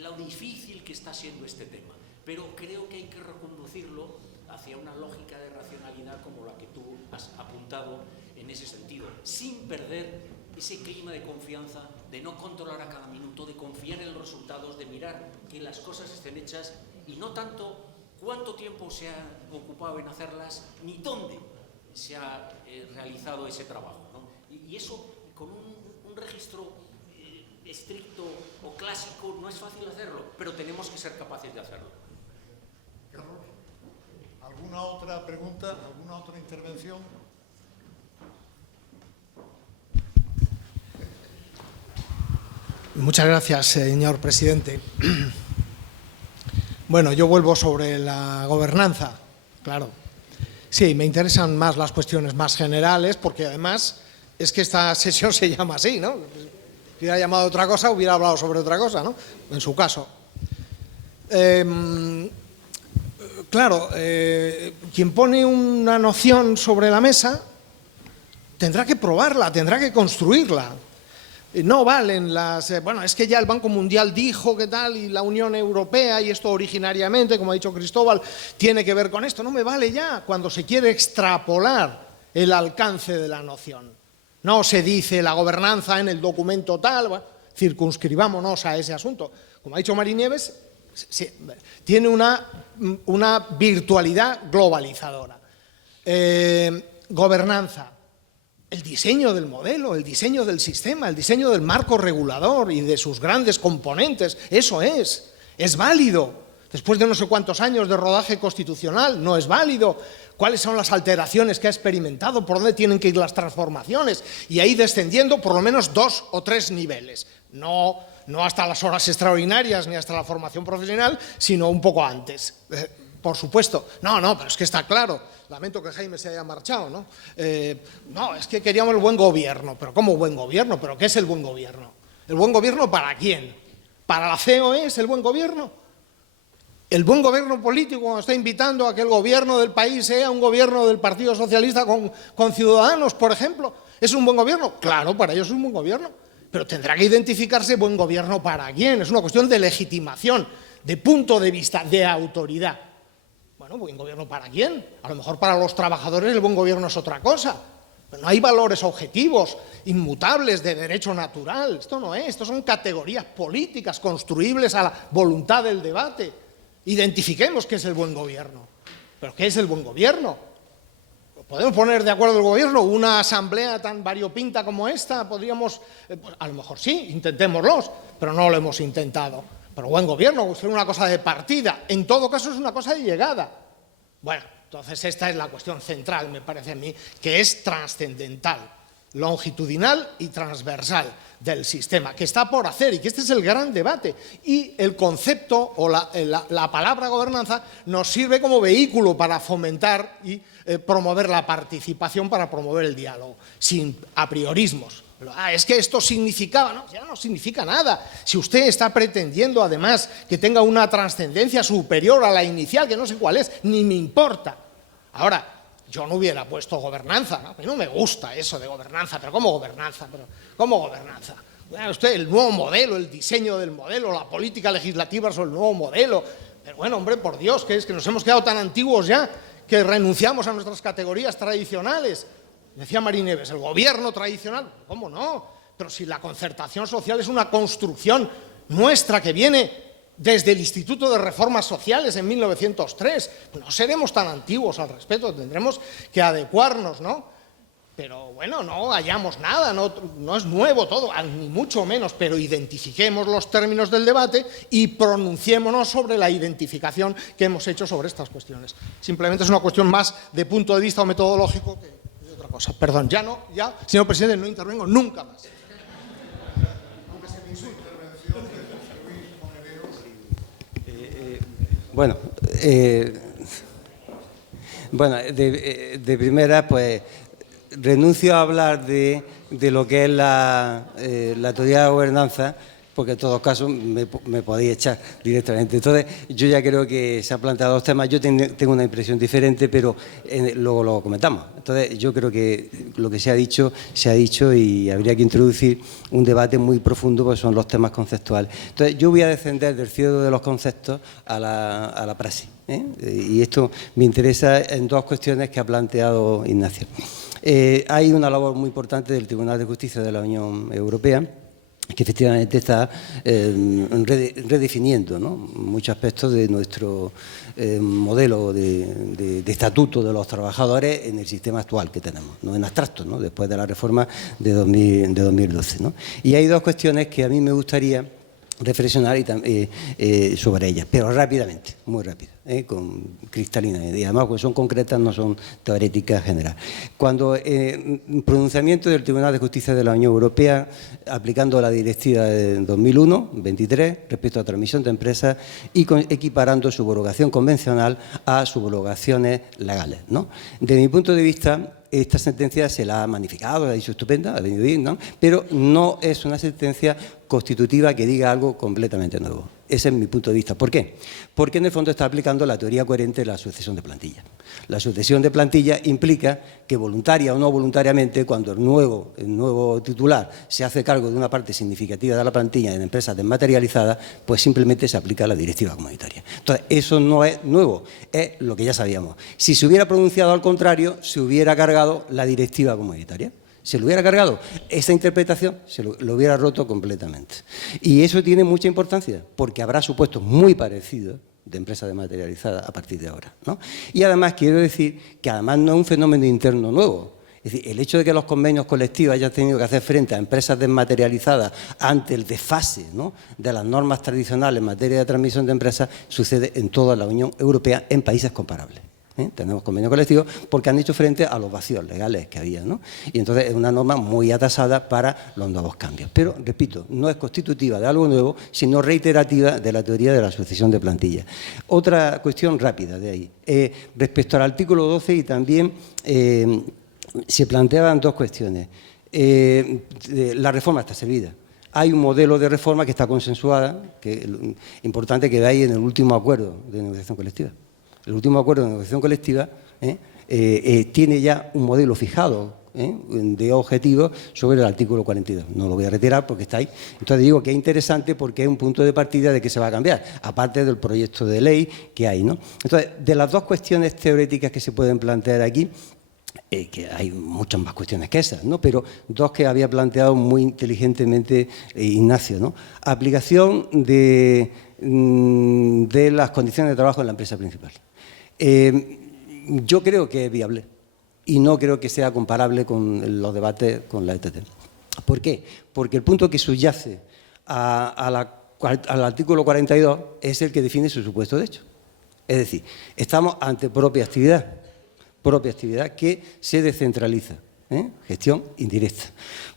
lo difícil que está siendo este tema. Pero creo que hay que reconducirlo hacia una lógica de racionalidad como la que tú has apuntado en ese sentido, sin perder ese clima de confianza, de no controlar a cada minuto, de confiar en los resultados, de mirar que las cosas estén hechas y no tanto cuánto tiempo se ha ocupado en hacerlas ni dónde se ha realizado ese trabajo, ¿no? Y eso con un registro estricto o clásico no es fácil hacerlo, pero tenemos que ser capaces de hacerlo. Carlos, ¿alguna otra pregunta? ¿Alguna otra intervención? Muchas gracias, señor presidente. Bueno, yo vuelvo sobre la gobernanza, claro. Sí, me interesan más las cuestiones más generales, porque además es que esta sesión se llama así, ¿no? Si hubiera llamado a otra cosa, hubiera hablado sobre otra cosa, ¿no? En su caso. Claro, quien pone una noción sobre la mesa tendrá que probarla, tendrá que construirla. No valen las... bueno, es que ya el Banco Mundial dijo que tal, y la Unión Europea, y esto originariamente, como ha dicho Cristóbal, tiene que ver con esto. No me vale ya cuando se quiere extrapolar el alcance de la noción. No se dice la gobernanza en el documento tal, bueno, circunscribámonos a ese asunto. Como ha dicho Mari Nieves, tiene una virtualidad globalizadora. Gobernanza, el diseño del modelo, el diseño del sistema, el diseño del marco regulador y de sus grandes componentes, eso es válido. Después de no sé cuántos años de rodaje constitucional, no es válido. ¿Cuáles son las alteraciones que ha experimentado? ¿Por dónde tienen que ir las transformaciones? Y ahí descendiendo por lo menos 2 o 3 niveles. No hasta las horas extraordinarias ni hasta la formación profesional, sino un poco antes. Por supuesto. No, pero es que está claro. Lamento que Jaime se haya marchado, ¿no? No, es que queríamos el buen gobierno. ¿Pero cómo buen gobierno? ¿Pero qué es el buen gobierno? ¿El buen gobierno para quién? ¿Para la COE es el buen gobierno? El buen gobierno político está invitando a que el gobierno del país sea un gobierno del Partido Socialista con Ciudadanos, por ejemplo. ¿Es un buen gobierno? Claro, para ellos es un buen gobierno. Pero tendrá que identificarse buen gobierno para quién. Es una cuestión de legitimación, de punto de vista, de autoridad. Bueno, ¿buen gobierno para quién? A lo mejor para los trabajadores el buen gobierno es otra cosa. Pero no hay valores objetivos, inmutables, de derecho natural. Esto no es. Esto son categorías políticas construibles a la voluntad del debate. Identifiquemos qué es el buen gobierno. ¿Pero qué es el buen gobierno? ¿Podemos poner de acuerdo el gobierno? ¿Una asamblea tan variopinta como esta? Podríamos, pues a lo mejor sí, intentémoslo, pero no lo hemos intentado. Pero buen gobierno, es una cosa de partida. En todo caso es una cosa de llegada. Bueno, entonces esta es la cuestión central, me parece a mí, que es trascendental, longitudinal y transversal del sistema, que está por hacer y que este es el gran debate. Y el concepto o la palabra gobernanza nos sirve como vehículo para fomentar y promover la participación, para promover el diálogo, sin apriorismos. Es que esto significaba, no, ya no significa nada. Si usted está pretendiendo además que tenga una trascendencia superior a la inicial, que no sé cuál es, ni me importa. Ahora, yo no hubiera puesto gobernanza, ¿no? A mí no me gusta eso de gobernanza, pero ¿cómo gobernanza? ¿Cómo gobernanza? Bueno, usted, el nuevo modelo, el diseño del modelo, la política legislativa sobre el nuevo modelo. Pero bueno, hombre, por Dios, que es que nos hemos quedado tan antiguos ya que renunciamos a nuestras categorías tradicionales. Decía Mari Nieves, el gobierno tradicional, ¿cómo no? Pero si la concertación social es una construcción nuestra que viene desde el Instituto de Reformas Sociales en 1903, no seremos tan antiguos al respecto, tendremos que adecuarnos, ¿no? Pero bueno, no hallamos nada, no es nuevo todo, ni mucho menos, pero identifiquemos los términos del debate y pronunciémonos sobre la identificación que hemos hecho sobre estas cuestiones. Simplemente es una cuestión más de punto de vista o metodológico que de otra cosa. Perdón, ya, señor presidente, no intervengo nunca más. Bueno, de primera, pues renuncio a hablar de lo que es la teoría de la gobernanza, porque en todos casos me podéis echar directamente. Entonces, yo ya creo que se han planteado dos temas. Yo tengo una impresión diferente, pero luego lo comentamos. Entonces, yo creo que lo que se ha dicho y habría que introducir un debate muy profundo, porque son los temas conceptuales. Entonces, yo voy a descender del cielo de los conceptos a la praxis, ¿eh? Y esto me interesa en dos cuestiones que ha planteado Ignacio. Hay una labor muy importante del Tribunal de Justicia de la Unión Europea, que efectivamente está redefiniendo, ¿no?, muchos aspectos de nuestro modelo de estatuto de los trabajadores en el sistema actual que tenemos, no en abstracto, ¿no?, después de la reforma de 2012, ¿no? Y hay dos cuestiones que a mí me gustaría reflexionar sobre ellas, pero rápidamente, muy rápido, con cristalina, y además porque son concretas, no son teoréticas generales. Cuando el pronunciamiento del Tribunal de Justicia de la Unión Europea, aplicando la directiva de 2001-23 respecto a transmisión de empresas y equiparando su subrogación convencional a subrogaciones legales, ¿no? De mi punto de vista, esta sentencia se la ha magnificado, la ha dicho estupenda, ha venido bien, ¿no?, pero no es una sentencia constitutiva que diga algo completamente nuevo. Ese es mi punto de vista. ¿Por qué? Porque en el fondo está aplicando la teoría coherente de la sucesión de plantilla. La sucesión de plantilla implica que voluntaria o no voluntariamente, cuando el nuevo titular se hace cargo de una parte significativa de la plantilla en empresas desmaterializadas, pues simplemente se aplica la directiva comunitaria. Entonces, eso no es nuevo, es lo que ya sabíamos. Si se hubiera pronunciado al contrario, se hubiera cargado la directiva comunitaria. Se lo hubiera cargado. Esa interpretación se lo hubiera roto completamente. Y eso tiene mucha importancia, porque habrá supuestos muy parecidos de empresas desmaterializadas a partir de ahora, ¿no? Y además quiero decir que además no es un fenómeno interno nuevo. Es decir, el hecho de que los convenios colectivos hayan tenido que hacer frente a empresas desmaterializadas ante el desfase, ¿no?, de las normas tradicionales en materia de transmisión de empresas sucede en toda la Unión Europea en países comparables. Tenemos convenios colectivos porque han hecho frente a los vacíos legales que había, ¿no? Y entonces es una norma muy atasada para los nuevos cambios. Pero, repito, no es constitutiva de algo nuevo, sino reiterativa de la teoría de la sucesión de plantillas. Otra cuestión rápida de ahí. Respecto al artículo 12 y también se planteaban dos cuestiones. La reforma está servida. Hay un modelo de reforma que está consensuada, que es importante que veáis en el último acuerdo de negociación colectiva. El último acuerdo de negociación colectiva tiene ya un modelo fijado de objetivos sobre el artículo 42. No lo voy a retirar porque está ahí. Entonces digo que es interesante porque es un punto de partida de que se va a cambiar, aparte del proyecto de ley que hay, ¿no? Entonces, de las dos cuestiones teóricas que se pueden plantear aquí, que hay muchas más cuestiones que esas, ¿no?, pero dos que había planteado muy inteligentemente Ignacio, ¿no? Aplicación de las condiciones de trabajo en la empresa principal. Yo creo que es viable y no creo que sea comparable con los debates con la ETT. ¿Por qué? Porque el punto que subyace al artículo 42 es el que define su supuesto de hecho. Es decir, estamos ante propia actividad que se descentraliza, gestión indirecta.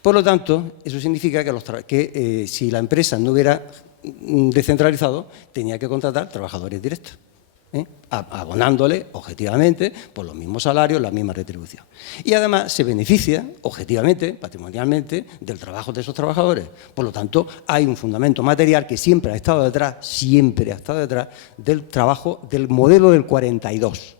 Por lo tanto, eso significa que si la empresa no hubiera descentralizado, tenía que contratar trabajadores directos, abonándole objetivamente por los mismos salarios, la misma retribución. Y además se beneficia objetivamente, patrimonialmente, del trabajo de esos trabajadores. Por lo tanto, hay un fundamento material que siempre ha estado detrás del trabajo, del modelo del 42.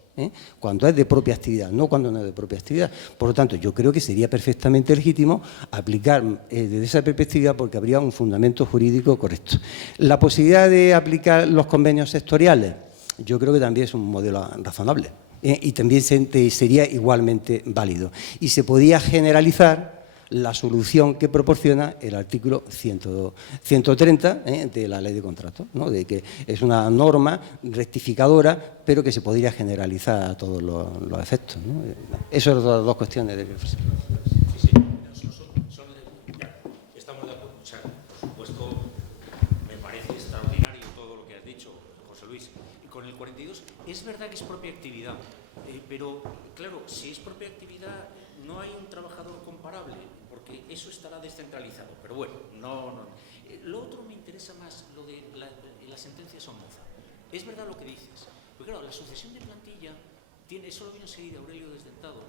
Cuando es de propia actividad, no cuando no es de propia actividad. Por lo tanto, yo creo que sería perfectamente legítimo aplicar desde esa perspectiva porque habría un fundamento jurídico correcto. La posibilidad de aplicar los convenios sectoriales, yo creo que también es un modelo razonable y también sería igualmente válido. Y se podía generalizar la solución que proporciona el artículo 130 de la Ley de Contratos, ¿no?, de que es una norma rectificadora, pero que se podría generalizar a todos los efectos, ¿no? Esas son las dos cuestiones de Sí, estamos de acuerdo. O sea, por supuesto, me parece extraordinario todo lo que has dicho, José Luis. Y con el 42, es verdad que es propia actividad, pero claro, si es propia actividad, no hay un trabajador comparable, porque eso estará descentralizado. Pero bueno, no. Lo otro me interesa más, lo de la sentencia Somoza. Es verdad lo que dices, porque claro, la sucesión de plantilla eso lo vino a seguir Aurelio Desdentado.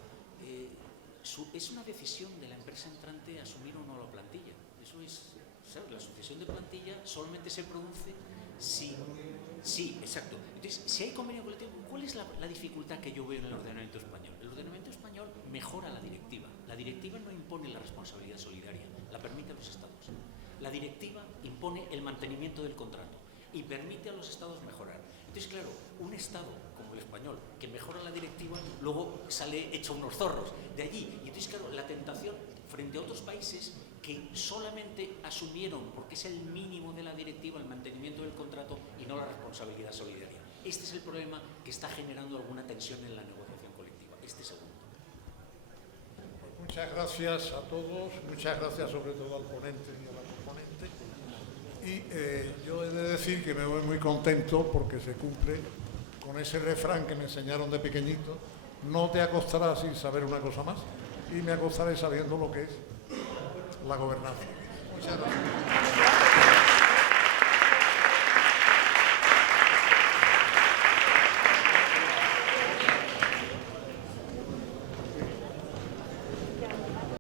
Es una decisión de la empresa entrante asumir o no la plantilla. Eso es, ¿sabes? La sucesión de plantilla solamente se produce si... Sí, exacto. Entonces, si hay convenio colectivo, ¿cuál es la dificultad que yo veo en el ordenamiento español? El ordenamiento español mejora la directiva. La directiva no impone la responsabilidad solidaria, la permite a los Estados. La directiva impone el mantenimiento del contrato y permite a los Estados mejorar. Entonces, claro, un Estado como el español que mejora la directiva, luego sale hecho unos zorros de allí. Y entonces, claro, la tentación frente a otros países que solamente asumieron, porque es el mínimo de la directiva, el mantenimiento del contrato y no la responsabilidad solidaria. Este es el problema que está generando alguna tensión en la negociación colectiva, este segundo. Muchas gracias a todos, muchas gracias sobre todo al ponente y a la proponente. Y yo he de decir que me voy muy contento porque se cumple con ese refrán que me enseñaron de pequeñito: no te acostarás sin saber una cosa más, y me acostaré sabiendo lo que es la gobernanza. Muchas gracias.